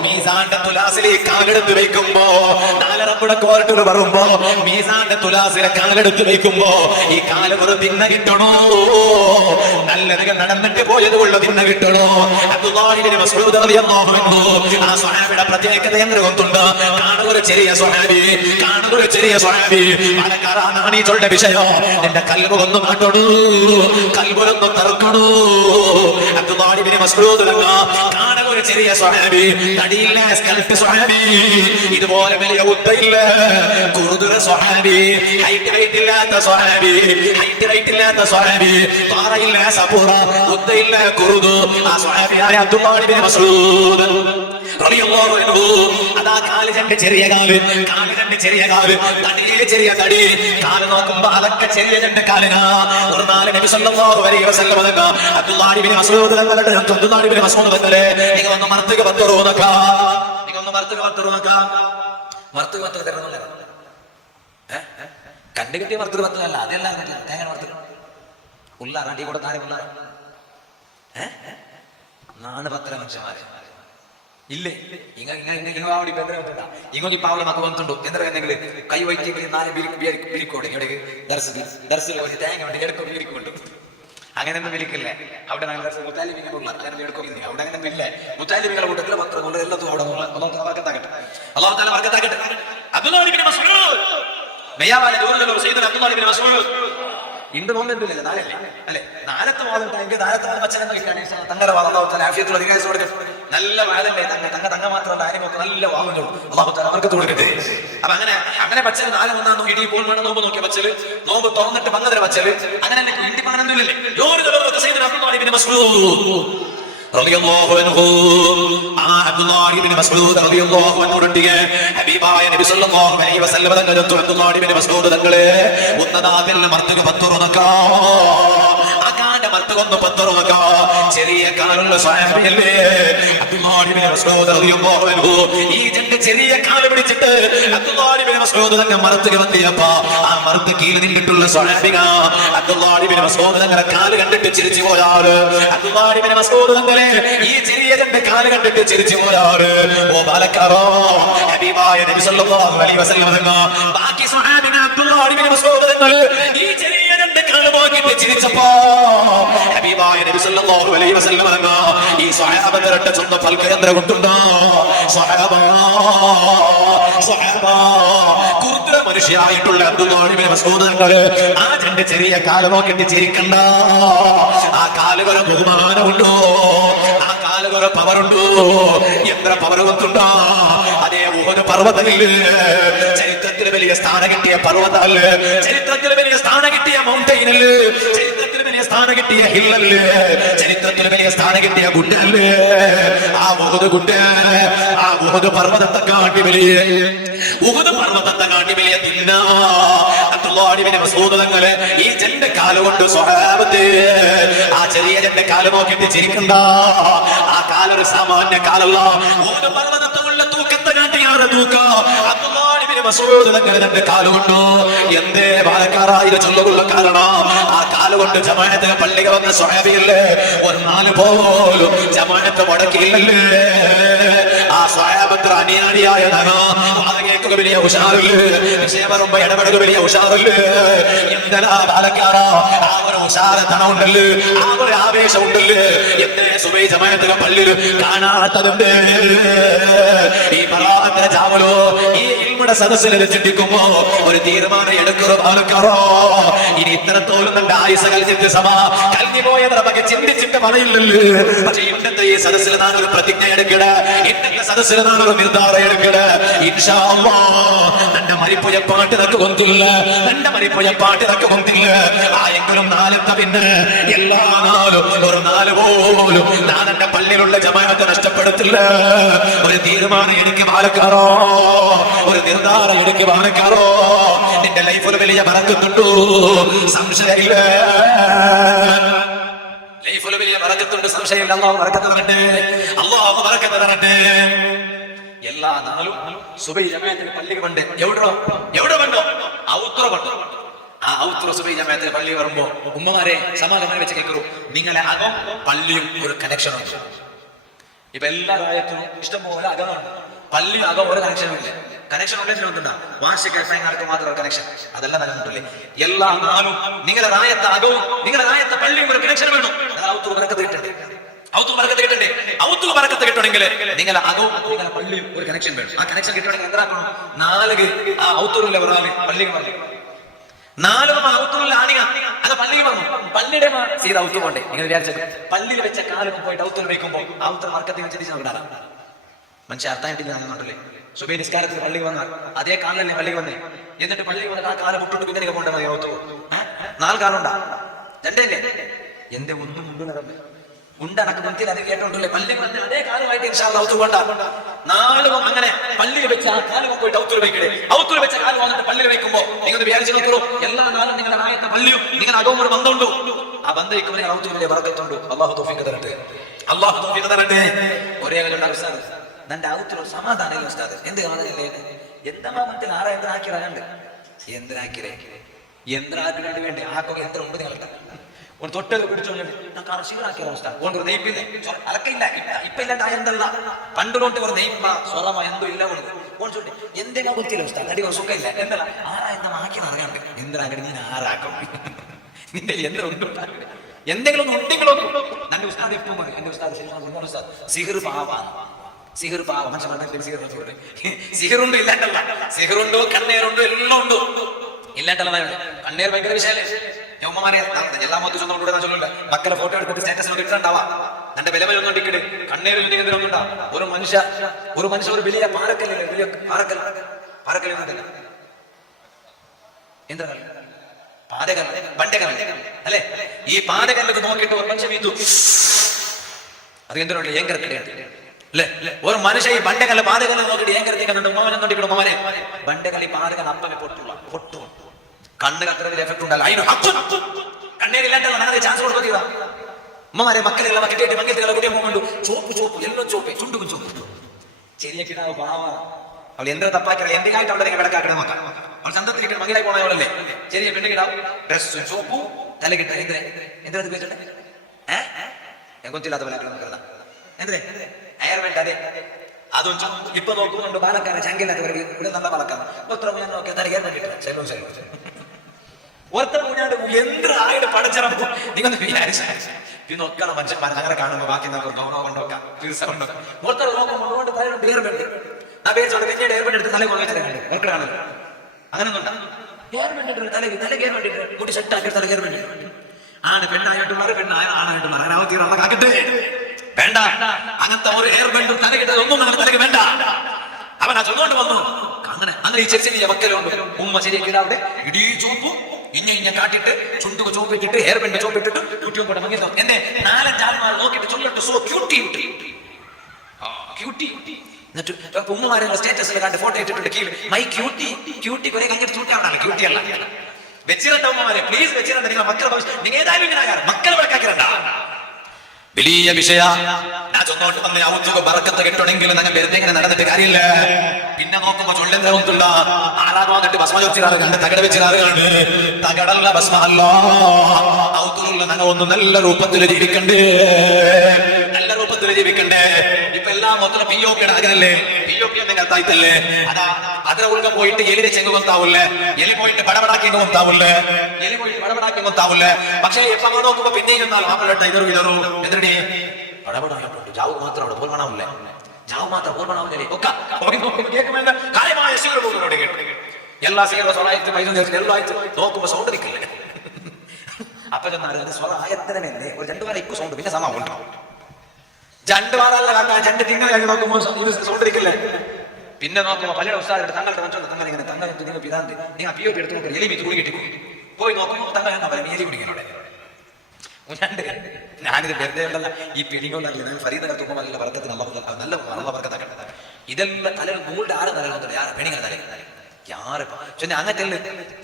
മീസാന്റെ തുലാസിലെ കാലെടുത്ത് വെക്കുമ്പോ, നാല് റബ്ബുടെ കോർട്ടിൽ വരുമ്പോ മീസാന്റെ തുലാസിലെ കാലെടുത്ത് വെക്കുമ്പോ ഈ കാലുകൊരു തിന്ന കിട്ടണോ? നല്ലതുകൾ നടന്നിട്ട് പോയത് കൊണ്ട് തിന്ന കിട്ടണോ? അബ്ദുല്ലാഹി ഇബ്നു മസ്ഊദ് റളിയല്ലാഹു അൻഹു ആ സ്വഹാബിയുടെ പ്രത്യേകത എന്തുകൊണ്ട്? കാണുന്നൊരു ചെറിയ സ്വഹാബി, കാണുന്നൊരു ചെറിയ സ്വഹാബി പാലക്കാരാണ് ഈ ചൊല്ലുന്ന വിഷയം. എന്റെ കൽബ് ഒന്ന് മാറ്റണു, കൽബൊന്ന് തറക്കണു. അബ്ദുല്ലാഹി ഇബ്നു മസ്ഊദ് കാണുന്നൊരു ചെറിയ സ്വഹാബി, തടിയില്ല സ്കൽപ്പ് സ്വഹാബി, ഇതുപോലെ വലിയ ഉദ്ദയില്ല കുറുതുര സ്വഹാബി, ഹൈറ്റ് വെയിറ്റ് ഇല്ലാത്ത സ്വഹാബി, ഹൈറ്റ് വെയിറ്റ് ഇല്ലാത്ത സ്വഹാബി, പാറയില്ല സപൂറ, ഉദ്ദയില്ല കുറുതു. ആ സ്വഹാബിയായ അബ്ദുല്ലാഹി ഇബ്നു മസ്ഊദ് റളിയല്ലാഹു അൻഹു അതാ കാല് രണ്ട് ചെറിയ കാല്, കാല് രണ്ട് ചെറിയ കാല്, തടിയെ ചെറിയ തടി, കാല് നോക്കുമ്പോ അതൊക്കെ ചെറിയ രണ്ട് കാലിനാ. ഒരു നാല് നബി സല്ലല്ലാഹു അലൈഹി വസല്ലം തങ്ങൾ അബ്ദുല്ലാഹി ഇബ്നു മസ്ഊദ് തങ്ങളുടെ അബ്ദുല്ലാഹി ഇബ്നു മസ്ഊദ് തങ്ങളെ നിങ്ങൾ ഒന്ന് മർത്തക പത്തറോനക, നിങ്ങൾ ഒന്ന് മർത്തക പത്തറോനക, മർത്തക പത്തക തരുന്നില്ല കണ്ടു കിട്ടിയ മർത്തക പത്തല്ല, അതെല്ലാം തേങ്ങ മർത്തക ഉള്ളാർ അടി കൂടെ താരം ഉള്ളാർ നാണ് പത്തര മനുഷ്യന്മാരെ ഇല്ലേ? ഇങ്ങോട്ട് ഇപ്പൊ അവളെ മക്ക വന്നിട്ടുണ്ടോ എന്തെങ്കിലും കൈ വൈറ്റിയെങ്കിൽ നാല് ബിരിക്കോടെ ദർശനം തേങ്ങ വേണ്ടി എടുക്കും ബിരിക്കുണ്ട്. അങ്ങനെയൊന്നും വിളിക്കില്ലേ അവിടെ? മുത്താലിമികളുള്ള അങ്ങനെ എടുക്കുന്നില്ല അവിടെ, അങ്ങനെ ഇല്ലേ? മുത്താലിമികളുടെ കൂട്ടത്തിൽ പത്രം കൊണ്ട് എല്ലാത്തും അവിടെ വർക്കത്താക്കട്ടെ, അല്ലാഹു തആല വർക്കത്താക്കട്ടെ. അബ്ദുല്ലാഹി ഇബ്നു മസ്ഊദ് മെയ്യാവാലെ ദൂരത്തിലുള്ള സയ്യിദുനാ അബ്ദുല്ലാഹി ഇബ്നു മസ്ഊദ് ഇണ്ട് നോമ്പെന്തില്ല നാലല്ലേ അല്ലെ? നാലത്തെ വാദം നാലത്തെ വാദം ഭക്ഷണം കഴിക്കാണ് തങ്ങളുടെ വാദം അല്ലാഹു തആല ആഫിയത്തുള്ള ദീർഘായുസ്സ് കൊടുക്കട്ടെ. നല്ല വാദല്ലേ തങ്ങ മാത്രമല്ല ആരെയൊക്കെ നല്ല വാദം അല്ലാഹു തആല അവർക്ക് കൊടുക്കട്ടെ. അപ്പൊ അങ്ങനെ പച്ചല് നാല് ഒന്നാണ് ഇടി ഇപ്പോൾ വേണം നോമ്പ് നോക്കിയ പച്ചല്, നോമ്പ് തുറന്നിട്ട് പങ്കതിര പച്ചല്, അങ്ങനെ ഇന്ത്യ പതിനൊന്നില്ലല്ലേ? സയ്യിദുനാ അബ്ദുല്ലാഹി ഇബ്നു മസ്ഊദ് റളിയല്ലാഹു അൻഹു ആ അബ്ദുല്ലാഹി ഇബ്നു മസ്ഊദ് റളിയല്ലാഹു അൻഹു റണ്ടിയെ ഹബീബായ നബി സല്ലല്ലാഹു അലൈഹി വസല്ലം തങ്ങളുടെ അബ്ദുല്ലാഹി ഇബ്നു മസ്ഊദ് തങ്ങളെ ഉന്നതാതിൽ മർത്തക പത്തുറനക ആകാന്റെ മർത്തകൊന്ന് പത്തുറനക ചെറിയ കാലുള്ള സ്വഹാബിയല്ലേ അബ്ദുല്ലാഹി ഇബ്നു മസ്ഊദ് റളിയല്ലാഹു അൻഹു ഈ രണ്ട് ചെറിയ കാല് പിടിച്ചിട്ട് അബ്ദുല്ലാഹി ഇബ്നു മസ്ഊദ് തങ്ങൾ മർത്തക വന്നിയപ്പോ ആ മർത്തക കീഴിൽ നിന്നിട്ടുള്ള സ്വഹാബിക അബ്ദുല്ലാഹി ഇബ്നു മസ്ഊദ് തങ്ങളുടെ കാല് കണ്ടിട്ട് ചിരിച്ചു പോയാല് അബ്ദുല്ലാഹി ഇബ്നു മസ്ഊദ് തങ്ങൾ ഈ ചെറിയ രണ്ട് കാല് കണ്ടിട്ട് ചിരിച്ചു പോയാറ്. ഓ പാലക്കാരോ ഹബീബായ നബി സല്ലല്ലാഹു അലൈഹി വസല്ലം തങ്ങൾ ബാക്കി സ്വഹാബിന അബ്ദുല്ലാഹി ഇബ്നു മസ്ഊദ് തങ്ങൾ ഈ ചെറിയ രണ്ട് കാല് നോക്കിയിട്ട് ചിരിച്ചപ്പോ ഹബീബായ നബി സല്ലല്ലാഹു അലൈഹി വസല്ലം തങ്ങൾ ഈ സ്വഹാബത്തെ സ്വന്തം ഫൽകേന്ദ്ര കൊണ്ടുണ്ടോ? സ്വഹാബ കുർദ്ര മനുഷ്യയായിട്ടുള്ള അബ്ദുല്ലാഹി ഇബ്നു മസ്ഊദ് തങ്ങൾ ആ രണ്ട് ചെറിയ കാല് നോക്കിയിട്ട് ചിരിക്കണ്ട. ആ കാലുകളെ ബഹുമാനമുണ്ടോ? ആ കാലുകളെ പവറുണ്ടോ? എത്ര പവർ കൊണ്ടുണ്ടോ? അതേ ഉഹദ് പർവ്വതമില്ല, ചരിത്രത്തിൽ വലിയ സ്ഥാനം കിട്ടിയ പർവ്വതമല്ല, ചരിത്രത്തിൽ വലിയ സ്ഥാനം കിട്ടിയ മൗണ്ടൈനല്ല, ചരിത്രത്തിൽ വലിയ സ്ഥാനം കിട്ടിയ ഹില്ലല്ലേ, ചരിത്രത്തിൽ വലിയ സ്ഥാനം കിട്ടിയ കുട്ടല്ലേ ആ ഉഹുദ് കുട്ട. ആ ഉഹുദ് പർവ്വതത്തെ കാട്ടി വലിയ, ഉഹുദ് പർവ്വതത്തെ കാട്ടി വലിയ തിന്ന അബ്ദുല്ലാഹി ഇബ്നു മസ്ഊദ് തങ്ങളെ ഈ ജന്റെ കാലുകൊണ്ട് സ്വഹാബത്തെ ആ ചെറിയ ജന്റെ കാല് നോക്കിയിട്ട് ചിരിക്കണ്ട. ആ കാലൊരു സാമാന്യ കാലല്ല, ഉഹുദ് പർവ്വതത്തുള്ള തൂക്കത്തെ കാട്ടിയാണ് തൂക്കം. അബ്ദുല്ലാഹി ഇബ്നു മസ്ഊദ് തങ്ങളെ തന്റെ കാലുകൊണ്ടു എന്തേ പാലക്കാരായി ചൊല്ലുള്ള കാരണം ആ കാലുകൊണ്ട് ജമാഅത്ത് പള്ളിക വന്ന സ്വഹാബിയല്ലേ ഒരു നാല് പോലും ജമാഅത്ത് മുടക്കിയില്ലല്ലേ. ആ സ്വഹാബത്ത് അണിയാടിയായതാണ്. അത് കേൾക്കുക വലിയ ഉഷാറില്ലേ, വിഷയം പറയുമ്പോ ഇടപെടുക വലിയ ഉഷാറില്ലേ. എന്തെല്ലാ പാലക്കാരാ ആ ഒരു ഉഷാരത്തണം ഉണ്ടല്ലേ, ആ ഒരു ആവേശം ഉണ്ടല്ലേ. എന്തേ സുബൈ ജമാഅത്ത് പള്ളിയിൽ കാണാത്തതുണ്ട്. ഈ ബറാഅത്തിന്റെ ജാവലോ ഈ ഇൽമുടെ സദസ്സിൽ ചിന്തിക്കുമ്പോ ഒരു തീരുമാനം എടുക്കുക പാലക്കാരോ. ഇനി ഇത്രത്തോളം തന്റെ ആയുസ കഴിഞ്ഞിട്ട് സമാ കഴിഞ്ഞു പോയത് നമുക്ക് ചിന്തിച്ചിട്ട് പറയില്ലല്ലോ. പക്ഷെ ഇന്നത്തെ ഈ സദസ്സിൽ നാം ഒരു പ്രതിജ്ഞ എടുക്കണ, ഇന്നത്തെ സദസ്സിൽ നാം ഒരു നിർദ്ധാരം എടുക്കണ. ഇൻഷാ അല്ലാഹ് തന്റെ മരിപ്പുഴപ്പാട്ട് നിനക്ക് കൊന്നില്ല, തന്റെ മരിപ്പുഴപ്പാട്ട് നിനക്ക് കൊന്നില്ല. ആയെങ്കിലും നാലത്തെ പിന്നെ എല്ലാ നാളും ഒരു നാല് പോലും ഞാൻ എന്റെ പള്ളിയിലുള്ള ജമാഅത്തെ നഷ്ടപ്പെടുത്തില്ല. ഒരു തീരുമാനം എനിക്ക് പാലക്കാരോ, ഒരു നിർദ്ധാരം എനിക്ക് പാലക്കാരോ. നിന്റെ ലൈഫിൽ വലിയ ബറക്കത്തുണ്ടോ, സംശയമില്ല. ലൈഫിൽ വലിയ ബറക്കത്തുണ്ട്, സംശയമില്ല. അല്ലാഹു ബറക്കത്ത് തരട്ടെ, അല്ലാഹു ബറക്കത്ത് തരട്ടെ. എല്ലാ നാളും സുബൈ ജമാഅത്തിന് പള്ളിക്ക് പണ്ട് എവിടെ വേണ്ടോ ഔത്ര പണ്ട്. ആ ഔത്ര സുബൈ ജമാഅത്തിന് പള്ളി വരുമ്പോ ഉമ്മമാരെ സമാധാനം വെച്ച് കേൾക്കൂ, നിങ്ങളെ അകം പള്ളിയും ഒരു കണക്ഷൻ ഉണ്ട്. ഇപ്പൊ എല്ലാ രാജ്യത്തിനും ഇഷ്ടംപോലെ അകമാണ്, പള്ളി അകം ഒരു കണക്ഷനും ഇല്ല. കണക്ഷൻ ഉണ്ടെങ്കിലുണ്ടാ വാർഷിക എഫ്ഐആർക്ക് മാത്രം കണക്ഷൻ, അതെല്ലാം നടന്നിട്ടില്ലേ. എല്ലാ നാളും നിങ്ങളുടെ റായത്തെ അകവും നിങ്ങളുടെ റായത്തെ പള്ളിയും ഒരു കണക്ഷൻ വേണം. ഔത്തു ബറക്കത്ത് കിട്ടണ്ടേ, ഔത്തു ബറക്കത്ത് കിട്ടണ്ടേ. ഔത്തു ബറക്കത്ത് കിട്ടണമെങ്കിൽ നിങ്ങളുടെ അകവും നിങ്ങളുടെ പള്ളിയും ഒരു കണക്ഷൻ വേണം. ആ കണക്ഷൻ കിട്ടണമെങ്കിൽ എന്താക്കണം, നാലുക ആ ഔത്തൂരിലെ ഒരാള് പള്ളിക്ക് പറഞ്ഞു, നാല് ഔത്തൂരിലെ ആണിക അത് പള്ളിക്ക് പറഞ്ഞു. പള്ളിയുടെ ചെയ്ത് ഔത്തു പോണ്ടേ. നിങ്ങൾ വിചാരിച്ചത് പള്ളിയിൽ വെച്ച കാലം പോയിട്ട് ഔത്തൂർ വെക്കുമ്പോൾ ഔത്തർ വർക്കത്തിൽ ചിന്തിച്ച് നോക്കിടാറാം. മനുഷ്യ അർത്ഥമായിട്ടില്ല നോട്ടല്ലേ. സുബൈ നിസ്കാരത്തിന് പള്ളിക്ക് വന്നാൽ അതേ കാലല്ലേ പള്ളിക്ക് വന്നേ. എന്നിട്ട് പള്ളിക്ക് വന്നിട്ട് ആ കാലം മുട്ടോട്ട് പിന്നെ പോകേണ്ട ഔത്തു നാല് കാലുണ്ടാ രണ്ടേ എന്റെ ഒന്നും മുമ്പ് നടന്നു ഉണ്ടനക്ക് മുൻപിൽ അത് കേട്ടോണ്ടല്ലേ പള്ളി വന്ന് അതേ കാലമായിട്ട് ഇൻഷാ അല്ലാഹ് ഔത്തു കൊണ്ട നാലും അങ്ങനെ പള്ളിയിൽ വെച്ച് ആ കാലം പോയിട്ട് ഔത്തൂർ വെക്കണേ. ഔത്തൂർ വെച്ച കാലം വന്നിട്ട് പള്ളിയിൽ വെക്കുമ്പോ നിങ്ങൾ വിചാരിച്ചു നോക്കൂ, എല്ലാ നാളും നിങ്ങളുടെ ആയത്തെ പള്ളിയും നിങ്ങൾ അകവും ഒരു ബന്ധമുണ്ടോ. ആ ബന്ധം ഇക്കുമ്പോൾ നിങ്ങൾ ഔത്തൂരിലെ ബറക്കത്തുണ്ടോ. അല്ലാഹു തൗഫീഖ് തരട്ടെ, അല്ലാഹു തൗഫീഖ് തരട്ടെ. ഒരേ കാലം ഉസ്താദ് നന്റെ ഔത്തൂർ സമാധാനം ഉസ്താദ് എന്ത് കാണുന്നില്ലേ, എന്താ മത്തിൽ ആരാ യന്ത്രാക്കിറങ്ങണ്ട്, യന്ത്രാക്കിറേ യന്ത്രാക്കിടേണ്ടി വേണ്ടി ആക്കോ യന്ത്രം ഉണ്ട്. നിങ്ങളുടെ ಒಂದು ತೊಟ್ಟೆಗೆ ಬಿಡಿಸೋಣ ನಾನು ಶಿವರಾಕಿ ಅವಸ್ಥೆ ಒಂದು ದೈಪಿದೆ ಅದಕ್ಕಿಲ್ಲ ಇಪ್ಪ ಇಲ್ಲ ಎಂದಲ್ಲ ಪಂಡು ನೋಟೆ ಒಂದು ದೈಪ ಸ್ವರಮ ಎಂದು ಇಲ್ಲ ಒಂದು ಚೋಟಿ ಎಂದೇನೋ ಗೊತ್ತಿಲ್ಲ ಅವಸ್ಥೆ ಅಡಿಗೆ ಒಂದು ಸುಖ ಇಲ್ಲ ಎಂದಲ್ಲ ನಮ್ಮ ಹಾಕಿ ನನಗಂಡೆ ಎಂದ್ರ ಅಂಗಡಿ ನೀನು ಹಾರಾಕ ನಿನ್ನೆ ಎಂದ್ರ ಉಂಟು എന്തെങ്കിലും ഒന്ന് ഉണ്ടെങ്കിലോ നന്റെ ഉസ്താദ് എപ്പോൾ പറയും. എന്റെ ഉസ്താദ് സിഹിർ പാവ സിഹിർ പാവ മനുഷ്യൻ സിഹിറുണ്ടോ ഇല്ലാണ്ടല്ല, സിഹിറുണ്ടോ കണ്ണേറുണ്ടോ എല്ലാം ഉണ്ടോ ഇല്ലാണ്ടല്ല. കണ്ണേർ ഭയങ്കര വിശാലേ ഉമ്മമാരെ എല്ലാ മൊത്തം ചൊന്നുകൂടെ ഞാൻ ചൊല്ലില്ല. മക്കളെ ഫോട്ടോ എടുത്തിട്ട് സ്റ്റാറ്റസ് ഇട്ടിട്ടുണ്ടാവാ എന്റെ വില ഒന്നും ഇട്ടിട്ട് കണ്ണേര് എന്തിനൊന്നുണ്ടാ. ഒരു മനുഷ്യ ഒരു വലിയ പാറക്കല്ല്, വലിയ പാറക്കല്ല് എന്താ പാതകല്ല് ബണ്ടകല്ല് അല്ലെ. ഈ പാതകല്ലൊക്കെ നോക്കിയിട്ട് ഒരു മനുഷ്യ വീത്തു അത് എന്തിനുണ്ട് ഏങ്കരത്തിലാണ് അല്ലെ. ഒരു മനുഷ്യ ഈ ബണ്ടകല്ല് പാതകല്ല് നോക്കിയിട്ട് ഏങ്കരത്തേക്ക് ഉമ്മനെ നോക്കിയിട്ട് ഉമ്മനെ ബണ്ടകല്ല് ഈ പാതകല്ല് അപ്പമേ പൊട്ടു കണ്ണ് അത്ര എഫക്ട് ഉണ്ടാവില്ല. അതിന് കണ്ണേരില്ലാണ്ടല്ല ನನಗೆ ಚಾನ್ಸ್ ಕೊಡ್ಬೋದಿಲ್ಲ. ഉമ്മമാരെ മക്കളെಲ್ಲ മക്കിട്ട് മക്കത്തെಲ್ಲ കുട്ടിയെ പോകുന്നുണ്ട് ചോപ്പ് എല്ലാം ചോപ്പ് ചുണ്ടും ചോപ്പ് ചെറിയ കിടാവ് പാവ അവൾ എന്താ തപ്പാക്കില്ല എന്തിനായിട്ട് അവിടെ കിടക്കാക്കണ നോക്കാം. അവൾ ചന്തത്തിൽ കിട്ടും മകിലായി പോണവളല്ലേ ചെറിയ പെണ്ണ് കിടാവ് ഡ്രസ് ചോപ്പു തല കിട്ട എന്താ പേരുണ്ട് ಗೊತ್ತಿല്ലാത്ത പോലെ എന്തേ അയർമെന്റ് അതെ അതൊന്നും ഇപ്പൊ നോക്കുന്നുണ്ട്. പാലക്കാരൻ ചങ്കില്ലാത്തവർക്ക് ഇവിടെ നല്ല പാലക്കാരൻ ഒത്ര നോക്കിയാൽ തല ഏർമെന്റ് കിട്ടും ചെല്ലും ഒരുത്തർ മുന്നോട്ട് എന്തിനായിട്ട് പഠിച്ചിറക്കും നിങ്ങൾ വിചാരിച്ച പിന്നെ ഒക്കെയാണ് മനുഷ്യന്മാർ അങ്ങനെ കാണുമ്പോൾ ബാക്കി കൊണ്ടോക്കാം പീസ കൊണ്ടോക്കാം. ഒരുത്തർ നോക്കുമ്പോൾ ഏർമെന്റ് ആ പേരിച്ചോണ്ട് പിന്നീട് ഏർമെന്റ് എടുത്ത് തല കൊണ്ടുവച്ചിട്ടുണ്ട് ഓർക്കണല്ലോ. അങ്ങനെയൊന്നുണ്ടാ ഏർമെന്റ് തലക്ക് ഏർമെന്റ് കൂട്ടി സെറ്റാക്കി തല ഏർമെന്റ് ആണ് പെണ്ണായിട്ട് മാറി ആണായിട്ട് മാറി അങ്ങനെ തീർന്നേ വേണ്ട. അങ്ങനത്തെ ഒരു ഏർമെന്റും തല കിട്ടത് ഒന്നും നമ്മുടെ തലക്ക് വേണ്ട. അവൻ ആ ചൊന്നുകൊണ്ട് വന്നു അങ്ങനെ ഈ ചെറിയ മക്കളുണ്ട് ഉമ്മ ശരിയാക്കിയിട്ട് അവിടെ ഇടീ ചൂപ്പും ഇഞ്ഞ കാട്ടിട്ട് ചുണ്ടുക ചോപ്പിട്ടിട്ട് ഹെയർ ബാൻഡ് ചോപ്പിട്ടിട്ട് യൂട്യൂബ് കൂടെ മങ്ങി എന്റെ 4-5 ആൾമാർ നോക്കിയിട്ട് ചൊല്ലിട്ട് സോ ക്യൂട്ടി ക്യൂട്ടി എന്നിട്ട് ഉമ്മമാരെ സ്റ്റേറ്റസിൽ കണ്ട് ഫോട്ടോ ഇട്ടിട്ടുണ്ട് കീഴിൽ മൈ ക്യൂട്ടി ക്യൂട്ടി കുറെ കഴിഞ്ഞിട്ട് ചൂട്ടാവണല്ലോ ക്യൂട്ടി അല്ല വെച്ചിരണ്ട ഉമ്മമാരെ പ്ലീസ് വെച്ചിരണ്ട നിങ്ങൾ മക്കളെ നിങ്ങൾ ഏതായാലും ഇങ്ങനെ മക്കളെ വിളക്കാക്കിരണ്ട വലിയ വിഷയ ഞാൻ ചൊന്നോട്ട് വന്ന് ഔദ്യോഗ ബറക്കത്ത് കിട്ടണമെങ്കിൽ ഞങ്ങൾ വെറുതെ ഇങ്ങനെ നടന്നിട്ട് കാര്യമില്ല പിന്നെ നോക്കുമ്പോ ചൊല്ലെന്താ ഒന്നുമില്ല ആരാധന വന്നിട്ട് ഭസ്മ ചോദിച്ചാറ് കണ്ട് തകട വെച്ചിറാറ് കണ്ട് തകടല്ല ഭസ്മ അല്ല ഔദ്യോഗിക ഞങ്ങൾ ഒന്ന് നല്ല രൂപത്തിൽ ജീവിക്കണ്ടേ നല്ല രൂപത്തിൽ ജീവിക്കണ്ടേ ഇപ്പൊ എല്ലാം മൊത്തം POP ആകല്ലേ POP നിങ്ങൾ തായ്ത്തല്ലേ അതാ ಅದರ ಉಳ್ಗ പോയിട്ട് എലിനെ ചെങ്ങ് കൊത്താവൂല്ലേ എലി പോയിട്ട് പടപടാക്കി കൊത്താവൂല്ലേ എലി പോയിട്ട് പടപടാക്കി കൊത്താവൂല്ലേ പക്ഷേ ഇപ്പൊ അങ്ങ് നോക്കുമ്പോ പിന്നെ ഇരുന്നാൽ മാപ്പിളട്ട ഇതറു ഇതറു എന്തിനേ പടപടാക്കിട്ടുണ്ട് ജാവ് മാത്രമാണ് പോൽ കാണാവൂല്ലേ ജാവ് മാത്രം പോൽ കാണാവൂല്ലേ കേൾക്കുമ്പോൾ കാര്യമായ ശിവരോട് കേട്ടു എല്ലാ സീറോ സ്വറായിട്ട് പൈസ എല്ലാം ആയിട്ട് നോക്കുമ്പോ സൗണ്ട് നിൽക്കില്ലേ അപ്പൊ ചെന്നാൽ സ്വറായത്തിനല്ലേ ഒരു 2 വാരം ഇപ്പൊ സൗണ്ട് പിന്നെ സമയം ഉണ്ടാവും 2 വാരല്ല കാക്ക 2 തിങ്കൾ നോക്കുമ്പോ സൗണ്ട് നിൽക്കില്ലേ പിന്നെ നോക്കുമ്പോ പല ഉസ്താദ് തങ്ങളുടെ മനസ്സിൽ തങ്ങൾ ഇങ്ങനെ തങ്ങൾ നിങ്ങൾ പിതാന്തി നിങ്ങൾ POP എടുത്ത് നോക്കുക എലി വിത്ത് കുടിക്കിട്ടി പോയി നോക്കുമ്പോൾ തങ്ങൾ അവരെ എലി കുടിക്കണോടെ ഞാനിത് വെറുതെ ഉണ്ടല്ല ഈ പിടികൊണ്ടല്ല ഫരീദ് തുമ്പ നല്ല വർക്കത്ത് നല്ല വർക്കത്താക്കട്ടെ ഇതെല്ലാം തല നൂറിന്റെ ആറ് തലമുണ്ട് യാറ് പെണികൾ തല യാറ് പക്ഷെ അങ്ങനത്തെ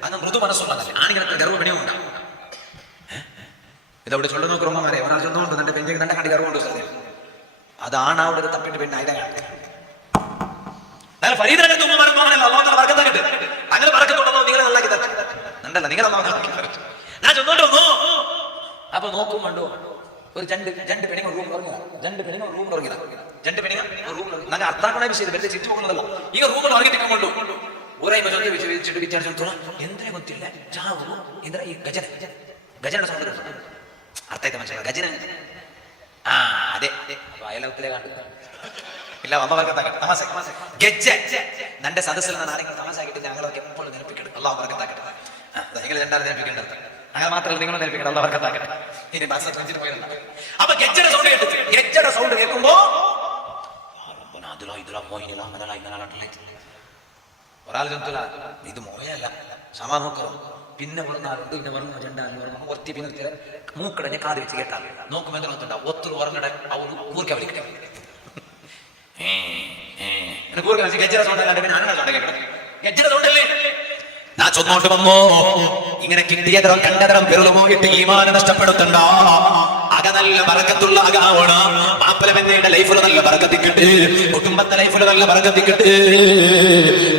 അങ്ങ് മൃദു മനസ്സുള്ളതല്ലേ ആണിങ്ങനെ ഗർവ പെണിയും ഉണ്ടാവും ഇതവിടെ ചൊല്ലു നോക്കുമ്പോമാരെ ഒരാൾ ചെന്നുകൊണ്ട് തന്റെ പെഞ്ചിക്ക് തന്റെ കണ്ടി ഗർവമുണ്ട് സാറേ അതാണ് അവിടെ തപ്പിട്ട് പിന്നെ അതിനെ ഫരീദ് തുമ്പ വർക്കത്താക്കിട്ട് അങ്ങനെ വർക്കത്തുണ്ടോ നിങ്ങളെ നന്നാക്കി തരണ്ടല്ല നിങ്ങളെ ഞാൻ ചെന്നോട്ട് വന്നു അപ്പൊ നോക്കും കണ്ടു ഒരു രണ്ട് പെണ്ണുങ്ങൾ റൂം ഉറങ്ങിയതാ ഞങ്ങൾ അർത്ഥാക്കണ വിഷയം വെറുതെ ചിരിച്ചു പോകുന്നതല്ല ഈ റൂമിൽ ഉറങ്ങിട്ടിക്കൊണ്ടു ഊരായി വിചാരിച്ചിട്ട് വിചാരിച്ചോളൂ എന്തേ ಗೊತ್ತಿಲ್ಲ ചാവു എന്താ ഈ ഗജനയുടെ സൗണ്ട് അർത്ഥമായിട്ട് മനസ്സിലായി ഗജന അതെ അയലോകത്തിലെ കണ്ടു ഇല്ല തമാശ നന്റെ സദസ്സിൽ നിന്ന് ആരെങ്കിലും തമാശ ആക്കിയിട്ട് ഞങ്ങളൊക്കെ എപ്പോഴും നിലപ്പിക്കണം അള്ളാഹു ബർക്കത്താക്കട്ടെ നിങ്ങൾ രണ്ടാലും നിലപ്പിക്കേണ്ടത് അങ്ങനെ മാത്രമല്ല നിങ്ങൾ നിലപ്പിക്കണം അള്ളാഹു ബർക്കത്താക്കട്ടെ ഇനി ബസ് വെച്ചിട്ട് പോയിട്ടുണ്ട് അപ്പൊ ഗജ്ജയുടെ സൗണ്ട് കേട്ടിട്ട് ഗജ്ജയുടെ സൗണ്ട് കേൾക്കുമ്പോ ഒരാൾ ചെന്നില്ല ഇത് മോയല്ല സമാ നോക്കറോ പിന്നെ ഉള്ളാറുണ്ട് പിന്നെ പറഞ്ഞു ജണ്ടാലും ഒത്തി പിന്നെ മൂക്കടഞ്ഞ് കാത് വെച്ച് കേട്ടാൽ നോക്കുമ്പോൾ എന്താ നോക്കണ്ട ഒത്തൊരു ഉറങ്ങട അവർ കൂർക്ക വലിക്കട്ടെ ഞാൻ ചൊന്നോട്ട് വന്നോ ഇങ്ങനെ കിട്ടിയതരം കണ്ടതരം പെരുളുമോയിട്ട് ഈമാന നഷ്ടപ്പെടുത്തണ്ട അക നല്ല ബറക്കത്തുള്ള അകാവണം മാപ്പിളമെന്നയുടെ ലൈഫിൽ നല്ല ബറക്കത്തിക്കിട്ട് കുടുംബത്തെ ലൈഫിൽ നല്ല ബറക്കത്തിക്കിട്ട്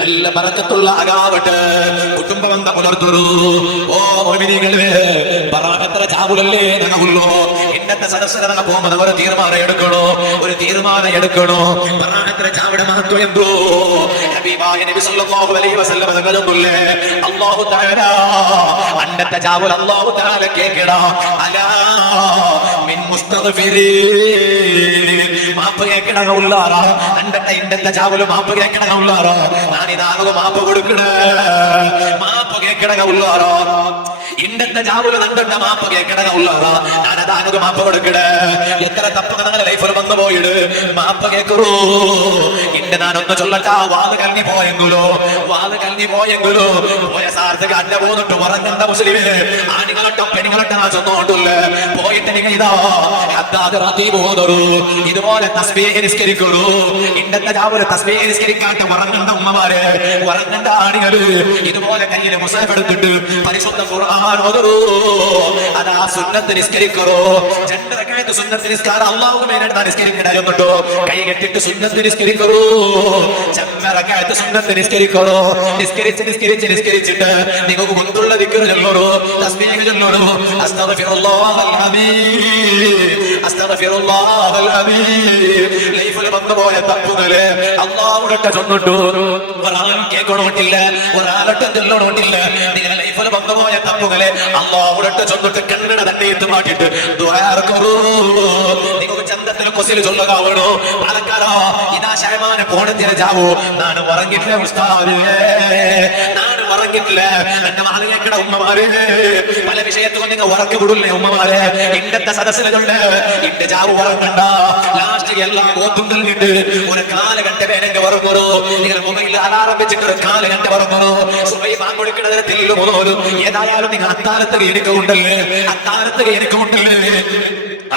നല്ല ബറക്കത്തുള്ള അകാവട്ടെ കുടുംബബന്ധം പുലർത്തുന്നു ഓ മോമിനികളെ ബറാകത്ര ചാവുലല്ലേ ഞങ്ങളുള്ളൂ ഇന്നത്തെ സദസ്സിൽ ഞങ്ങൾ പോകുമ്പോൾ ഒരു തീരുമാനം എടുക്കണോ ബറാകത്ര ചാവിടെ മഹത്വം എന്തോ ഹബീബായ നബി സല്ലല്ലാഹു അലൈഹി വസല്ലം തങ്ങളുള്ളേ അല്ലാഹു തആല അന്നത്തെ ചാവുൽ അല്ലാഹു തആല കേക്കടാ അലാ മിൻ മുസ്തഗ്ഫിരീൻ മാപ്പ് കേക്കണ ഉള്ളാറാ അന്നത്തെ ഇന്നത്തെ ചാവുൽ മാപ്പ് കേക്കണ ഉള്ളാറാ ഞാനിതാകെ മാപ്പ് കൊടുക്കണേ മാപ്പ് കേക്കണ ഉള്ളാറാ ഇന്നത്തെ ചാവുല് നണ്ട മാപ്പ് കേക്കണ ഉള്ളാറാ ഞാനതാകെ മാപ്പ് കൊടുക്കണേ എത്ര തപ്പ് നിങ്ങളുടെ ലൈഫിൽ വന്നു പോയിട് മാപ്പ് കേക്കറൂ ഇന്റെ ഞാനൊന്ന് ചൊല്ലട്ടാ വാത് കൽങ്ങി പോയെങ്കിലോ പോയ സാർത്ഥക അന്ന പോന്നിട്ട് ഉറങ്ങണ്ട മുസ്ലിമേ ആണികളൊട്ടും പെണ്ണുങ്ങളൊട്ടും ആ ചൊന്നോണ്ടല്ലേ പോയിട്ട് നിങ്ങൾ ഇതാ പോകൂ ഇതുപോലെ തസ്ബീഹ് നിസ്കരിക്കുള്ളൂ ഇന്നത്തെ ചാവുല് തസ്ബീഹ് നിസ്കരിക്കാത്ത ഉറങ്ങണ്ട ഉമ്മമാരെ ഉറങ്ങണ്ട ആണികള് ഇതുപോലെ കയ്യിൽ മുസാഫ് എടുത്തിട്ട് പരിശുദ്ധ ഖുർആൻ ഓതൂ അതാ സുന്നത്ത് നിസ്കരിക്കറോ 2 റക്അത്ത് സുന്നത്ത് നിസ്കാരം അല്ലാഹു മേനടാ നിസ്കരിക്കണോ കൈ കെട്ടിട്ട് സുന്നത്ത് നിസ്കരിക്കറോ 2 റക്അത്ത് സുന്നത്ത് നിസ്കരിക്കറോ നിസ്കരിച്ചിട്ട് നിങ്ങൾക്ക് മുന്നുള്ള ദിക്ർ ചൊല്ലൂ തസ്ബീഹ് ചൊല്ലൂ അസ്തഗ്ഫിറുല്ലാഹൽ അലീം ലൈഫിൽ വന്നുപോയ തപ്പുകളെ അല്ലാഹുവിന്റെ ചൊന്നിട്ടു ഖുർആൻ കേൾക്കണോട്ടില്ല ഒരാളൊട്ടും ചൊല്ലണോട്ടില്ല നിങ്ങൾ ലൈഫിൽ വന്നുപോയ തപ്പുകളെ അല്ലാഹുവിന്റെ ചൊന്നിട്ട് കണ്ണട തന്നെ മാറ്റിട്ട് ദുആ ഇറക്കൂ നിങ്ങൾക്ക് ചന്തത്തിൽ കൊസിൽ ചൊല്ലുകാവണോ പാലക്കാരോ ഇതാ ശൈമാനെ പോണത്തിന് ജാവോ ನಾನು ಹೊರಗಿಟ್ಟೆ ಉಸ್ತಾದೇ ನಾನು ഉറങ്ങിയിട്ടില്ല. എന്റെ മാലയേക്കട ഉമ്മമാരെ, പല വിഷയത്തും നിങ്ങൾ ഉറക്കി വിടില്ലേ ഉമ്മമാരെ? ഇന്നത്തെ സദസ്സിലുണ്ട് ഇന്റെ ചാവ് ഉറങ്ങണ്ട. ലാസ്റ്റ് എല്ലാം ഓപ്പും തള്ളിയിട്ട് ഒരു കാലഘട്ട വേണമെങ്കിൽ ഉറങ്ങുള്ളൂ. നിങ്ങൾ മൊബൈലിൽ അലാറം വെച്ചിട്ട് ഒരു കാലഘട്ട ഉറങ്ങുള്ളൂ. സുബഹി ബാങ്ക് കൊടുക്കുന്നത് തെല്ലു പോലും. ഏതായാലും നിങ്ങൾ അത്താഴത്ത് എനിക്കുണ്ടല്ലേ, അത്താഴത്ത് എനിക്കുണ്ടല്ലേ,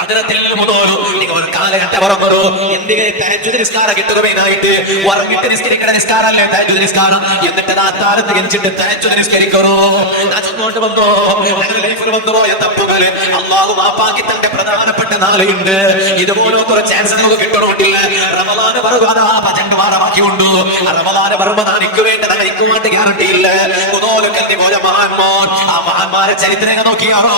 അതിരത്തിൽ മുതോലു നിങ്ങൾ ഒരു കാലഘട്ട ഉറങ്ങുള്ളൂ. എന്തെങ്കിലും തഹജ്ജുദ് നിസ്കാരം കിട്ടുകയായിട്ട് ഉറങ്ങിട്ട് നിസ്കരിക്കേണ്ട നിസ്കാരമല്ലേ തഹജ്ജുദ് നിസ്കാരം. എന്നിട്ട് അത്താഴത്ത് എണിച്ചിട്ട് തഹജ്ജുദ് നിസ്കരിക്കണോ? അങ്ങോട്ട് വന്നോ ഞങ്ങളുടെ ലൈഫിൽ വന്നുപോയ തപ്പുകൾ അല്ലാഹു മാപ്പാക്കി തന്റെ പ്രധാനപ്പെട്ട നാളുണ്ട്. ഇതുപോലൊക്കെ ചാൻസ് നമുക്ക് കിട്ടണമെന്നില്ല. റമളാന് പറയുവാനാ പജണ്ട് മാറമാക്കിയുണ്ട്. റമളാന് പറയുമ്പോൾ എനിക്ക് വേണ്ടത് കഴിക്കുവാണ്ട് ഗ്യാരണ്ടി ഇല്ല. മുതോലക്കല്ലിൽ പോയ മഹാന്മാർ, ആ മഹാന്മാരെ ചരിത്രം നോക്കിയാണോ?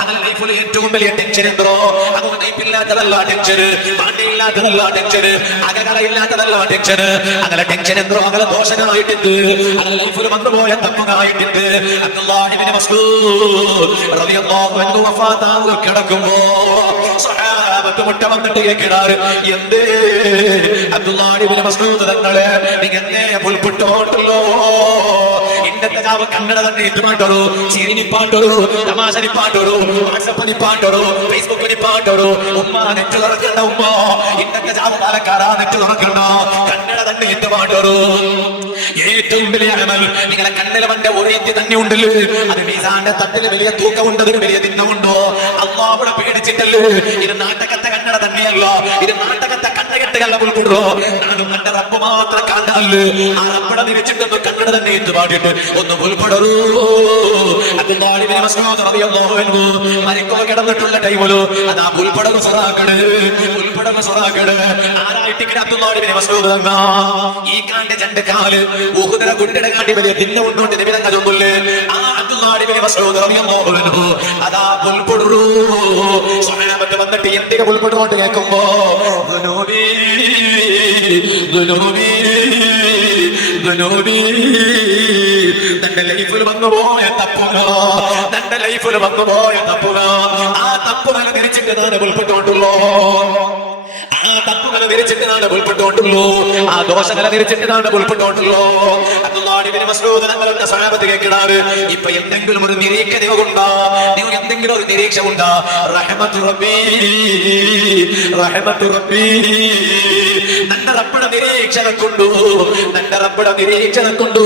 അങ്ങനെ ലൈഫിൽ ഏറ്റവും വലിയ ടെൻഷൻ എന്തോ? അങ്ങനെ ലൈഫില്ലാത്തതല്ല ടെൻഷൻ, പാണ്ടിയില്ലാത്തതല്ല ടെൻഷൻ, അകകളയില്ലാത്തതല്ല ടെൻഷൻ. അങ്ങനെ ടെൻഷൻ എന്തോ അങ്ങനെ ദോഷനായിട്ടുണ്ട്. അങ്ങനെ ലൈഫിൽ വന്നുപോയ തപ്പുകളായിട്ടുണ്ട്. അബ്ദുല്ലാഹി ഇബ്നു മസ്ഊദ് റളിയല്ലാഹു അൻഹു വഫാത്തായി കിടക്കുമ്പോ സ്വഹാബത്ത് മുട്ട വന്നിട്ട് കേൾക്കാറ്, എന്തേ അബ്ദുല്ലാഹി ഇബ്നു മസ്ഊദ് തങ്ങളെ നിങ്ങന്നെ പുൽപുട്ടോട്ടല്ലോ, ഇന്നത്തെ ജാവ കന്നഡ തന്നെ ഇട്ടുമാട്ടോളൂ, ചിരിനിപ്പാട്ടോളൂ, തമാശനിപ്പാട്ടോളൂ, വാട്സപ്പനിപ്പാട്ടോളൂ, ഫേസ്ബുക്കിനിപ്പാട്ടോളൂ. ഉമ്മ നെറ്റ് തുറക്കണ്ട, ഉമ്മ ഇന്നത്തെ ജാവ പാലക്കാരാ നെറ്റ് തുറക്കണ്ട, കന്നഡ തന്നെ ഇട്ടുമാട്ടോളൂ. ഏറ്റവും വലിയ അമൽ നിങ്ങളെ കണ്ണിലെ വന്റെ ഒരേത്തി തന്നെ ഉണ്ടല്ലോ, അത് മീസാന്റെ തട്ടില് വലിയ തൂക്കമുണ്ട്, അതിന് വലിയ തിന്നമുണ്ടോ? അല്ലാഹുവെ പേടിച്ചിട്ടല്ലോ. ഇത് നാട്ടകത്തെ കന്നഡ തന്നെയല്ല, ഇത് നാട്ടകത്തെ കണ്ണകെട്ടുകല്ല ഉൾക്കൊണ്ടോ. നാടും കണ്ട റബ്ബ് മാത്രം കണ്ടല്ലോ. ആ റബ്ബടെ നിരച്ചിട്ടൊന്ന് കന്നഡ തന്നെ ഏറ്റ് പാടിയിട്ട് ഒന്ന് ഉൾപ്പെടൂ. അബ്ദുല്ലാഹി ഇബ്നു മസ്ഊദ് റളിയല്ലാഹു അൻഹു മരിക്കോ കിടന്നിട്ടുള്ള ടൈമിലോ അതാ ഉൾപ്പെടൽ സറാക്കട്, ഉൾപ്പെടൽ സറാക്കട്. ആരായിട്ട് അബ്ദുല്ലാഹി ഇബ്നു മസ്ഊദ് തങ്ങ ഈ കാണ്ട് രണ്ട് കാല് ഉഹുദര കുട്ടിയുടെ കാട്ടി വലിയ തിന്ന കൊണ്ടുകൊണ്ട് നിമിതങ്ങ ചൊല്ലുല്ലേ. ആ അബ്ദുല്ലാഹി ഇബ്നു മസ്ഊദ് റളിയല്ലാഹു അൻഹു അതാ ഉൾപ്പെടൂ. സ്വഹാബത്ത് വന്നിട്ട് എന്തിനെ ഉൾപ്പെടുന്നോട്ട് കേൾക്കുമ്പോ ദുനൂബി ദുനൂബി ദുനൂബി, തന്റെ ലൈഫിൽ വന്നുപോയ തപ്പുക, തന്റെ ലൈഫിൽ വന്നുപോയ തപ്പുക. ആ തപ്പുകൾ തിരിച്ചിട്ട് ഞാൻ ഉൾപ്പെട്ടുകൊണ്ടുള്ളൂ, ആ തപ്പുകൾ തിരിച്ചിട്ട് ഞാൻ ഉൾപ്പെട്ടുകൊണ്ടുള്ളൂ, ആ ദോഷങ്ങളെ തിരിച്ചിട്ട് ഞാൻ ഉൾപ്പെട്ടുകൊണ്ടുള്ളൂ. അബ്ദുല്ലാഹി ഇബ്നു മസ്ഊദ് തങ്ങളുടെ സ്വഹാബത്ത് കേൾക്കാറ്, ഇപ്പൊ എന്തെങ്കിലും ഒരു നിരീക്ഷ ഉണ്ടോ? നിങ്ങൾ എന്തെങ്കിലും ഒരു നിരീക്ഷ ഉണ്ടോ? റഹ്മത്തു റബ്ബി റഹ്മത്തു റബ്ബി, തന്റെ റബ്ബിടെ നിരീക്ഷണം കൊണ്ടു, തന്റെ റബ്ബിടെ നിരീക്ഷണം കൊണ്ടു,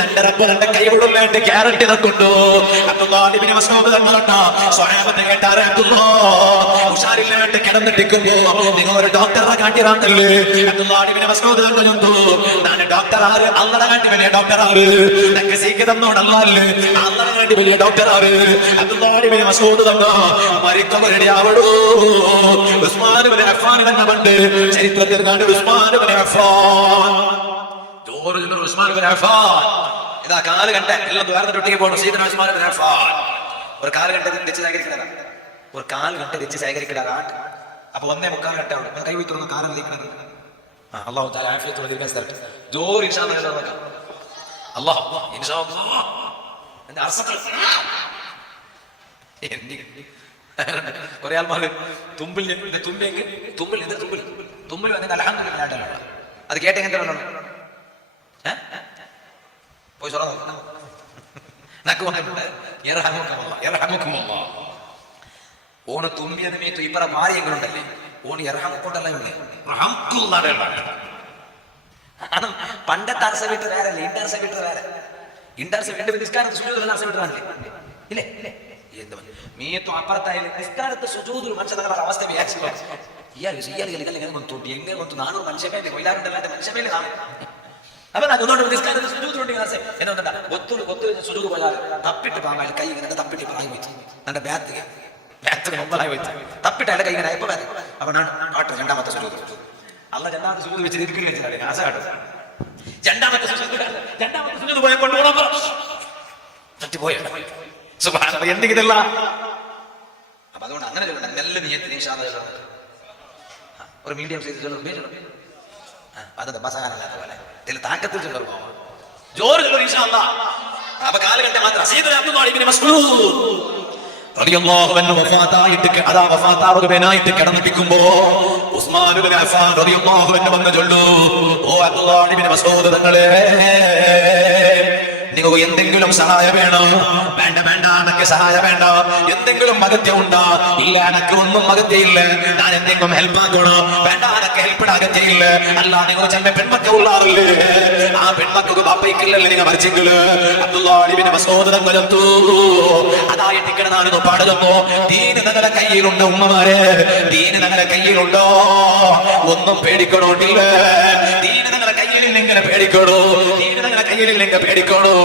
തന്റെ റബ്ബ് തന്റെ കൈവിടുള്ളേണ്ട ഗ്യാരണ്ടിനെ കൊണ്ടു. അബ്ദുല്ലാഹി ഇബ്നു മസ്ഊദ് തങ്ങളുടെ സ്വഹാബത്ത് കേട്ടാറ്, അബ്ദുല്ലാഹ് ഉഷാറില്ലാണ്ട് കിടന്നിട്ടിരിക്കുമ്പോ നിങ്ങൾ ഒരു ഡോക്ടറെ കാട്ടിറാന്നല്ലേ? അബ്ദുല്ലാഹി ഇബ്നു മസ്ഊദ് തങ്ങളുണ്ടോ, ഞാൻ ഡോക്ടർ ആര്? അള്ളാഹുടെ കാട്ടി വലിയ ഡോക്ടർ ആര്? എനിക്ക് സീക്ക് തന്നോടല്ലേ, അള്ളാഹുടെ കാട്ടി വലിയ ഡോക്ടർ ആര്? അബ്ദുല്ലാഹി ഇബ്നു മസ്ഊദ് തങ്ങൾ മരിക്കാൻ റെഡി ആവടൂ. ഉസ്മാൻ ഇബ്നു അഫ്ഫാൻ തങ്ങൾ പണ്ട് ചരിത്രത്തിൽ കണ്ട് ഉസ്മാൻ ഇബ്നു അഫ്ഫാൻ, ജോർജ് ഉസ്മാൻ ഇബ്നു അഫ്ഫാൻ ഇതാ കാല് കണ്ട എല്ലാം ദ്വാരത്തിട്ടൊക്കെ പോകണം. സീദന ഉസ്മാൻ ഇബ്നു അഫ്ഫാൻ ഒരു കാല് കണ്ടത് വെച്ച് ശേഖരിക്കണതാണ്, ഒരു കാല് കണ്ട് വെച്ച് ശേഖരിക്കണതാണ്. അപ്പൊ 1.25 കണ്ടാവും കൈ വയ്ക്കുന്ന കാലം നീക്കണത്. അല്ലാഹു തആല ആഫിയത്ത് നൽകി തരട്ടെ. ജോർ ഇൻഷാ അല്ലാഹ് നോക്കാം. അല്ലാഹ് ഇൻഷാ അല്ലാഹ് എന്റെ അർസത്തിൽ കുറെ ആൾമാര് തുമ്പിൽ തുമ്പെങ്കിൽ തുമ്പിൽ തുമ്പിൽ തുമ്പിൽ വന്നിട്ട് അൽഹംദുലില്ലാഹ് അത് കേട്ടെങ്ങനെ പോയി സൊറ ഓണ് തുമ്പിയത് മേത്തു ഇപ്പറ ഭാര്യങ്ങളുണ്ടല്ലേ, ഓണ് ഇറഹമക്കൊണ്ടല്ല പണ്ടത്തെ അർസ വീട്ട് വേറെ അല്ലേ, ഇൻഡർസ വീട്ട് വേറെ. ഇൻഡർസ വീട്ട് നിസ്കാരത്ത് സുജൂദ് അർസ വീട്ട് വേണ്ടേ? ഇല്ലേ മീത്തു അപ്പുറത്തായാലും നിസ്കാരത്ത് സുജൂദ് മനുഷ്യരുടെ അവസ്ഥ വിചാരിച്ചു. ഇയാൾ തൊട്ടി എങ്ങനെ കൊണ്ടു 400 മനുഷ്യമേല് കൊയിലാറുണ്ടല്ലാണ്ട് മനുഷ്യമേല് കാണും. അപ്പൊ അതുകൊണ്ട് നിസ്കാരത്ത് സുജൂദ് എന്നൊന്നുണ്ടാ ഒത്തു സുജൂദ് പോയാൽ തപ്പിട്ട് പാമ്പായാലും കൈ ഇങ്ങനെ തപ്പിട്ട് പായി വെച്ചു എന്റെ ബാത്തിക്ക് മുമ്പായി വെച്ചു തപ്പിട്ട് അയാളുടെ കൈ ഇങ്ങനെ എപ്പോ വരും. അപ്പൊ ഡോക്ടർ രണ്ടാമത്തെ സുജൂദ് അല്ല രണ്ടാമത്തെ സുജൂദ് വെച്ച് ഇരിക്കുന്ന വെച്ചാൽ ആശ കാട്ടും. രണ്ടാമത്തെ സുജൂദ് പോയ കൊണ്ടുപോകണം തട്ടിപ്പോയ എന്തെങ്കിലല്ല. അപ്പൊ അതുകൊണ്ട് അങ്ങനെ നല്ല നീയത്തിന് ഒരു മീഡിയം സൈസ് അത് മസാലല്ലാത്ത പോലെ താക്കത്തിൽ ചെല്ലുമ്പോ ജോറ് അപ്പൊ കാലുകണ്ട മാത്രം കിടന്നിപ്പിക്കുമ്പോ ഉസ്മാൻ ഇബ്നു അഫ്ഫാൻ റളിയല്ലാഹു അൻഹു വന്നു ചൊല്ലു, ഓ അബ്ദുല്ലാഹി ഇബ്നു മസ്ഊദ് തങ്ങളെ നിങ്ങൾ നിനക്ക് എന്തെങ്കിലും സഹായം വേണോ? വേണ്ട വേണ്ട, എനിക്ക് സഹായം വേണ്ട. എന്തെങ്കിലും അഗത്യം ഉണ്ടോ? ഇല്ല, എനക്ക് ഒന്നും അഗത്യമില്ല. ഞാൻ എന്തെങ്കിലും ഹെൽപ്പ് ആക്കണോ? വേണ്ട, എനക്ക് ഹെൽപ്പിന് അഗത്യമില്ല. അല്ല, നിങ്ങൾ ചെന്ന പെൺമക്കൾ ഉള്ളാറില്ലേ? ആ പെൺമക്കൾക്ക് ബാപ്പയ്ക്കില്ലല്ലേ നിങ്ങൾ മരിച്ചെങ്കില്? അബ്ദുല്ലാഹി ഇബ്നു മസ്ഊദ് തങ്ങളെത്തു അതായിട്ട് കിടന്നാണെന്ന് പാടുന്നു. ദീന് നിങ്ങളുടെ കയ്യിലുണ്ട് ഉമ്മമാരെ, ദീന് നിങ്ങളുടെ കയ്യിലുണ്ടോ? ഒന്നും പേടിക്കണോണ്ടില്ല. ദീന് നിങ്ങളുടെ കയ്യിലില്ലെങ്കിൽ പേടിക്കണോ? ദീന് നിങ്ങളുടെ കയ്യിലില്ലെങ്കിൽ പേടിക്കണോ?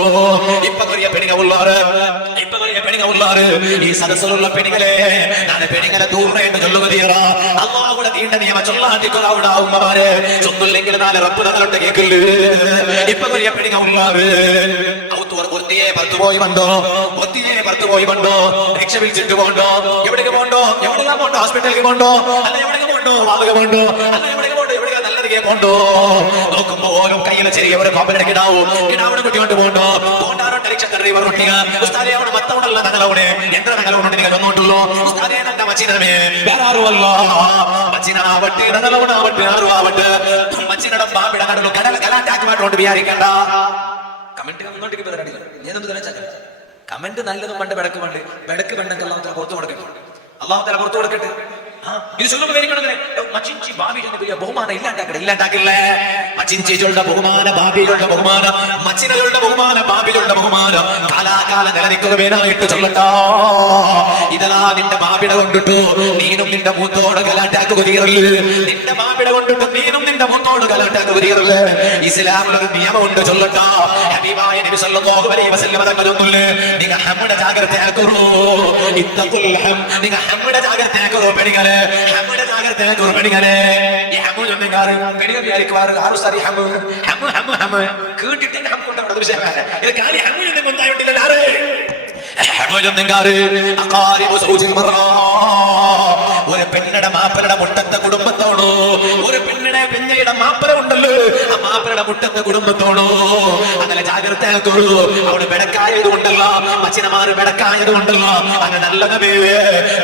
ഇപ്പൊ വലിയ പെണികളുള്ളാറ്, ഇപ്പൊ വലിയ പെണികളുള്ളാറ് ഈ സദസ്സിലുള്ള പെണികളെ ഞാൻ പെണികളെ ദൂരമായിട്ട് ചൊല്ലുകതീറ. അള്ളാഹുടെ ദീണ്ട നിയമം ചൊല്ലാണ്ടിക്കൊള്ളാവിടെ ഉമ്മമാരെ ചൊന്നില്ലെങ്കിൽ നാല് റബ്ബ് തങ്ങളുണ്ട് കേൾക്കില്ല. ഇപ്പൊ വലിയ പെണികളുള്ളാറ് ഒത്തിയെ പുറത്തു പോയി വന്നോ, ഒത്തിയെ പുറത്തു പോയി വന്നോ, രക്ഷ വിളിച്ചിട്ട് പോണ്ടോ, എവിടേക്ക് പോണ്ടോ, എവിടെയാ പോണ്ടോ, ഹോസ്പിറ്റലിലേക്ക് പോണ്ടോ, അല്ല എവിടേക്ക് പോണ്ടോ, വാതക പോണ്ടോ, അല്ല എവിടേക്ക് പോണ്ടോ, എവിടെയാ നല്ലതിಗೆ പോണ്ടോ. നോക്കുമ്പോ ഓരോ കയ്യിലെ ചെറിയ ഒരു പാമ്പയുടെ കിടാവിടെ കുട്ടിയോട്ട് പോണ്ടോ. പോണ്ടാറോട്ട് രക്ഷ ഡ്രൈവർ റൊട്ടിയ ഉസ്താദേ അവന് മത്തവണല്ല നഗലവിടെ എന്ത്ര നഗലവുണ്ട് നിങ്ങൾ വന്നോട്ടുള്ളൂ. ഉസ്താദേ നല്ല മച്ചിനമേ വേറെ ആരുമല്ല. മച്ചിനാവട്ടെ നഗലവണാവട്ടെ ആറുമാവട്ടെ മച്ചിനടം പാമ്പിടെ നടുന്നു കടൽ കലാറ്റാക്കുമായിട്ടുണ്ട് വിചാരിക്കണ്ട. കമന്റ് കമന്റ് നല്ലതും പണ്ട് വിടക്ക് പണ്ട് വിടക്ക് പണ്ടെങ്കിൽ അള്ളാഹു തആല പുറത്തു കൊടുക്കട്ടെ, അള്ളാഹു തആല പുറത്തു കൊടുക്കട്ടെ. ഇത് മച്ചിൻചി ഭാവിയുടെ വലിയ ബഹുമാനം ഇല്ലാണ്ടാക്കില്ലേ? മച്ചിൻചികളുടെ ബഹുമാന, ഭാവികളുടെ ബഹുമാനം, മച്ചിനുകളുടെ ബഹുമാന, ഭാവികളുടെ ബഹുമാനം കാലാകാലം നിലനിൽക്കുകയായിട്ട് ചൊല്ലട്ടാ. ഇതാ നിന്റെ ഭാവിയുടെ കൊണ്ടിട്ടു നീനും നിന്റെ മൂത്തോട് കലാട്ടാക്കുക തീരല്. നിന്റെ ഭാവിയുടെ കൊണ്ടിട്ട് നീനും നിന്റെ മൂത്തോട് കലാട്ടാക്കുക തീരല്. ഇസ്ലാമിലൊരു നിയമമുണ്ട് ചൊല്ലട്ടാ. ഹബീബായ നബി സല്ലല്ലാഹു അലൈഹി വസല്ലം തങ്ങളൊന്നുമില്ലേ, നിങ്ങൾ ഹമ്മുടെ ജാഗ്രതയാക്കുറൂ. ഇത്തഖുൽ ഹം, നിങ്ങൾ ഹമ്മുടെ ജാഗ്രതയാക്കുറൂ. പെണികളെ ഹമ്മുടെ ജാഗ്രതയാക്കുറൂ. പെണികളെ ഈ ഹമ്മു ചൊല്ലുകാറ് പെണികൾ വിചാരിക്കുവാറ് ആറു സാരി ഹമ്മു ഹമ്മു ഹമ്മു ഹമ്മു കേട്ടിട്ട് ഹമ്മു ഉണ്ടാവുന്ന വിഷയമാണ്. ഇത് കാലി ഹമ്മു എന്തെങ്കിലും ഉണ്ടായിട്ടില്ല. ആറ് ഹമ്മു ചൊല്ലുകാറ് അഖാരിബു സൗജിൽ മറാ. ഒരു പെണ്ണയുടെ മാപ്പലയുടെ മുട്ടത്തെ കുടുംബത്തോടോ, ഒരു പെണ്ണിടെ പെഞ്ഞയുടെ മാപ്പല ഉണ്ടല്ലോ, ആ മാപ്പലയുടെ മുട്ടത്തെ കുടുംബത്തോടോ അങ്ങനെ ജാഗ്രതയാക്കുള്ളൂ. അവിടെ ബെടക്കായതുകൊണ്ടല്ലോ, മച്ചിനമാര് ബെടക്കായതുകൊണ്ടല്ലോ അങ്ങനെ നല്ല കവേ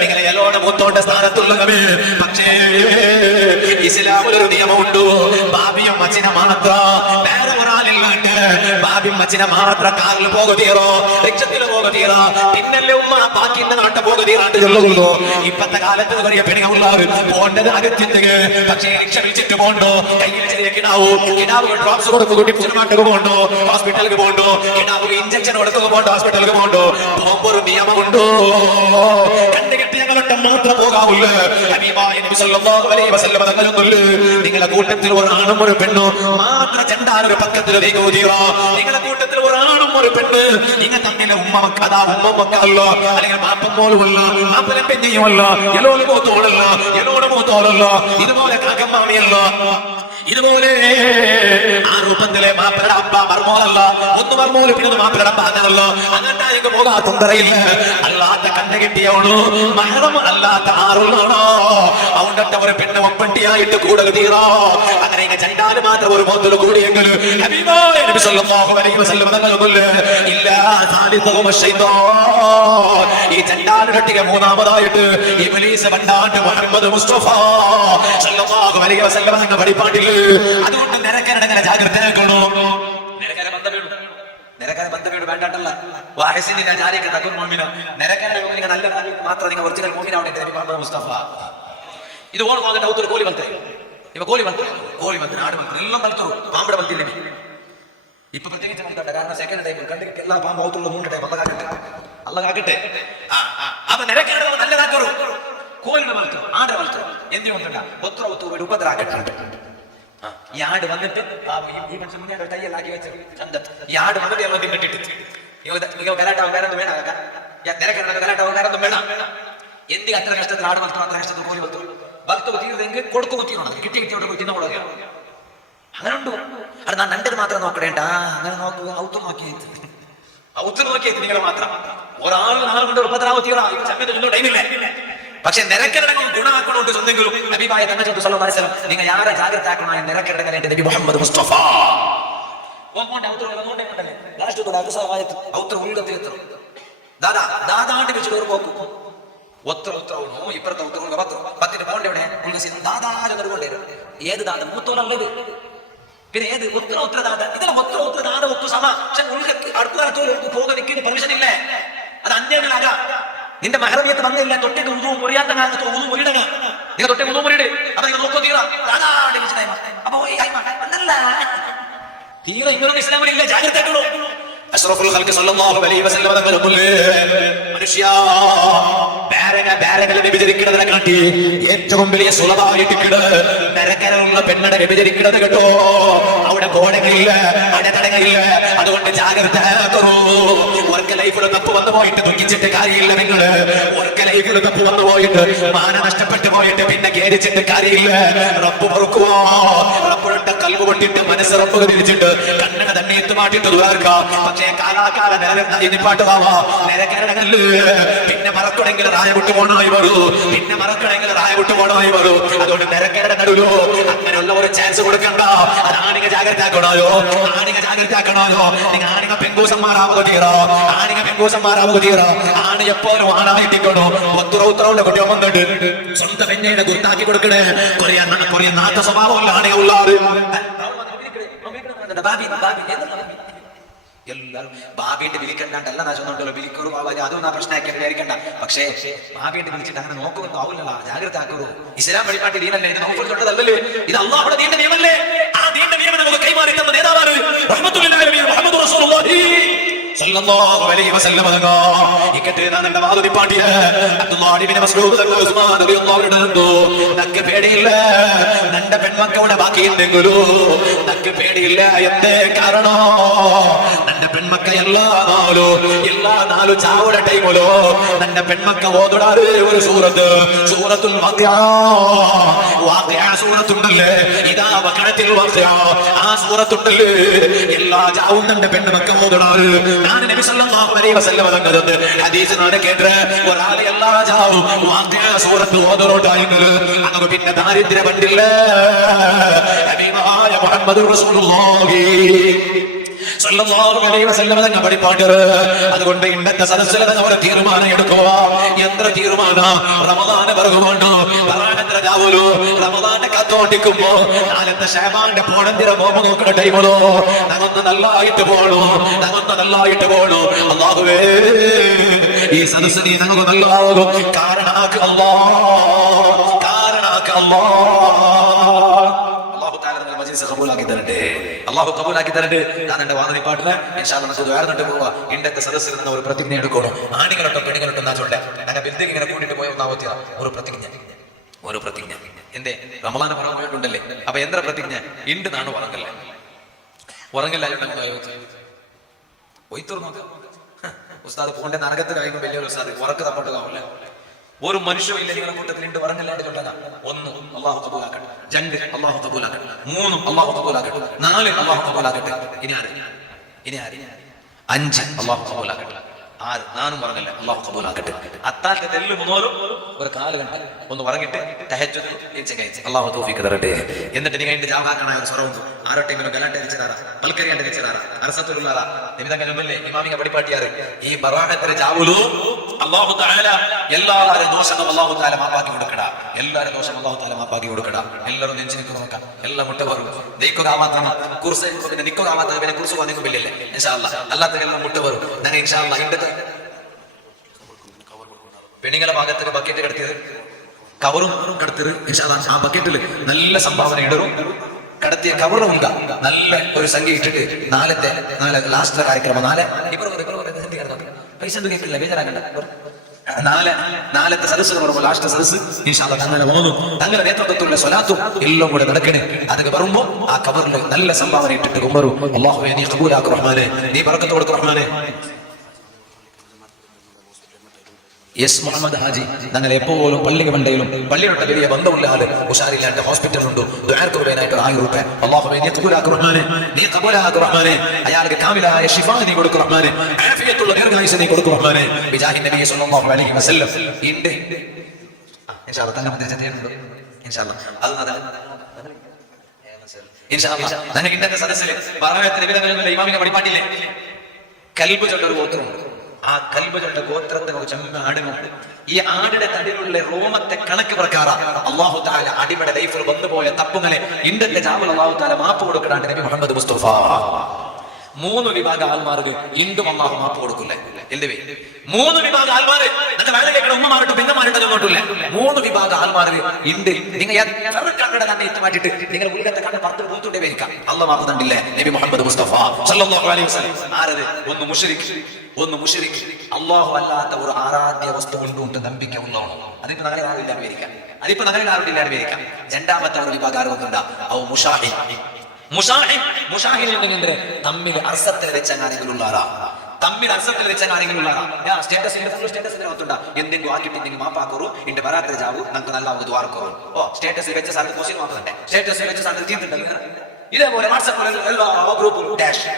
നിങ്ങളെ എലോടെ മൂത്തോട്ടെ സ്ഥാനത്തുള്ള കവേ. പക്ഷേ ഇസ്ലാമിലൊരു നിയമമുണ്ടോ, ബാബിയും മച്ചിന മാത്രം, വേറെ ഒരാളില്ലാണ്ട് ബാബിയും മച്ചിന മാത്രം കാറിൽ പോകുതീറോ, ലക്ഷത്തിൽ പോകുതീറോ, പിന്നല്ലേ ഉമ്മ ബാക്കി നാട്ടെ പോകുതീറാണ്ട് ചൊല്ലുള്ളൂ. ഇപ്പത്തെ കാലത്ത് വലിയ പെണ്ണുള്ളവർ പോണ്ടത് അകത്തിക്ക്. പക്ഷേ രക്ഷ വിളിച്ചിട്ട് പോണ്ടോ, കയ്യിൽ ചെറിയ കിടാവോ, കിടാവ് ഡ്രോപ്സ് കൊടുക്കുക കുട്ടി പൂർണ്ണമാട്ടൊക്കെ പോണ്ടോ, ഹോസ്പിറ്റലിലേക്ക് പോണ്ടോ, കിടാവ് ഇഞ്ചക്ഷൻ കൊടുക്കുക പോണ്ടോ, ഹോസ്പിറ്റലിലേക്ക് പോണ്ടോ. പോകുമ്പോ ഒരു നിയമമുണ്ടോ, കണ്ടു കെട്ടിയങ്ങളുടെ മാത്രം പോകാവുള്ളൂ. ഹബീബായ നബി സല്ലല്ലാഹു അലൈഹി വസല്ലം തങ്ങളൊന്നുമില്ല, നിങ്ങളുടെ കൂട്ടത്തിൽ ഒരാണും ഒരു പെണ്ണോ മാത്രം ചെണ്ടാനൊരു പക്കത്തിലേക്ക് ഓതിയോ. നിങ്ങളുടെ കൂട്ടത്തിൽ ഒരാണും ഒരു പെണ്ണ് നിങ്ങൾ തമ്മിലെ ഉമ്മ അതാ ഉമ്മ മക്കളല്ലോ, അല്ലെങ്കിൽ മാപ്പം പോലുമല്ല, മാപ്പലം പെഞ്ഞയുമല്ല, എലോട് മൂത്തോളല്ല, എലോട് മൂത്തോളല്ല, ഇതുപോലെ കാക്കമ്മാമിയല്ല, ഇതുപോലെ ആ രൂപത്തിലെ മാപ്പയുടെ അമ്പ മർമോളല്ല, ഒന്ന് മർമോല് പിന്നെ മാപ്പയുടെ അമ്പ അങ്ങനല്ലോ. അങ്ങോട്ടായിരിക്കും പോകാത്തുണ്ടറിയില്ല. അല്ലാത്ത കണ്ട കിട്ടിയാണോ, മഹറം അല്ലാത്ത ആറുള്ളാണോ, അവണ്ടട്ട ഒരു പെണ്ണ് ഒപ്പട്ടിയായിട്ട് കൂടുതൽ തീറോ. അങ്ങനെ ചണ്ടാല് മാത്രം ഒരു മോത്തിൽ കൂടിയെങ്കിലും ഹബീബായ നബി സല്ലല്ലാഹു അലൈഹി വസല്ലം തങ്ങളൊന്നുമില്ല. ഇല്ലാ സാലിസുഹും ശൈത്താൻ. ഈ ചണ്ടാല് കെട്ടിയ മൂന്നാമതായിട്ട് ഇബ്ലീസ് ബണ്ടാട്ട് മുഹമ്മദ് മുസ്തഫ സല്ലല്ലാഹു അലൈഹി വസല്ലം തങ്ങൾ പഠിപ്പാട്ടില്ല. അതുകൊണ്ട് നിരക്കരടങ്ങനെ ജാഗ്രതയാക്കണോ. നിരക്കര ബന്ധവീട് വേണ്ടല്ല. നല്ല മാത്രം നിങ്ങൾ ഒറിജിനൽ മോമിനാവട്ടെ. മുസ്തഫ ഇത് ഓൺ വാങ്ങേണ്ട ഒത്തൊരു കോലി ബന്ധ ഇവ കോലി ബന്ധ കോലി ബന്ധ നാട് ബന്ധം എല്ലാം ബന്ധവും പാമ്പടെ ബന്ധില്ലേ. ഇപ്പൊ പ്രത്യേകിച്ച് ബന്ധമുണ്ട്. കാരണം സെക്കൻഡ് ടൈം കണ്ടിട്ട് എല്ലാ പാമ്പ് ഔത്തുള്ള 3 ടൈം അള്ളകാക്കട്ടെ. അപ്പൊ നിരക്കേണ്ട നല്ലതാക്കറു. കോലിനെ വളർത്തും, ആടെ വളർത്തും, എന്തിനുണ്ടല്ല ഒത്ര ഒത്തു ഉപദ്രാക്കട്ടെ. ഈ ആട് വന്നിട്ട് ഈ മനുഷ്യൻ മുന്നേ കയ്യല്ലാക്കി വെച്ച് ഈ ആട് വന്നിട്ട് ഞങ്ങൾ തിന്നിട്ടിട്ട് നിങ്ങൾ കലാട്ടാവും വേറൊന്നും വേണം. നിരക്കണ്ട കലാട്ടാവും വേറൊന്നും വേണം. എന്തിന് അത്ര കഷ്ടത്തിൽ ആട് വളർത്തും, അത്ര കഷ്ടത്തിൽ കോലി വളർത്തും. വളർത്തു തീർന്നെങ്കിൽ കൊടുക്കു കുത്തിയോണം, കിട്ടി കിട്ടിയോടെ പോയി തിന്ന കൊടുക്കുക. അങ്ങനെ ഉണ്ടോ? അത് ഞാൻ രണ്ടത് മാത്രം നോക്കണേണ്ട. അങ്ങനെ നോക്കുക, ഔത്ത് നോക്കിയത് നിങ്ങൾ മാത്രം. ഒരാളും നാളെ കൊണ്ട് ഉപദ്രാവത്തിയോ ടൈമില്ലേ. പക്ഷെ നിരക്കരടങ്ങൾ ഗുണാക്കണോണ്ട് സ്വന്തെങ്കിലും നബിയായ തന്നെ സല്ലല്ലാഹു അലൈഹി വസല്ലം നിങ്ങൾ യാരെ ജാഗ്രത ആക്കണമായ നിരക്കരടങ്ങളെ നബി മുഹമ്മദ് മുസ്തഫ ദാദാണ്ട് വെച്ച് ഒരു പോക്കും ഒത്ര ഉത്തരവോ ഇപ്പുറത്തെ ഉത്തരവ് പത്തിന് പോകേണ്ട എവിടെ ദാദാകൊണ്ടേ. ഏത് ദാദ മൂത്തോളത് പിന്നെ ഏത് ഉത്തര ദാദ? ഇതിലെ ഒത്ത ദാദ ഒത്തു സമ. പക്ഷെ അടുത്ത നിന്റെ മഹറമിയത്ത് വന്നില്ല തൊട്ടേക്ക് ഉദു മുറിയാത്ത കാലത്ത് ഉദു മുറിയിടങ്ങ നിങ്ങൾ തൊട്ടേക്ക് ഉദു മുറിയിട് അപ്പൊ നിങ്ങൾ നോക്കോ തീറ അപ്പൊ തീരെ ഇങ്ങനൊന്നും ഇസ്ലാമിലില്ല. ജാഗ്രത അഷ്റഫുൽ ഖൽഖ് സല്ലല്ലാഹു അലൈഹി വസല്ലം തങ്ങൾ മനുഷ്യ ബാരകളെ വ്യഭിചരിക്കുന്നതിനെ കാട്ടി ഏറ്റവും വലിയ സുലഭമായിട്ട് നരകരമുള്ള പെണ്ണടെ വ്യഭിചരിക്കുന്നത് കേട്ടോ. അവിടെ കോടകളില്ല, അടതടങ്ങളില്ല. അതുകൊണ്ട് ജാഗ്രത. വർക്ക് ലൈഫിൽ തപ്പ് വന്നു പോയിട്ട് ദുഃഖിച്ചിട്ട് കാര്യമില്ല. നിങ്ങള് വർക്ക് ലൈഫിൽ തപ്പ് വന്നു പോയിട്ട് മാന നഷ്ടപ്പെട്ടു പോയിട്ട് പിന്നെ ഖേദിച്ചിട്ട് കാര്യമില്ല. റബ്ബ് പൊറുക്കുവോ? റബ്ബുടെ കൽബ് പൊട്ടിട്ട് മനസ്സ് റബ്ബ് തിരിച്ചിട്ട് കണ്ണട തന്നെ എത്തുമാട്ടിട്ട് ദുആർക്കാം. പക്ഷേ കാലാകാല നിലനിർത്താവാ നിരക്കരടങ്ങല്. പിന്നെ മറക്കണമെങ്കിൽ റായ വിട്ടു പോകണമായി വരൂ. പിന്നെ മറക്കണമെങ്കിൽ റായ വിട്ടു പോകണമായി വരൂ. അതുകൊണ്ട് നിരക്കരട നടുലോ അങ്ങനെയുള്ള ഒരു ചാൻസ് കൊടുക്കണ്ട. അത് ആണിക ജാഗ്രത ആക്കണോ? ആണിക ജാഗ്രത ആക്കണോ? നിങ്ങൾ ആണിക പെങ്കൂസന്മാരാവുക തീറോ? ആണിക പെങ്കൂസന്മാരാവുക തീറോ? ആണ് എപ്പോഴും ആണായിട്ടിക്കണോ? ഒത്തുറ കുട്ടികൾ വന്നിട്ട് സ്വന്തം പെഞ്ഞയുടെ ഗുർത്താക്കി കൊടുക്കണേ. കൊറിയ നാട്ട സ്വഭാവമല്ല ആണിക ഉള്ളത്. എല്ലാവരും ഭാവിയായിട്ട് വിളിക്കണ്ടല്ല നാശമുണ്ടല്ലോ. വിളിക്കൊരു അതൊന്നും ആ പ്രശ്നമാക്കി വിചാരിക്കണ്ട. പക്ഷേ ഭാവിയായിട്ട് വിളിച്ചിട്ട് അങ്ങനെ നോക്കുമെന്ന് ആവില്ലല്ലോ. ജാഗ്രത ആക്കൂ. ഇസ്ലാം വഴിപാട്ട് ദീനല്ലേ? ഇത് നമുക്ക് തൊട്ടതല്ലേ? ഇത് അല്ലാഹുവിന്റെ ദീന്റെ നിയമമല്ലേ? ആ ദീന്റെ നിയമം നമുക്ക് കൈമാറി തന്ന നേതാവാണ് റഹ്മത്തുള്ളാഹി അലൈഹി മുഹമ്മദ് റസൂലുള്ളാഹി സല്ലല്ലാഹു അലൈഹി വസല്ലം. ഇക്കറ്റേനാന്റെ വാദി പാട്ടിയ അബ്ദുല്ലാഹി ഇബ്നു മസ്ഊദ് ഉസ്മാൻ റളിയല്ലാഹു അൻഹു നക്ക് പേടിയില്ല. നന്റെ പെൺമക്കളുടെ ബാക്കിയുണ്ടെങ്കിലോ നക്ക് പേടിയില്ല. എന്തേ കാരണോ? നന്റെ പെൺമക്ക എല്ലാ നാലു ചാവുടെ ടൈമിലോ നന്റെ പെൺമക്ക ഓതുടാറ് ഒരു സൂറത്ത്, സൂറത്തുൽ വാഖിഅ. വാഖിഅ സൂറത്തുണ്ടല്ലേ? ഇദാ വഖഅത്തിൽ വാഖിഅ. ആ സൂറത്തുണ്ടല്ലേ? എല്ലാ ചാവും നന്റെ പെൺമക്ക ഓതുടാറ്. ഞാൻ നബി സല്ലല്ലാഹു അലൈഹി വസല്ലം പറഞ്ഞത് ഹദീസ് നാണ് കേട്ടേ. ഒരാളെ എല്ലാ ചാവും വാഖിഅ സൂറത്ത് ഓതുറോട്ടായിട്ട് അങ്ങനെ പിന്നെ ദാരിദ്ര്യ പണ്ടില്ല. ഹബീബായ മുഹമ്മദ് റസൂലുള്ളാഹി സല്ലല്ലാഹു അലൈഹി വസല്ലം തങ്ങൾ പഠിപ്പാട്ടർ. അതുകൊണ്ട് ഇന്നത്തെ സദസ്സിൽ അവർ തീരുമാനം എടുക്കുക. എന്ത്ര തീരുമാനം? റമദാന് പിറകുകൊണ്ട് റമദാനെ കാത്തോണ്ടിക്കുമ്പോ നാലത്തെ ശഅബാന്റെ പോണന്തിര നോമ്പ് നോക്കുന്ന ടൈമോ നങ്ങൊന്ന് നല്ലായിട്ട് പോണു. അല്ലാഹുവേ ഈ സദസ്സ് നീ നമുക്ക് നല്ലതാകും കാരണാക്ക് അള്ളാഹു കബൂലാക്കി തരട്ടെ. ഞാൻ എന്റെ വാദനി പാട്ടിന് ഉയർന്നിട്ട് പോവാ. ഇന്നത്തെ സദസ്സിൽ നിന്ന് ഒരു പ്രതിജ്ഞ എടുക്കണം. ആണികളുണ്ടോ പെണ്ണുങ്ങളുണ്ടോ എന്നാ ചൊല്ലേ അങ്ങനെ ബിൽഡിംഗ് ഇങ്ങനെ കൂട്ടിട്ട് പോയ ഒന്നാമത്തെ ഒരു പ്രതിജ്ഞ എന്തേ റമളാന് പറയാൻ പോയിട്ടുണ്ടല്ലേ? അപ്പൊ എന്താ പ്രതിജ്ഞ? ഇണ്ട് നാണ് ഉറങ്ങില്ല ഉസ്താദ് പോകേണ്ട നരകത്ത് കഴിയുമ്പോൾ വലിയൊരു ഉസ്താദ് ഉറക്ക് തപ്പോട്ട് കാവില്ല. ഒരു മനുഷ്യയില്ല നിങ്ങളുടെ കൂട്ടത്തിൽ ഉണ്ട് ഉറങ്ങില്ലാണ്ട് ചൊല്ലുക. 1 അള്ളാഹു കബൂലാക്കട്ടെ, 2 അള്ളാഹു കബൂലാക്കട്ടെ, 3 അള്ളാഹു കബൂലാക്കട്ടെ, 4 അള്ളാഹു കബൂലാക്കട്ടെ, ഇനി ആര് 5 അള്ളാഹു കബൂലാക്കട്ടെ, 6 നാനും പറഞ്ഞില്ല അള്ളാഹു കബൂലാക്കട്ടെ. അത്താന്റെ തെല്ല് 3 ഒരു കാല് കണ്ട് ഒന്ന് പറഞ്ഞിട്ട് അള്ളാഹു തൗഫീഖ് തരട്ടെ. എന്നിട്ട് നിങ്ങൾ എന്റെ ജാവാക്കാനായ ഒരു സ്വറവും ആരോട്ടെങ്കിലും ഗലാട്ട് അരിച്ചതാറാ പൽക്കരിയാണ്ട് അരിച്ചതാറാ അറസത്തുള്ളാറാ നിമിതങ്ങളിലല്ലേ ഇമാമിക പഠിപ്പാട്ടിയാറ് ഈ ബറാഅത്തിന് ജാവുലു അല്ലാഹു തആല എല്ലാവരുടെ ദോഷങ്ങളും അല്ലാഹു തആല മാപ്പാക്കി കൊടുക്കടാ. എല്ലാവരുടെ ദോഷം അല്ലാഹു തആല മാപ്പാക്കി കൊടുക്കടാ. എല്ലാവരും നെഞ്ചിനിക്ക് നോക്കാം. എല്ലാം മുട്ട വരും ദൈക്കുക മാത്രം കുർസ് പിന്നെ നിക്കുക മാത്രം പിന്നെ കുർസ് വന്നിക്കും ബില്ലല്ലേ ഇൻഷാ അല്ലാഹ് അല്ലാത്തതെല്ലാം മുട്ട വരും. ഞാൻ ഇൻഷാ അല്ലാഹ് ഇന്റെ പെണ്ണുങ്ങളെ ഭാഗത്തിന് ബക്കറ്റ് കിടത്തിയത് കവറും കിടത്തിയത് ഇൻഷാ അല്ലാഹ് ആ ബക്കറ്റിൽ നല്ല സംഭാവന ഇടറും കടത്തിയ കവറും ഉണ്ട്. നല്ല ഒരു സംഖ്യ ഇട്ടിട്ട് നാല് ലാസ്റ്റ് കാര്യക്രമം പൈസ കേൾക്കില്ല ബേജാറാക്കണ്ട. നാലത്തെ സദസ്സ് പറയുമ്പോൾ ലാസ്റ്റ് സദസ്സ് ഇൻഷാ അല്ലാഹ് അങ്ങനെ പോകുന്നു. തങ്ങളുടെ നേതൃത്വത്തിലുള്ള സ്വലാത്തും എല്ലാം കൂടെ നടക്കണേ. അതൊക്കെ പറയുമ്പോൾ ആ കവറിൽ നല്ല സംഭാവന ഇട്ടിട്ട് കുമറും അല്ലാഹുവേ നീ ഖബൂലാക്ക് റഹ്മാനെ, നീ ബറക്കത്ത് കൊടുക്ക് റഹ്മാനെ. എസ് മുഹമ്മദ് ഹാജി ഞങ്ങൾ എപ്പോഴും പള്ളിക്ക് മണ്ടയിലും പള്ളിയുടെ വലിയ ബന്ധമുള്ള ആള് ഉഷാറില്ലാണ്ട് ഹോസ്പിറ്റലുണ്ട്. ദുആർക്കുവേനായിട്ട് 1000 രൂപ അല്ലാഹുവേ നീ ഖബൂലാക്ക് റഹ്മാനെ, നീ ഖബൂലാക്ക് റഹ്മാനെ. അയാൾക്ക് കാമിലായ ശിഫാ നീ കൊടുക്ക് റഹ്മാനെ, ആഫിയത്തുള്ള ദീർഘായുസ്സ് നീ കൊടുക്ക് റഹ്മാനെ. ബിജാഹി നബി സല്ലല്ലാഹു അലൈഹി വസല്ലം ഇൻഷാ അല്ലാഹ് തങ്ങൾ മദ്രസയുണ്ട് ഇൻഷാ അല്ലാഹ് അത് ഇൻഷാ അല്ലാഹ് ഞങ്ങൾ ഇന്നത്തെ സദസ്സിൽ ബറാഅത്ത് നബിയുടെ ഇമാമിനെ പഠിപ്പാട്ടില്ലേ കൽബ് ചൊല്ലൊരു ഗോത്രമുണ്ട്. ആ കൽബുകളുടെ ഗോത്രത്തിന് ഒരു ആടുമുണ്ട്. ഈ ആടിന്റെ തടിയിലുള്ള റോമത്തെ കണക്ക് പ്രകാരം അല്ലാഹു തആല അടിമയുടെ ലൈഫിൽ വന്നുപോയ തപ്പുകളെ ഇന്നത്തെ ജാബിൽ അല്ലാഹു തആല മാപ്പ് കൊടുക്കടാണ്ട് നബി മുഹമ്മദ് മുസ്തഫ മൂന്ന് വിഭാഗം ആൾമാർക്ക് ഇണ്ടും അള്ളാഹു മാപ്പ് കൊടുക്കില്ല. എന്തുവേ മൂന്ന് വിഭാഗം ആൾമാര് വേലക്കേക്കട ഉമ്മമാരുടെ പെങ്ങന്മാരുടെ ചെന്നോട്ടില്ല. മൂന്ന് വിഭാഗം ആൾമാര് ഇണ്ട്. നിങ്ങൾ എത്ര കണ്ണട തന്നെ എത്തി മാറ്റിട്ട് നിങ്ങൾ ഉലകത്തെ കണ്ട 10 കൂത്തുണ്ടേ വരിക്കാം. അള്ളാഹ് മാപ്പ് തന്നില്ലേ നബി മുഹമ്മദ് മുസ്തഫ സല്ലല്ലാഹു അലൈഹി വസല്ലം. ആരത്? ഒന്ന് മുശ്രിക് അള്ളാഹു അല്ലാത്ത ഒരു ആരാധ്യ വസ്തു കൊണ്ടുകൊണ്ട് നമ്പിക്ക ഉള്ളതാണ്. അതിപ്പോ നഗരം ആരില്ലാതെ വരിക്കാം. രണ്ടാമത്തെ ഒരു വിഭാഗം ആരോഗ്യണ്ട മുഷാഹിദ് തമ്മിൽ അർസത്തിൽ വെച്ച കാര്യങ്ങളുള്ള ഞാൻ സ്റ്റേറ്റസിനകത്തുണ്ട എന്തെങ്കിലും ആക്കിയിട്ട് മാപ്പാക്കൂ ഇന്റെ വരാത്ത ജാവു നമുക്ക് നല്ല ദ്വാരക്കൂ. സ്റ്റേറ്റസിൽ വെച്ച സ്ഥലത്ത് മുസ്ലിം മാത്രമല്ലേ, സ്റ്റേറ്റസിൽ വെച്ച സ്ഥലത്ത് തീർത്തിട്ടുണ്ടല്ലോ. ഇതേപോലെ വാട്സാപ്പ് ഡാഷ്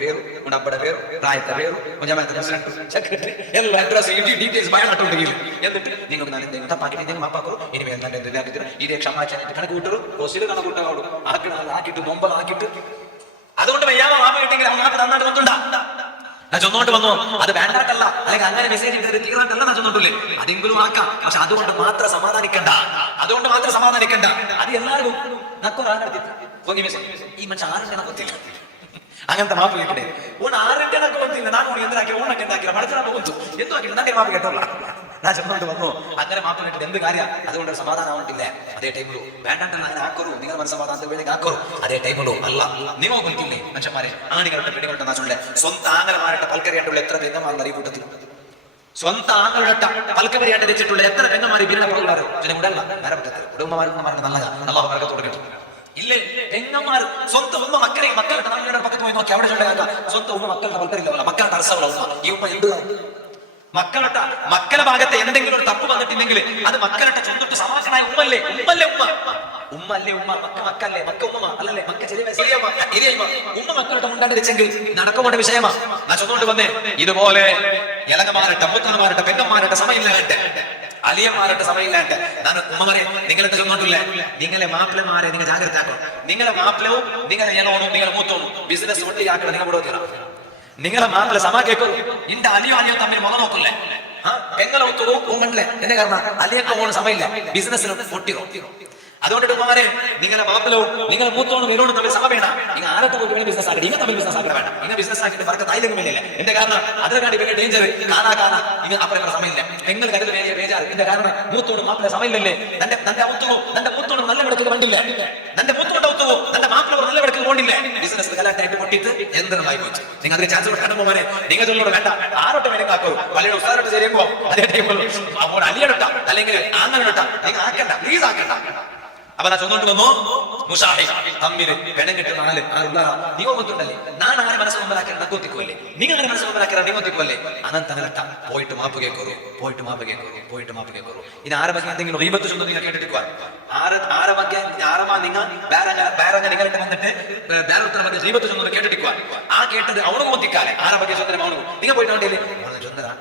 പേര് അപ്പടെ പേര് പ്രായത്തെ പേര് സെക്രട്ടറി എല്ലാ അഡ്രസ് ഡീറ്റെയിൽസ് ബയോഡാട്ടുണ്ടെങ്കിൽ എന്നിട്ട് നിങ്ങൾ എന്തെങ്കിലും തപ്പാക്കിട്ട് മാപ്പാക്കൂ. ഇനിമേൽ തന്നെ ഇതേ ക്ഷമാച്ചാനായിട്ട് കണക്ക് കൂട്ടു കണക്ക് കൂട്ടാവുള്ളൂ. ആക്കിയിട്ട് ബൊമ്പലാക്കിയിട്ട് അതുകൊണ്ട് വയ്യാമോ മാപ്പ് കിട്ടിയെങ്കിൽ അങ്ങാട്ട് നന്നായിട്ട് കൊണ്ടുണ്ടാ ഞാൻ ചൊന്നോട്ട് വന്നു. അത് വേണ്ടാട്ടല്ല, അല്ലെങ്കിൽ അങ്ങനെ മെസ്സേജ് തീർന്നല്ല ഞാൻ ചൊന്നോട്ടില്ലേ, അതെങ്കിലും ആക്കാം. പക്ഷെ അതുകൊണ്ട് മാത്രം സമാധാനിക്കണ്ട. അത് എല്ലാവരും ഈ മനുഷ്യ ആരുടെ കൊത്തില്ല അങ്ങനത്തെ മാപ്പ് കേട്ടെ ആറിന്റെ കൊത്തില്ല. നാ എന്തിനാക്കി ഓണൊക്കെ ഉണ്ടാക്കില്ല മനസ്സിലാക്കി കൊത്തു എന്തോ ആക്കില്ല നല്ല മാപ്പ് കേട്ടോളാം. ഞാൻ ചെന്നോട്ട് വന്നു. അങ്ങനെ മാപ്പ് കേട്ടിട്ട് എന്ത് കാര്യം? അതുകൊണ്ട് സമാധാനം ആവട്ടില്ല. അതേ ടൈമിലു വേണ്ടാണ്ടെന്ന് അങ്ങനെ ആക്കറു, നിങ്ങൾ മനസ്സമാധാനത്തെ വേണ്ടി ആക്കറു. അതേ ടൈമിലു അല്ല നിങ്ങൾ കൊത്തില്ലേ മനുഷ്യന്മാരെ ആണികളുടെ പെണ്ണുകളുടെ നാശമുണ്ട്. സ്വന്തം ആംഗലമാരുടെ പൽക്കരിയാണ്ടുള്ള എത്ര പെങ്ങന്മാർ ഈ കൂട്ടത്തിൽ സ്വന്തം ആങ്ങളുടെ പൽക്കവരിയാണ്ട് വെച്ചിട്ടുള്ള എത്ര പെങ്ങന്മാർ പിന്നെ നല്ലതാണ് തുടങ്ങിട്ടു ഇല്ലേ. പെങ്ങന്മാർ സ്വന്തം ഉമ്മ മക്കളുടെ നാളുകളുടെ പക്കത്ത് പോയി നോക്കി അവിടെ ചൊല്ലാക്കാം. സ്വന്തം ഉമ്മ മക്കളുടെ പൽക്കരില്ല, മക്കളുടെ അറസവള ഈ ഉമ്മ എന്ത് മക്കളുടെ ഭാഗത്ത് എന്തെങ്കിലും ഒരു തപ്പ് വന്നിട്ടില്ലെങ്കിൽ അത് മക്കളുടെ ചൊന്നിട്ട് സമാജമായ ഉമ്മല്ലേ മക്കല്ലേ മക്ക ഉമ്മ അല്ലല്ലേ മക്ക ഉമ്മ മക്കളുടെ മുണ്ടാണ്ട് വെച്ചെങ്കിൽ നടക്കപ്പെട്ട വിഷയമാ. ഞാൻ ചൊന്നോണ്ട് വന്നേ ഇതുപോലെ ഇളകമാരുടെ മുത്തന്മാരുടെ പെങ്ങന്മാരുടെ സമയമില്ലാണ്ട് അലിയന്മാരുടെ സമയമില്ലാണ്ട് ഞാൻ ഉമ്മമാരെ നിങ്ങളെന്താ ചൊന്നോട്ടില്ല. നിങ്ങളെ മാപ്പിളമാരെ നിങ്ങൾ ജാഗ്രത ആക്കണം. നിങ്ങളെ മാപ്പിളവും നിങ്ങളെ ഇളവണവും നിങ്ങളെ മൂത്തോണും ബിസിനസ് ഒട്ടിയാക്കണം. നിങ്ങൾ ഇവിടെ നിങ്ങളെ മാപ്പിള സമാ കേൾക്കും. ഇന്റെ അലിയോ തമ്മിൽ മുഖ നോക്കില്ലേ പെങ്ങളെ ഒത്തുപോകണ്ടല്ലേ. എന്റെ കാരണം അലിയൊക്കെ പോകണ സമയമില്ല, ബിസിനസ്സിലും പൊട്ടിയോ. അതുകൊണ്ടിട്ട് ഉമ്മമാരെ നിങ്ങളെ മാപ്പിളവും നിങ്ങളെ മൂത്തോണും ഇവരോടും തമ്മിൽ സമ വേണം. നിങ്ങൾ ആരത്തെ പോയി ബിസിനസ് ആക്കി നിങ്ങൾ തമ്മിൽ ബിസിനസ് ആക്കി വേണം. നിങ്ങൾ ബിസിനസ് ആക്കിയിട്ട് പറക്ക് തായില്ലെങ്കിലില്ല. എന്റെ കാരണം അതിനെക്കാട്ടി വലിയ ഡേഞ്ചർ കാണാ നിങ്ങൾ അപ്പുറം സമയമില്ല. നിങ്ങൾ കരുത് ബേജാറ്. എന്റെ കാരണം മൂത്തോടും മാപ്പിള സമയമില്ലല്ലേ. തന്റെ മൂത്തോടും നല്ല വിടത്തിൽ കണ്ടില്ല. തന്റെ മൂത്തോട് ഔത്തുവോ തന്റെ മാപ്പിള നല്ല വിടത്തിൽ കൊണ്ടില്ലേ. ബിസിനസ് കലാട്ടായിട്ട് പൊട്ടിട്ട് യന്ത്രമായി പോയി. നിങ്ങൾ അതിന് ചാൻസ് കൊടുക്കണം ഉമ്മമാരെ. നിങ്ങൾ ചൊല്ലോട് വേണ്ട ആരോട്ട് വേണമെങ്കിൽ ആക്കൂ. പള്ളിയുടെ ഉസ്താദോട്ട് ശരിയാക്കുമോ അതേ ടൈമിൽ അപ്പോൾ അലിയടട്ട അല്ലെങ്കിൽ ആങ്ങനടട്ട നിങ്ങൾ ആക്കണ്ട, പ്ലീസ് ആക്കണ്ട. അപ്പൊ ഞാൻ ചൊന്നോട്ട് വന്നു മുഷാഹിദ് തമ്മിൽ പെണം കിട്ടുന്ന നിയമത്തുണ്ടല്ലേ. ഞാൻ ആരെ മനസ്സ് മുമ്പിലാക്കിയാൽ നക്കൊത്തിക്കുമല്ലേ, നിങ്ങൾ ആരെ മനസ്സ് മുമ്പിലാക്കിയാൽ നിയമത്തിക്കുമല്ലേ. അനന്തനട്ട പോയിട്ട് മാപ്പ് കേൾക്കൂ. ഇനി ആരെ ಬಗ್ಗೆ എന്തെങ്കിലും റീബത്ത് ചൊന്നു നിങ്ങൾ കേട്ടിട്ടിക്കുക. ആരമാ നിങ്ങൾ വേറെ നിങ്ങളുടെ വന്നിട്ട് വേറെ ಬಗ್ಗೆ റീബത്ത് ചൊന്നു കേട്ടിട്ടിക്കുക. ആ കേട്ടത് അവനും ഒത്തിക്കാലെ ആരെ ಬಗ್ಗೆ ചൊന്നരം അവനും നിങ്ങൾ പോയിട്ട് ചൊന്നരാ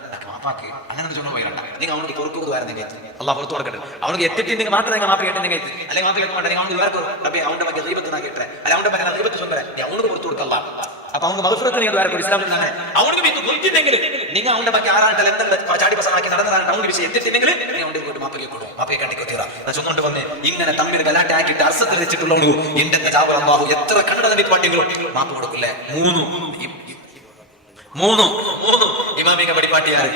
അങ്ങനെ ചൊന്നു പോയിരണ്ട. നിങ്ങൾ അവനക്ക് പൊറുക്കുവായിരുന്നെങ്കിൽ അള്ളാഹ് പുറത്തു കൊടുക്കട്ടെ. അവനക്ക് എത്തിയിട്ടുണ്ടെങ്കിൽ മാത്രമേ നിങ്ങൾ മാപ്പ് കേട്ടെങ്കിൽ അല്ലെങ്കിൽ മാപ്പ് കേൾക്കാൻ വേണ്ടി അവനക്ക് വേറെ അവന്റെ ಬಗ್ಗೆ റീബത്ത് കേട്ടെ അല്ലെ അവന്റെ ಬಗ್ಗೆ റീബത്ത് ചൊന്നരാ അവനക്ക് പുറത്തു കൊടുക്കല്ല. അപ്പൊ അവന് മഹഫറത്തിന് വേറെ ഇസ്ലാമിൽ അങ്ങനെ അവനക്ക് കൊത്തിട്ടെങ്കിൽ നിങ്ങൾ അവന്റെ ಬಗ್ಗೆ ആറാട്ടൽ എന്തെങ്കിലും ചാടി പ്രസംഗമാക്കി നടന്നതാണ് അവന് വിഷയം എത്തിയിട്ടുണ്ടെങ്കിൽ അവന്റെ പോയിട്ട് മാപ്പ് കേൾക്കണോ മാപ്പ് കേൾക്കാണ്ടിക്കൊത്തിറ ചൊന്നുകൊണ്ട് വന്ന് ഇങ്ങനെ തമ്മിൽ ഗലാട്ടാക്കിയിട്ട് അർസത്തിൽ വെച്ചിട്ടുള്ളൂ. എന്റെ ജാബ് അല്ലാഹു എത്ര കണ്ണട തന്നെ പാട്ടിയെങ്കിലും മാപ്പ് കൊടുക്കില്ലേ. മൂന്ന് ഇമാമിക പഠിപ്പാട്ടിയാറ്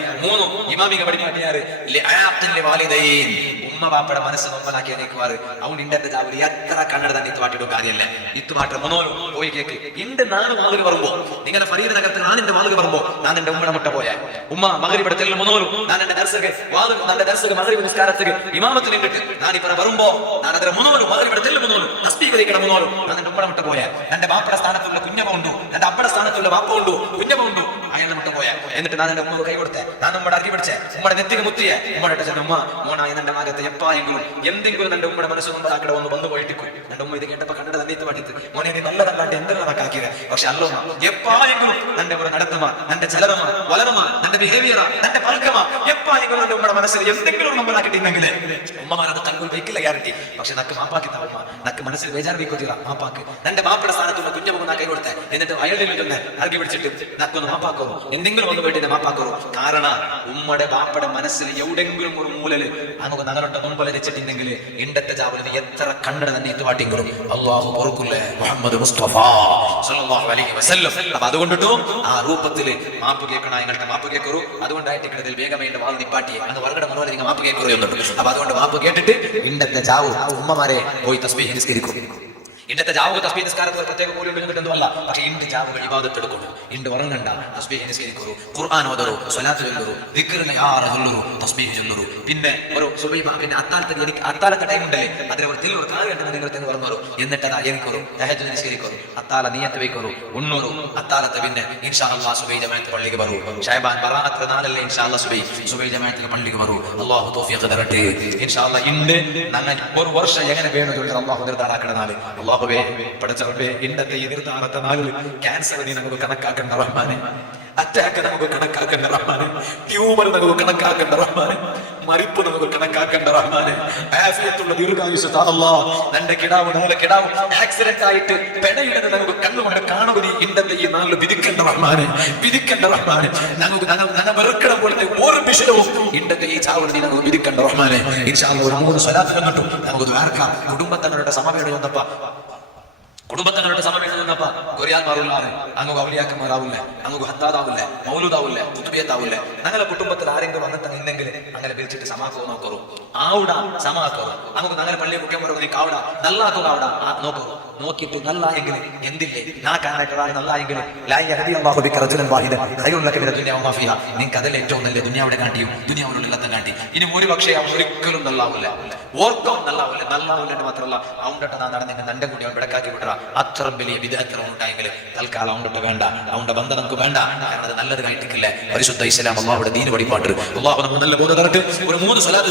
ഉമ്മ ബാപ്പയുടെ മനസ്സ് നൊമ്പലാക്കിയ നിൽക്കുവാറ് അവൻ ഇന്റെ ജാവലി എത്ര കണ്ണട തന്നെ ഇത്തുപാട്ടിടും കാര്യമല്ലേ. ഇത്തുപാട്ട് മുന്നോട്ട് പോയി കേക്ക് ഇന്റെ നാല് വാതിൽ പറയുമ്പോ നിങ്ങളുടെ ഫരീദ് നഗരത്തിൽ ഞാൻ എന്റെ വാതിൽ പറയുമ്പോ ഞാൻ എന്റെ ഉമ്മയുടെ മുട്ട പോയ ഉമ്മ മകരിവിടെ ചെല്ലും മുന്നോലും ഞാൻ എന്റെ ദർശക വാതിൽ എന്റെ ദർശക മകരി നിസ്കാരത്തിന് ഇമാമത്തിൽ നിന്നിട്ട് ഞാനിപ്പറ വരുമ്പോ ഞാൻ അതിന്റെ മുന്നോലും മകരിവിടെ ചെല്ലും മുന്നോലും തസ്ബീഹ് മുന്നോലും ഞാൻ എന്റെ ഉമ്മയുടെ മുട്ട പോയ എന്റെ ബാപ്പയുടെ സ്ഥാനത്തുള്ള കുഞ്ഞമ്മ ഉണ്ടു എന്റെ അപ്പയുടെ സ്ഥാനത്തുള്ള ബാപ്പ ഉണ്ടു കുഞ്ഞമ്മ ഉണ്ടു അയാളുടെ മുട്ട പോയ എന്നിട്ട് ഞാൻ എന്റെ ഉമ്മ കൈ കൊടുത്തേ ഞാൻ നമ്മുടെ അരി പിടിച്ചേ ഉമ്മയുടെ നെറ്റിക്ക് മുത്തിയെ ഉമ്മയുടെ ചെന്ന ഉമ്മ മോണായ എന്റെ മകത്തെ എപ്പായെങ്കിലും എന്തെങ്കിലും എന്റെ ഉമ്മയുടെ മനസ്സ് മുമ്പാക്കട ഒന്ന് വന്നു പോയിട്ടിക്കും. എന്റെ ഉമ്മ ഇത് കേട്ടപ്പോ കണ്ടത് തന്നെ പാട്ടിട്ട് മോനെ നീ നല്ലതല്ലാണ്ട് എന്തെല്ലാം കണക്കാക്കിയത്. പക്ഷെ അല്ലോ എപ്പായെങ്കിലും എന്റെ ഇവിടെ നടത്തുമ എന്റെ ചലനമ വലനമ എന്റെ ബിഹേവിയറ എന്റെ പൽക്കമ എപ്പായെങ്കിലും എന്റെ ഉമ്മയുടെ മനസ്സിൽ എന്തെങ്കിലും മുമ്പാക്കിട്ടില്ലെങ്കിൽ ഉമ്മമാരത് തങ്ങൾ വയ്ക്കില്ല ഗ്യാരണ്ടി. പക്ഷെ നക്ക് മാപ്പാക്കി തമ്മ നക്ക് മനസ്സിൽ ബേജാറിക്കൊത്തില്ല മാപ്പാക്ക് എന്റെ മാപ്പയുടെ സ്ഥാനത്തുള്ള കുഞ്ഞമ്മ കൈ കൊടുത്തേ എന്നിട്ട് അയാളിൽ നിന്ന് അറുകി പിടിച്ചിട്ട് നക്കൊന്ന് മാപ്പാക്കുന്നു. എന്തെങ്കിലും ഒന്ന് വേണ്ടി മാപ്പാക്കറു. കാരണം ഉമ്മയുടെ ബാപ്പയുടെ മനസ്സിൽ എവിടെങ്കിലും ഒരു മൂലല് നമുക്ക് ഞങ്ങളുടെ മുൻപലരിച്ചിട്ടുണ്ടെങ്കിൽ ഇണ്ടത്തെ ജാവലി എത്ര കണ്ണട തന്നെ ഇട്ടുവാട്ടിങ്കിലും അള്ളാഹു പൊറുക്കില്ലേ മുഹമ്മദ് മുസ്തഫ സല്ലല്ലാഹു അലൈഹി വസല്ലം. അപ്പൊ അതുകൊണ്ടിട്ടും ആ രൂപത്തില് മാപ്പ് കേൾക്കണ ഞങ്ങളുടെ മാപ്പ് കേൾക്കറു. അതുകൊണ്ടായിട്ട് ഇതിൽ വേഗമേന്റെ വാൾ നിപ്പാട്ടിയെ അന്ന് വറുകട മുന്നോട്ട് നിങ്ങൾ മാപ്പ് കേൾക്കറു എന്നുണ്ട്. അപ്പൊ അതുകൊണ്ട് മാപ്പ് കേട്ടിട്ട് ഇണ്ടത്തെ ജാവു ഉമ്മമാരെ പോയി തസ്ബീഹ് നിസ്കരിക്കും. ഇന്നത്തെ ജാവുക തസ്ബീഹ് നിസ്കാരത്തിൽ പ്രത്യേക കൂലി ഉണ്ടെന്നല്ല. പക്ഷെ ഇണ്ട് ജാവുകൾ ഇബാദത്ത് എടുക്കുന്നു. ഇണ്ട് ഉറങ്ങണ്ട, തസ്ബീഹ് നിസ്കരിക്കൂ, ഖുർആൻ ഓതറു, സ്വലാത്ത് ചൊല്ലറു, ദിക്റിനെ യാറെ ചൊല്ലറു, തസ്ബീഹ് ചൊല്ലറു. പിന്നെ ഒരു സുബൈബ പിന്നെ അത്താലത്തെ എനിക്ക് അത്താലത്തെ ടൈം ഉണ്ടല്ലേ, അതിനെ ഒരു തില്ലൂർ കാര്യം ഉണ്ടെന്ന് നിങ്ങൾ തന്നെ പറഞ്ഞോളൂ. എന്നിട്ട് അതാ എനിക്കൊരു തഹജ്ജുദ് നിസ്കരിക്കൂ, അത്താല നിയത്ത് വയ്ക്കൂ, ഉണ്ണൂറു അത്താലത്തെ പിന്നെ ഇൻഷാ അല്ലാഹ് സുബൈ ജമാഅത്ത് പള്ളിക്ക് വരൂ. ഷൈബാൻ ബറാഅത്ത് നാലല്ലേ ഇൻഷാ അല്ലാഹ് സുബൈ ജമാഅത്ത് പള്ളിക്ക് വരൂ. അല്ലാഹു തൗഫീഖ് തരട്ടെ. ഇൻഷാ അല്ലാഹ് ഇണ്ട് ഞങ്ങൾ ഒരു വർഷം എങ്ങനെ വേണം ചൊല്ലി അല്ലാഹു നിർദ്ധാരാക്കണ നാല്. അല്ലാഹുവേ പഠിച്ചവരുടെ ഇന്നത്തെ ഈ നിർദ്ധാരത്തെ നാളിൽ ക്യാൻസർ നീ നമുക്ക് കണക്കാക്കേണ്ട റഹ്മാനെ, അറ്റാക്ക് നമുക്ക് കണക്കാക്കേണ്ട റഹ്മാനെ, ട്യൂമർ നമുക്ക് കണക്കാക്കേണ്ട റഹ്മാനെ, മരിപ്പ് നമുക്ക് കണക്കാക്കേണ്ട റഹ്മാനെ, ആഫിയത്തുള്ള ദീർഘായുസ്സ് താ അല്ലാഹ്. തന്റെ കിടാവ് നമ്മളെ കിടാവ് ആക്സിഡന്റ് ആയിട്ട് പെടയിടുന്നത് നമുക്ക് കണ്ണുകൊണ്ട് കാണുന്നത് ഇന്നത്തെ ഈ നാളിൽ വിധിക്കേണ്ട റഹ്മാനെ, വിധിക്കേണ്ട റഹ്മാനെ. ഞങ്ങൾ വെറുക്കണം പോലത്തെ ഒരു വിഷയവും ഇന്നത്തെ ഈ ചാവൽ നീ നമുക്ക് വിധിക്കേണ്ട റഹ്മാനെ. ഇൻഷാ അല്ലാഹ് ഒരു 3 സ്വലാത്ത് കണ്ടിട്ടും നമുക്ക് ദ്വാരക്കാം. കുടുംബത്തങ്ങളുടെ സമവേദന വന്നപ്പോ കുടുംബത്തങ്ങളുടെ സമയം വന്നപ്പ കൊറിയാന്മാരുള്ളാറ് അങ്ങ് ഔലിയാക്കന്മാരാവില്ല, അങ്ങ് ഹത്താതാവില്ല, മൗലൂദാവില്ല, കുത്തുബിയത്താവില്ല. ഞങ്ങളെ കുടുംബത്തിൽ ആരെങ്കിലും വന്നിട്ട് ഇല്ലെങ്കിൽ അങ്ങനെ വിളിച്ചിട്ട് സമാക്കോ നോക്കറു ആവുട സമാക്കറു. നമുക്ക് ഞങ്ങളെ പള്ളിയെ കുറ്റം പറയുമ്പോൾ നീ കാവുട നല്ലാക്കുക ആവുട നോക്കൂ. നോക്കിയിട്ട് നല്ല എങ്കിൽ എന്തില്ലേ നാ കാണാൻ നല്ല എങ്കിൽ നിങ്ങൾക്ക് അതിൽ ഏറ്റവും നല്ല ദുനിയാവിടെ കാട്ടിയും ദുനിയാവിലുള്ള കാട്ടി. ഇനി ഒരുപക്ഷെ അവൻ ഒരിക്കലും നല്ലാവില്ല, ഓർക്കം നല്ലാവില്ല. നല്ലാവില്ല മാത്രമല്ല അവൻ്റെ നാ നടന്നെങ്കിൽ നന്റെ കൂടി അവൻ വിടക്കാക്കി വിടറ. അത്ര വലിയ വിദഗ്ധം ഉണ്ടായെങ്കിൽ തൽക്കാലം അവൻ്റെ വേണ്ട, അവൻ്റെ ബന്ധം നമുക്ക് വേണ്ട. കാരണം അത് നല്ലത് കാട്ടിക്കില്ല. പരിശുദ്ധ ഇസ്ലാം അള്ളാഹുവിടെ ദീന് വഴിപാട്ട് അള്ളാഹു നമുക്ക് നല്ല ബോധം തരട്ടെ. ഒരു 3 സ്വലാത്ത്